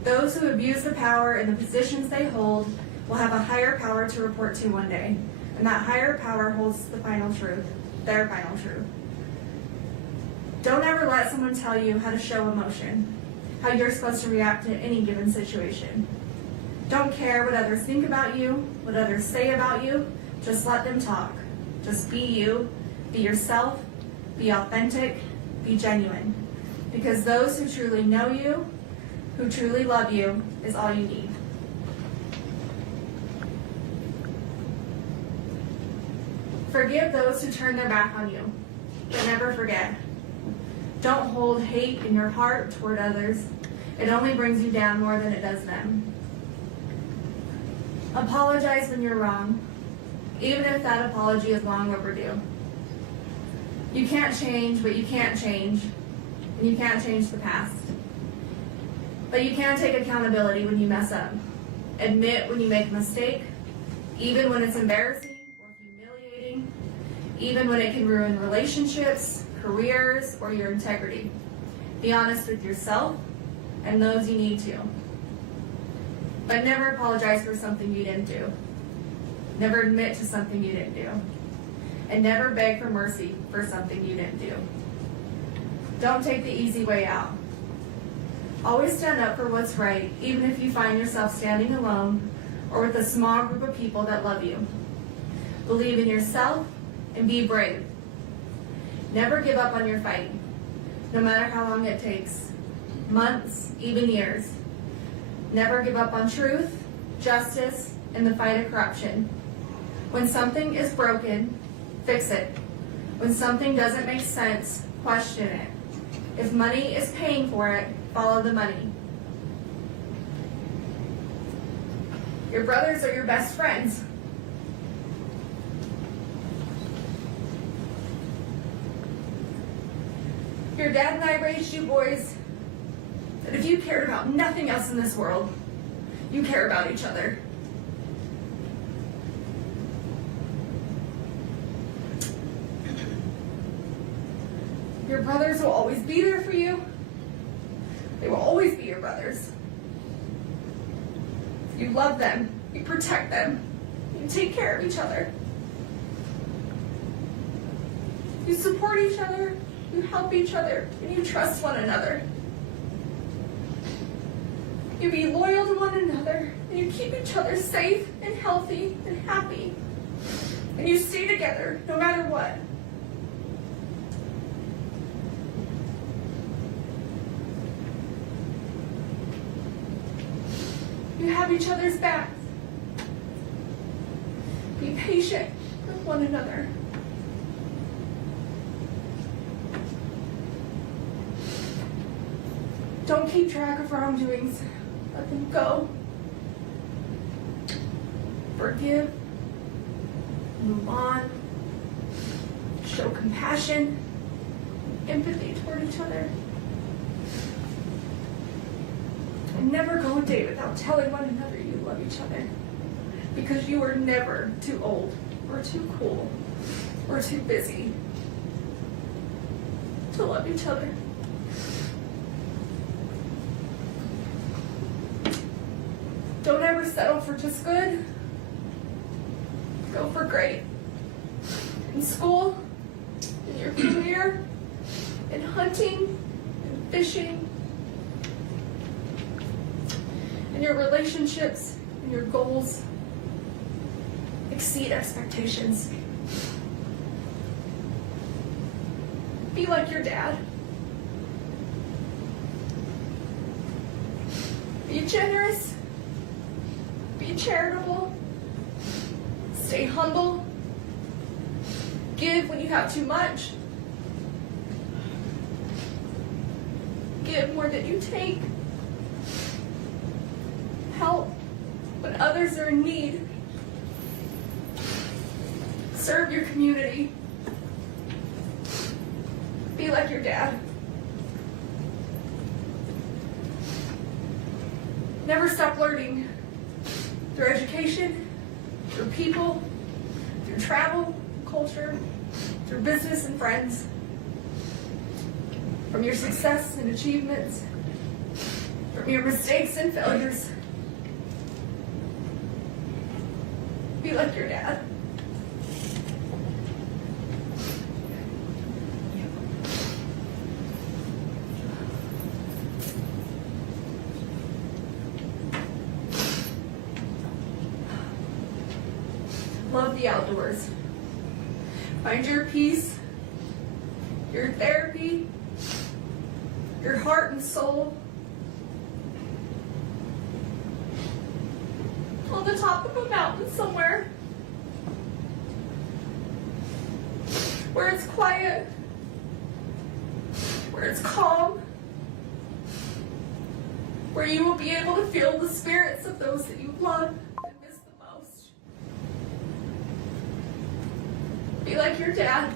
Those who abuse the power and the positions they hold will have a higher power to report to one day, and that higher power holds the final truth, their final truth. Don't ever let someone tell you how to show emotion, how you're supposed to react to any given situation. Don't care what others think about you, what others say about you, just let them talk. Just be you, be yourself, be authentic, be genuine. Because those who truly know you, who truly love you, is all you need. Forgive those who turn their back on you, but never forget. Don't hold hate in your heart toward others. It only brings you down more than it does them. Apologize when you're wrong, even if that apology is long overdue. You can't change what you can't change, and you can't change the past. But you can take accountability when you mess up. Admit when you make a mistake, even when it's embarrassing or humiliating, even when it can ruin relationships, careers, or your integrity. Be honest with yourself and those you need to. But never apologize for something you didn't do. Never admit to something you didn't do. And never beg for mercy for something you didn't do. Don't take the easy way out. Always stand up for what's right, even if you find yourself standing alone or with a small group of people that love you. Believe in yourself and be brave. Never give up on your fight, no matter how long it takes, months, even years. Never give up on truth, justice, and the fight of corruption. When something is broken, fix it. When something doesn't make sense, question it. If money is paying for it, follow the money. Your brothers are your best friends. Your dad and I raised you boys, and if you cared about nothing else in this world, you care about each other. Your brothers will always be there for you. They will always be your brothers. You love them, you protect them, you take care of each other. You support each other, you help each other, and you trust one another. You be loyal to one another, and you keep each other safe and healthy and happy. And you stay together no matter what. You have each other's backs. Be patient with one another. Don't keep track of wrongdoings. Let them go. Forgive. Move on. Show compassion, empathy toward each other. And never go a day without telling one another you love each other. Because you are never too old, or too cool, or too busy to love each other. Don't ever settle for just good. Go for great. In school, in your career, in hunting, in fishing, in your relationships, in your goals. Exceed expectations. Be like your dad. Be generous. Be charitable. Stay humble. Give when you have too much. Give more than you take. Help when others are in need. Serve your community. Be like your dad. Never stop learning. Through education, through people, through travel, culture, through business and friends. From your success and achievements, from your mistakes and failures. Be like your dad. Love the outdoors. Find your peace, your therapy, your heart and soul on the top of a mountain somewhere where it's quiet, where it's calm, where you will be able to feel the spirits of those that you love and miss the most. Be like your dad.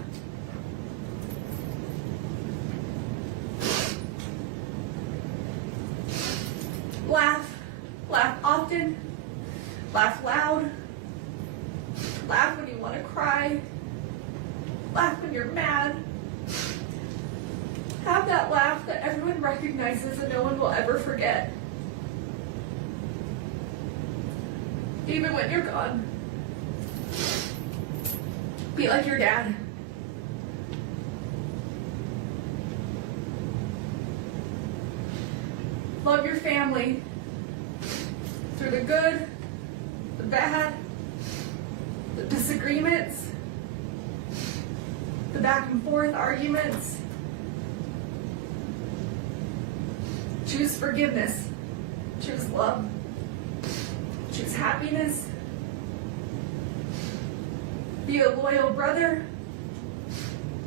Laugh. Laugh often. Laugh loud. Laugh when you want to cry. Laugh when you're mad. Have that laugh that everyone recognizes and no one will ever forget. Even when you're gone. Be like your dad. Love your family through the good, the bad, the disagreements, the back and forth arguments. Choose forgiveness. Choose love. Choose happiness. Be a loyal brother.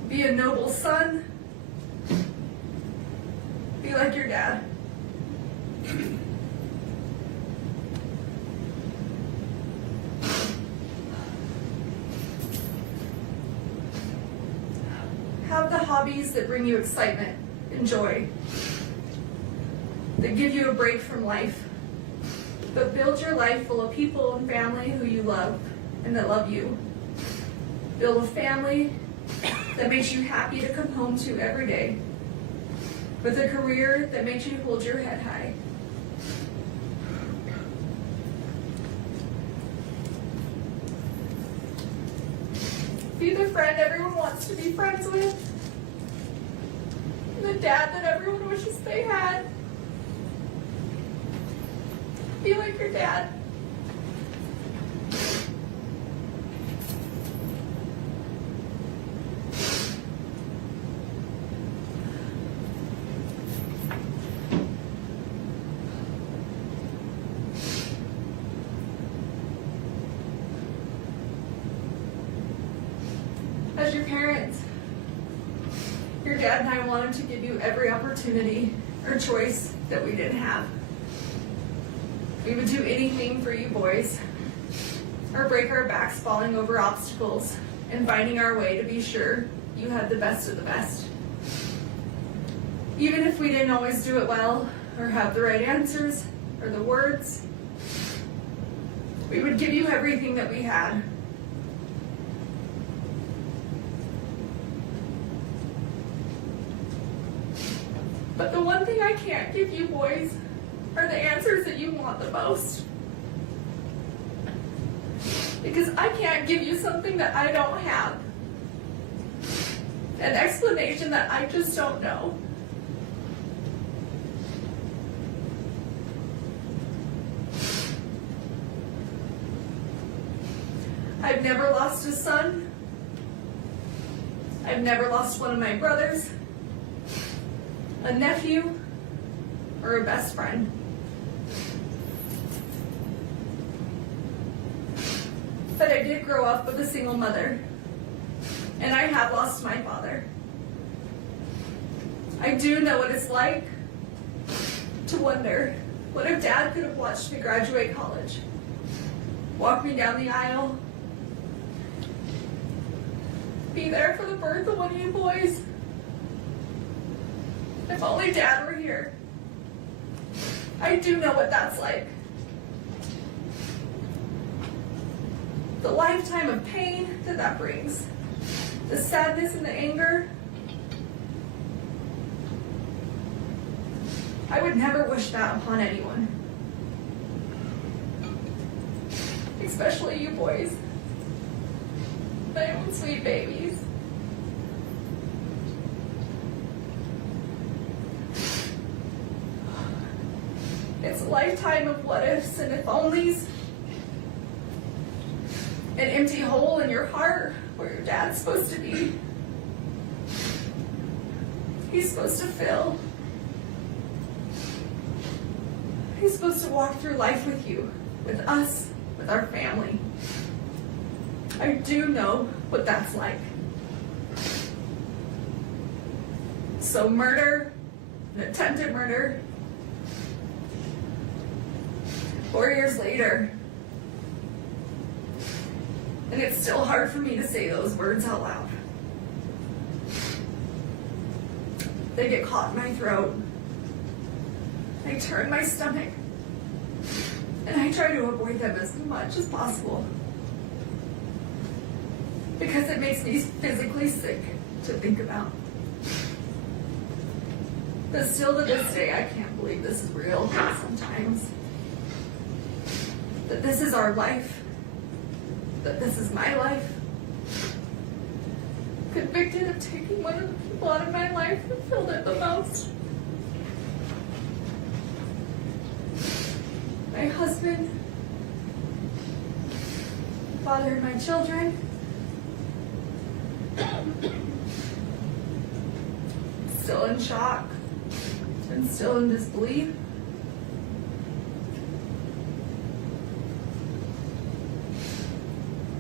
Be a noble son. Be like your dad. Have the hobbies that bring you excitement and joy, that give you a break from life, but build your life full of people and family who you love and that love you. Build a family that makes you happy to come home to every day, with a career that makes you hold your head high. Be the friend everyone wants to be friends with. The dad that everyone wishes they had. Be like your dad. As your parents, your dad and I wanted to give you every opportunity or choice that we didn't have. We would do anything for you boys, or break our backs falling over obstacles and finding our way to be sure you had the best of the best. Even if we didn't always do it well, or have the right answers, or the words, we would give you everything that we had. But the one thing I can't give you boys are the answers that you want the most. Because I can't give you something that I don't have. An explanation that I just don't know. I've never lost a son. I've never lost one of my brothers, a nephew, or a best friend. But I did grow up with a single mother, and I have lost my father. I do know what it's like to wonder, what if Dad could have watched me graduate college, walk me down the aisle, be there for the birth of one of you boys? If only Dad were here. I do know what that's like. The lifetime of pain that brings. The sadness and the anger. I would never wish that upon anyone. Especially you boys. My own sweet babies. It's a lifetime of what ifs and if onlys. An empty hole in your heart where your dad's supposed to be. He's supposed to fill. He's supposed to walk through life with you, with us, with our family. I do know what that's like. So murder, an attempted murder, 4 years later, and it's still hard for me to say those words out loud. They get caught in my throat. I turn my stomach, and I try to avoid them as much as possible. Because it makes me physically sick to think about. But still to this day, I can't believe this is real sometimes. That this is our life. That this is my life. Convicted of taking one of the people out of my life that filled it the most. my husband, father of my children. Still in shock and still in disbelief.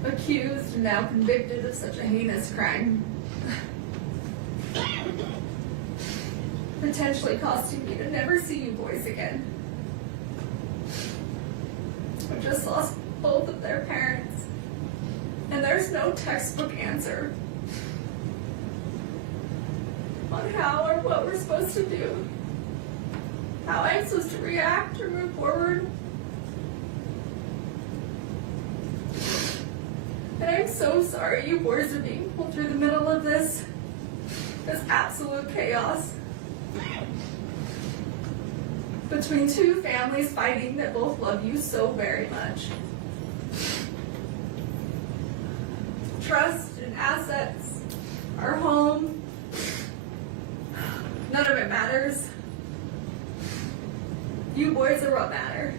Accused and now convicted of such a heinous crime. Potentially costing me to never see you boys again. I just lost both of their parents, and there's no textbook answer on how or what we're supposed to do, how I'm supposed to react or move forward. And I'm so sorry you boys are being pulled through the middle of this absolute chaos. Between two families fighting that both love you so very much. Trust and assets, our home, none of it matters. You boys are what matter.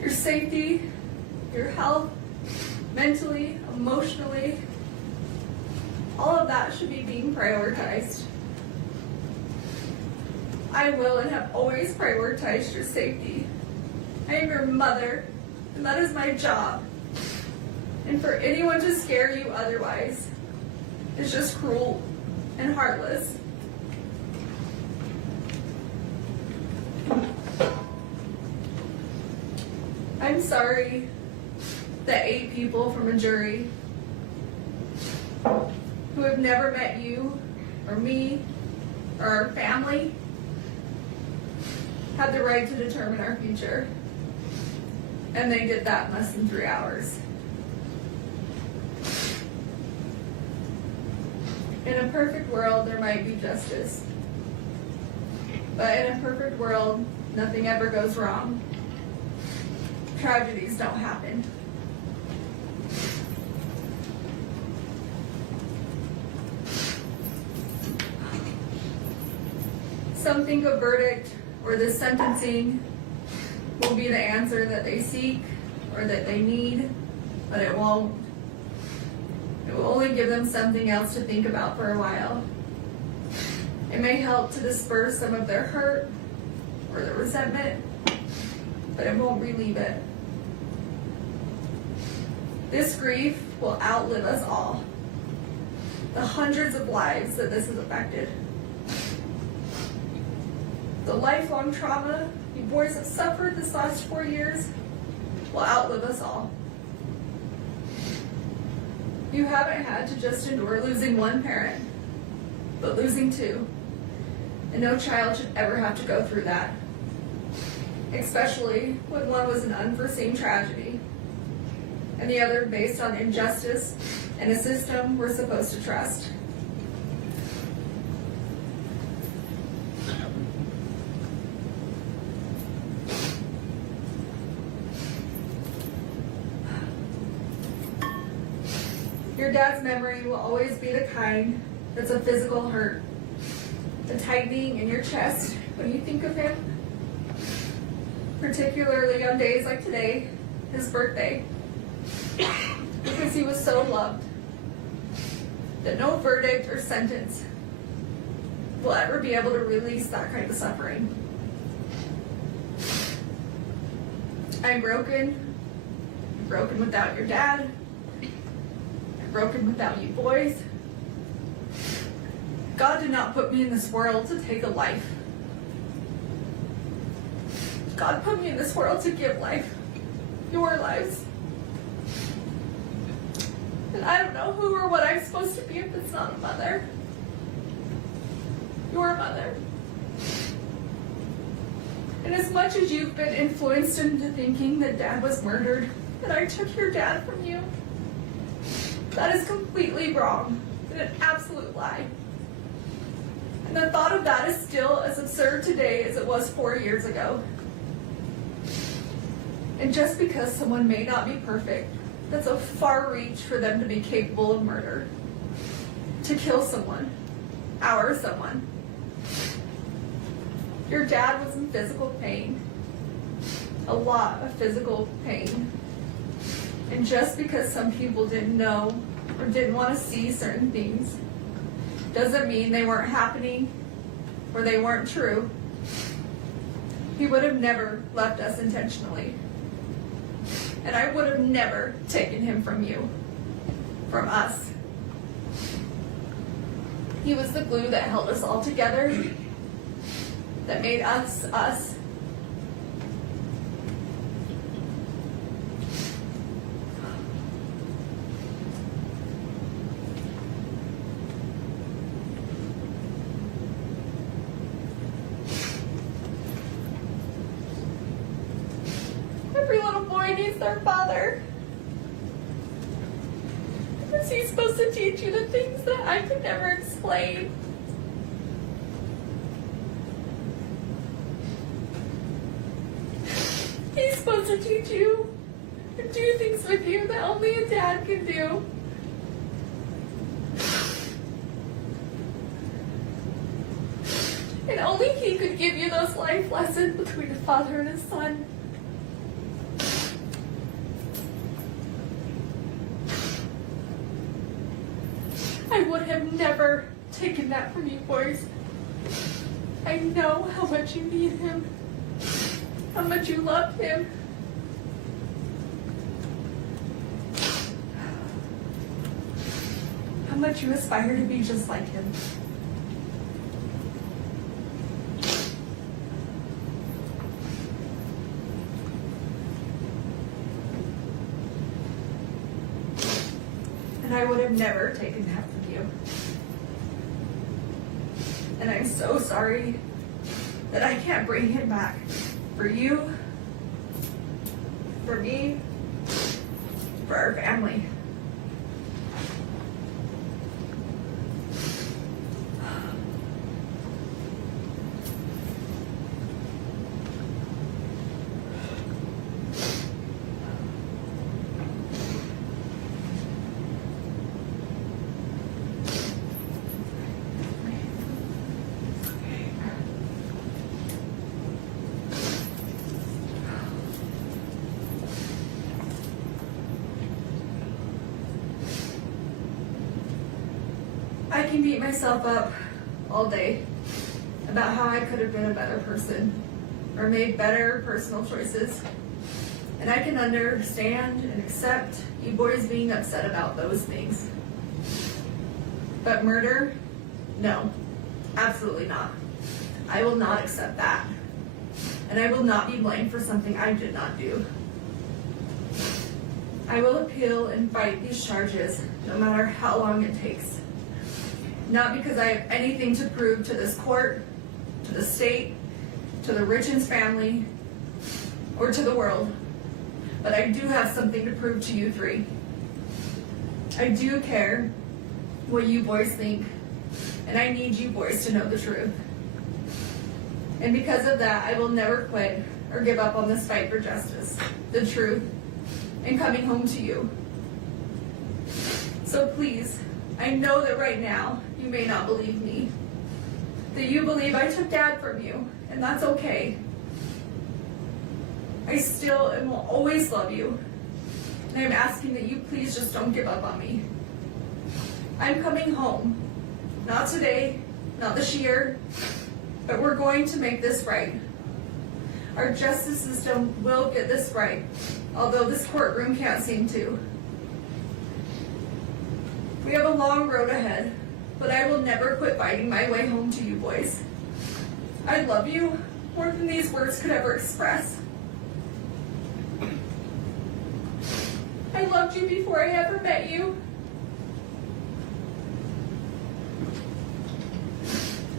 Your safety, your health, mentally, emotionally, all of that should be being prioritized. I will and have always prioritized your safety. I am your mother, and that is my job. And for anyone to scare you otherwise is just cruel and heartless. I'm sorry that 8 people from a jury who have never met you or me or our family had the right to determine our future. And they did that in less than 3 hours. In a perfect world, there might be justice. But in a perfect world, nothing ever goes wrong. Tragedies don't happen. Some think a verdict or the sentencing will be the answer that they seek or that they need, but it won't. It will only give them something else to think about for a while. It may help to disperse some of their hurt or their resentment, but it won't relieve it. This grief will outlive us all. The hundreds of lives that this has affected. The lifelong trauma you boys have suffered this last 4 years will outlive us all. You haven't had to just endure losing one parent, but losing 2. And no child should ever have to go through that. Especially when one was an unforeseen tragedy, and the other based on injustice and a system we're supposed to trust. Your dad's memory will always be the kind that's a physical hurt. The tightening in your chest when you think of him. Particularly on days like today, his birthday. Because he was so loved that no verdict or sentence will ever be able to release that kind of suffering. I'm broken. I'm broken without your dad. Broken without you boys. God did not put me in this world to take a life. God put me in this world to give life. Your lives. And I don't know who or what I'm supposed to be if it's not a mother. Your mother. And as much as you've been influenced into thinking that Dad was murdered, that I took your dad from you, that is completely wrong and an absolute lie. And the thought of that is still as absurd today as it was 4 years ago. And just because someone may not be perfect, that's a far reach for them to be capable of murder. To kill someone, our someone. Your dad was in physical pain. a lot of physical pain. And just because some people didn't know or didn't want to see certain things doesn't mean they weren't happening or they weren't true. He would have never left us intentionally. And I would have never taken him from you, from us. He was the glue that held us all together, that made us, us. Every little boy needs their father. Is he supposed to teach you the things that I could never explain? He's supposed to teach you and do things with you that only a dad can do. And only he could give you those life lessons between a father and a son. I would have never taken that from you boys. I know how much you need him, how much you love him. How much you aspire to be just like him. And I would have never taken that from you. And I'm so sorry that I can't bring him back. For you, for me, for our family. I can beat myself up all day about how I could have been a better person or made better personal choices. And I can understand and accept you boys being upset about those things. But murder? No, absolutely not. I will not accept that. And I will not be blamed for something I did not do. I will appeal and fight these charges no matter how long it takes. Not because I have anything to prove to this court, to the state, to the Richins family, or to the world. But I do have something to prove to you three. I do care what you boys think, and I need you boys to know the truth. And because of that, I will never quit or give up on this fight for justice, the truth, and coming home to you. So please, I know that right now you may not believe me, that you believe I took Dad from you, and that's okay. I still and will always love you, and I'm asking that you please just don't give up on me. I'm coming home, not today, not this year, but we're going to make this right. Our justice system will get this right, although this courtroom can't seem to. We have a long road ahead, but I will never quit fighting my way home to you boys. I love you more than these words could ever express. I loved you before I ever met you.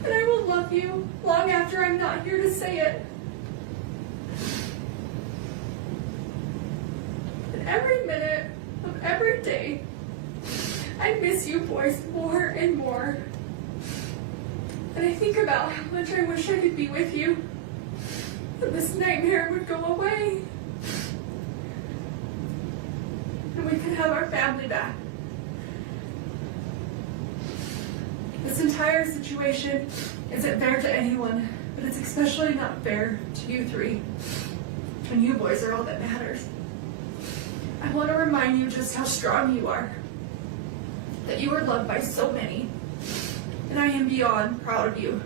And I will love you long after I'm not here to say it. And every minute of every day, I miss you boys more and more. And I think about how much I wish I could be with you. And this nightmare would go away. And we could have our family back. This entire situation isn't fair to anyone, but it's especially not fair to you three. And you boys are all that matters. I want to remind you just how strong you are. That you are loved by so many. And I am beyond proud of you.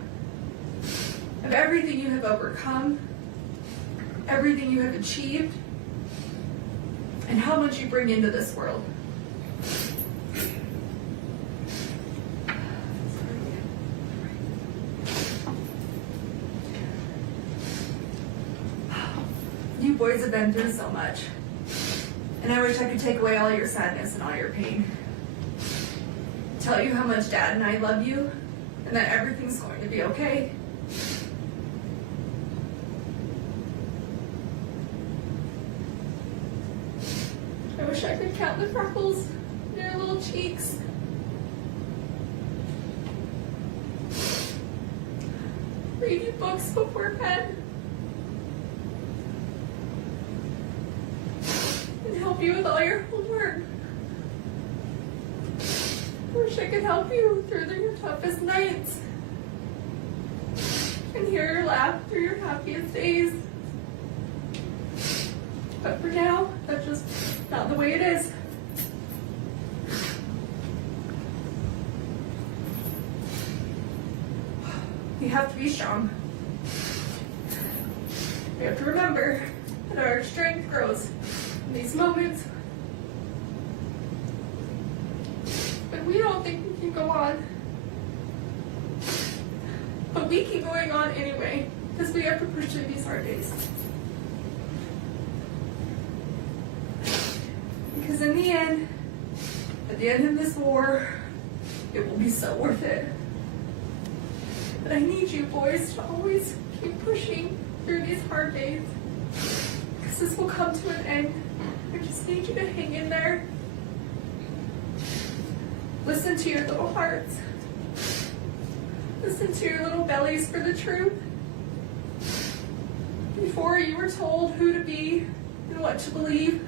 Of everything you have overcome, everything you have achieved, and how much you bring into this world. You boys have been through so much, and I wish I could take away all your sadness and all your pain. Tell you how much Dad and I love you, and that everything's going to be okay. I wish I could count the freckles in your little cheeks. Read you books before bed. And help you with all your homework. I wish I could help you through your toughest nights. And hear your laugh through your happiest days. But for now, that's just not the way it is. We have to be strong. We have to remember that our strength grows in these moments when we don't think we can go on. But we keep going on anyway, because we have to push through these hard days. Because in the end, at the end of this war, it will be so worth it. But I need you boys to always keep pushing through these hard days. Because this will come to an end. I just need you to hang in there. Listen to your little hearts. Listen to your little bellies for the truth. Before you were told who to be and what to believe,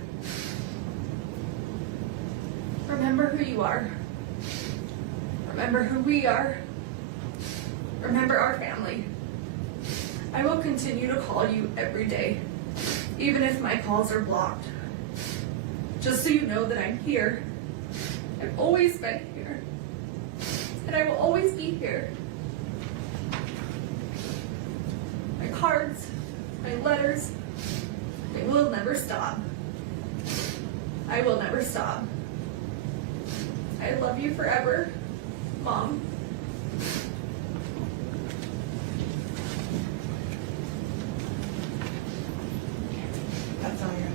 remember who you are. Remember who we are. Remember our family. I will continue to call you every day, even if my calls are blocked. Just so you know that I'm here. I've always been here. And I will always be here. My cards, my letters, they will never stop. I will never stop. I love you forever, Mom. That's all you're.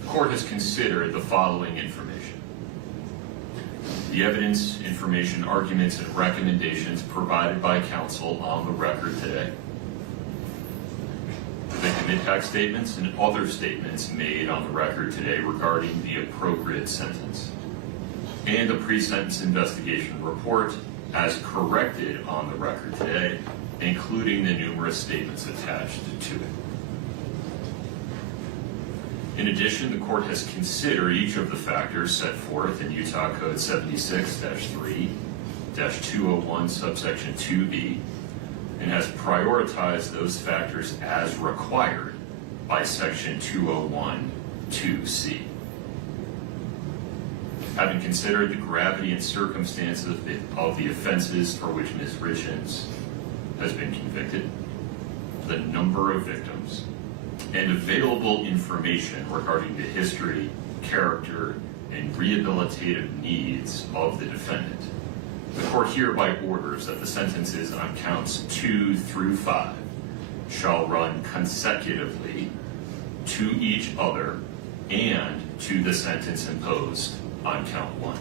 The court has considered the following information. The evidence, information, arguments, and recommendations provided by counsel on the record today. The victim impact statements and other statements made on the record today regarding the appropriate sentence. And the pre-sentence investigation report as corrected on the record today, including the numerous statements attached to it. In addition, the court has considered each of the factors set forth in Utah Code 76-3-201 subsection 2B and has prioritized those factors as required by section 201-2C. Having considered the gravity and circumstances of the offenses for which Ms. Richins has been convicted, the number of victims, and available information regarding the history, character, and rehabilitative needs of the defendant, the court hereby orders that the sentences on counts 2 through 5 shall run consecutively to each other and to the sentence imposed on count 1.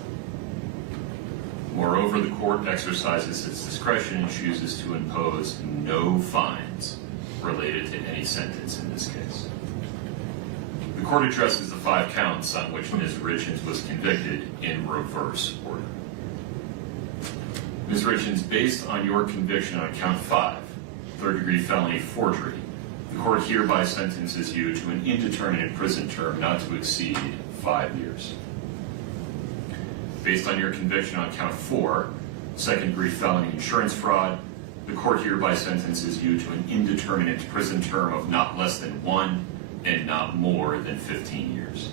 Moreover, the court exercises its discretion and chooses to impose no fines related to any sentence in this case. The court addresses the 5 counts on which Ms. Richins was convicted in reverse order. Ms. Richins, based on your conviction on count 5, third-degree felony forgery, the court hereby sentences you to an indeterminate prison term not to exceed 5 years. Based on your conviction on count 4, second-degree felony insurance fraud, The court hereby sentences you to an indeterminate prison term of not less than 1 and not more than 15 years.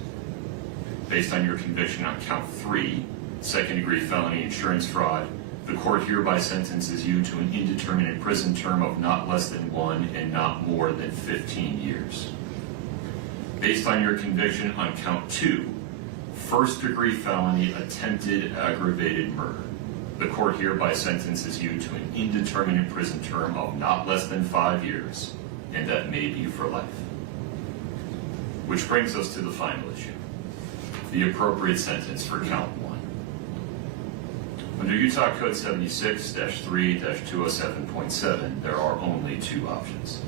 Based on your conviction on count 3, second-degree felony insurance fraud, the court hereby sentences you to an indeterminate prison term of not less than 1 and not more than 15 years. Based on your conviction on count 2, first-degree felony attempted aggravated murder, the court hereby sentences you to an indeterminate prison term of not less than 5 years, and that may be for life. Which brings us to the final issue, the appropriate sentence for count 1. Under Utah Code 76-3-207.7, there are only 2 options.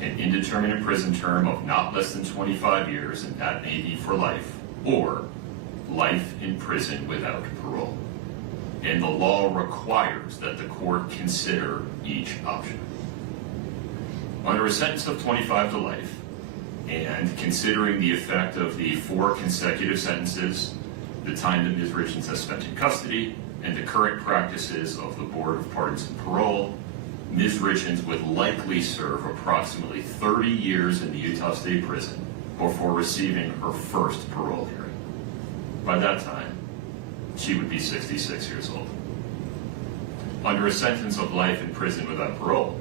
An indeterminate prison term of not less than 25 years, and that may be for life, or life in prison without parole. And the law requires that the court consider each option. Under a sentence of 25 to life, and considering the effect of the 4 consecutive sentences, the time that Ms. Richins has spent in custody, and the current practices of the Board of Pardons and Parole, Ms. Richins would likely serve approximately 30 years in the Utah State Prison before receiving her first parole hearing. By that time, she would be 66 years old. Under a sentence of life in prison without parole,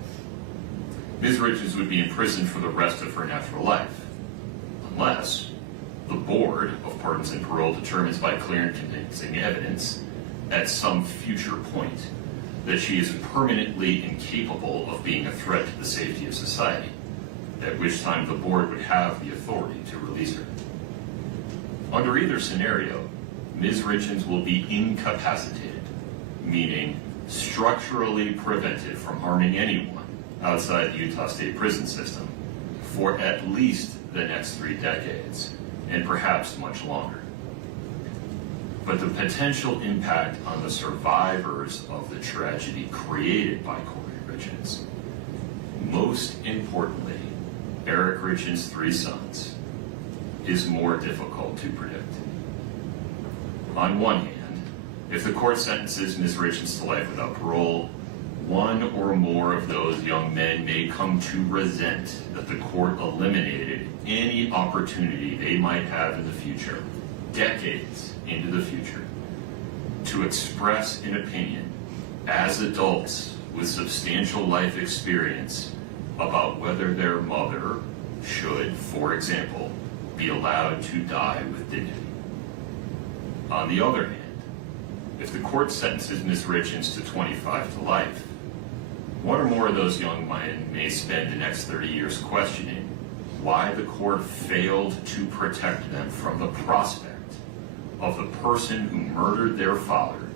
Ms. Richins would be in prison for the rest of her natural life, unless the Board of Pardons and Parole determines by clear and convincing evidence at some future point that she is permanently incapable of being a threat to the safety of society, at which time the board would have the authority to release her. Under either scenario, Ms. Richins will be incapacitated, meaning structurally prevented from harming anyone outside the Utah State prison system for at least the next 3 decades, and perhaps much longer. But the potential impact on the survivors of the tragedy created by Kouri Richins, most importantly, Eric Richins' 3 sons, is more difficult to predict. On one hand, if the court sentences Ms. Richins to life without parole, one or more of those young men may come to resent that the court eliminated any opportunity they might have in the future, decades into the future, to express an opinion as adults with substantial life experience about whether their mother should, for example, be allowed to die with dignity. On the other hand, if the court sentences Ms. Richins to 25 to life, one or more of those young men may spend the next 30 years questioning why the court failed to protect them from the prospect of the person who murdered their father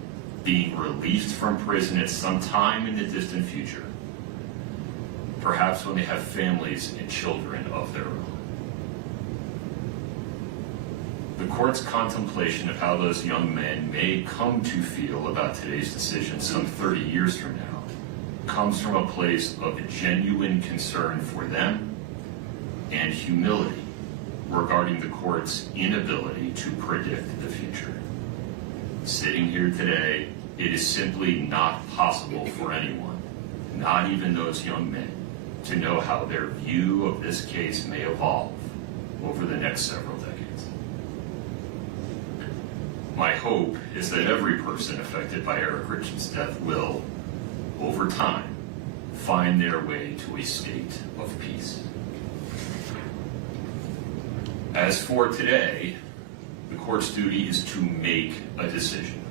being released from prison at some time in the distant future, perhaps when they have families and children of their own. The court's contemplation of how those young men may come to feel about today's decision some 30 years from now comes from a place of genuine concern for them and humility regarding the court's inability to predict the future. Sitting here today, it is simply not possible for anyone, not even those young men, to know how their view of this case may evolve over the next several decades. My hope is that every person affected by Eric Richins' death will, over time, find their way to a state of peace. As for today, the court's duty is to make a decision,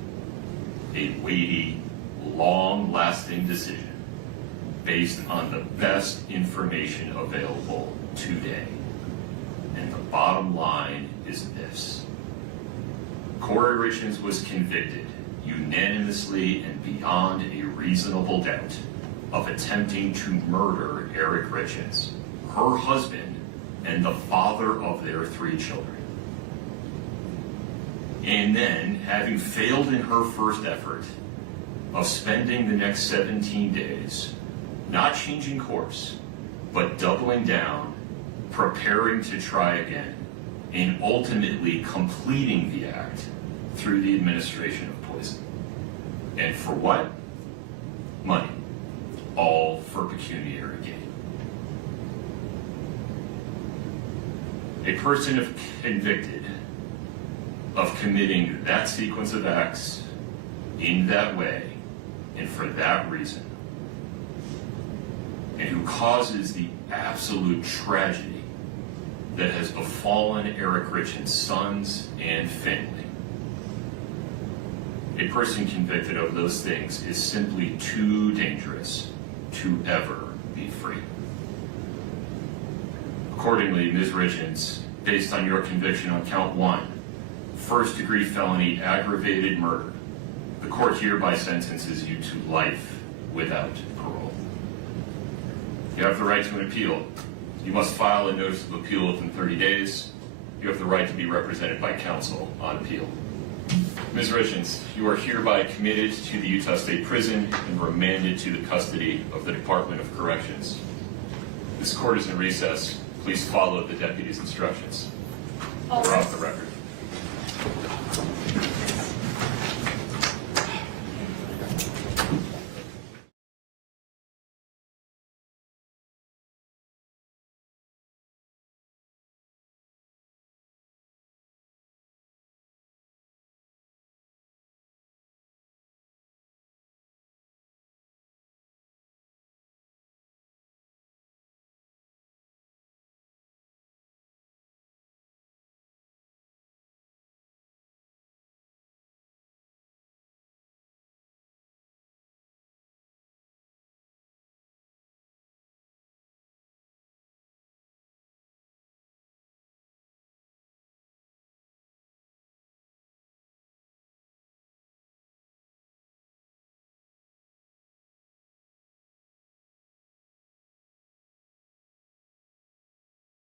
a weighty, long-lasting decision based on the best information available today. And the bottom line is this: Kouri Richins was convicted unanimously and beyond a reasonable doubt of attempting to murder Eric Richins, her husband, and the father of their 3 children. And then, having failed in her first effort of spending the next 17 days, not changing course, but doubling down, preparing to try again, and ultimately completing the act through the administration of poison. And for what? Money. all for pecuniary gain. A person convicted of committing that sequence of acts in that way and for that reason, and who causes the absolute tragedy that has befallen Eric Richins' sons and family. A person convicted of those things is simply too dangerous to ever be free. Accordingly, Ms. Richins, based on your conviction on count 1, first-degree felony aggravated murder, the court hereby sentences you to life without parole. You have the right to an appeal. You must file a notice of appeal within 30 days. You have the right to be represented by counsel on appeal. Ms. Richins, you are hereby committed to the Utah State Prison and remanded to the custody of the Department of Corrections. This court is in recess. Please follow the deputy's instructions. We're off the record.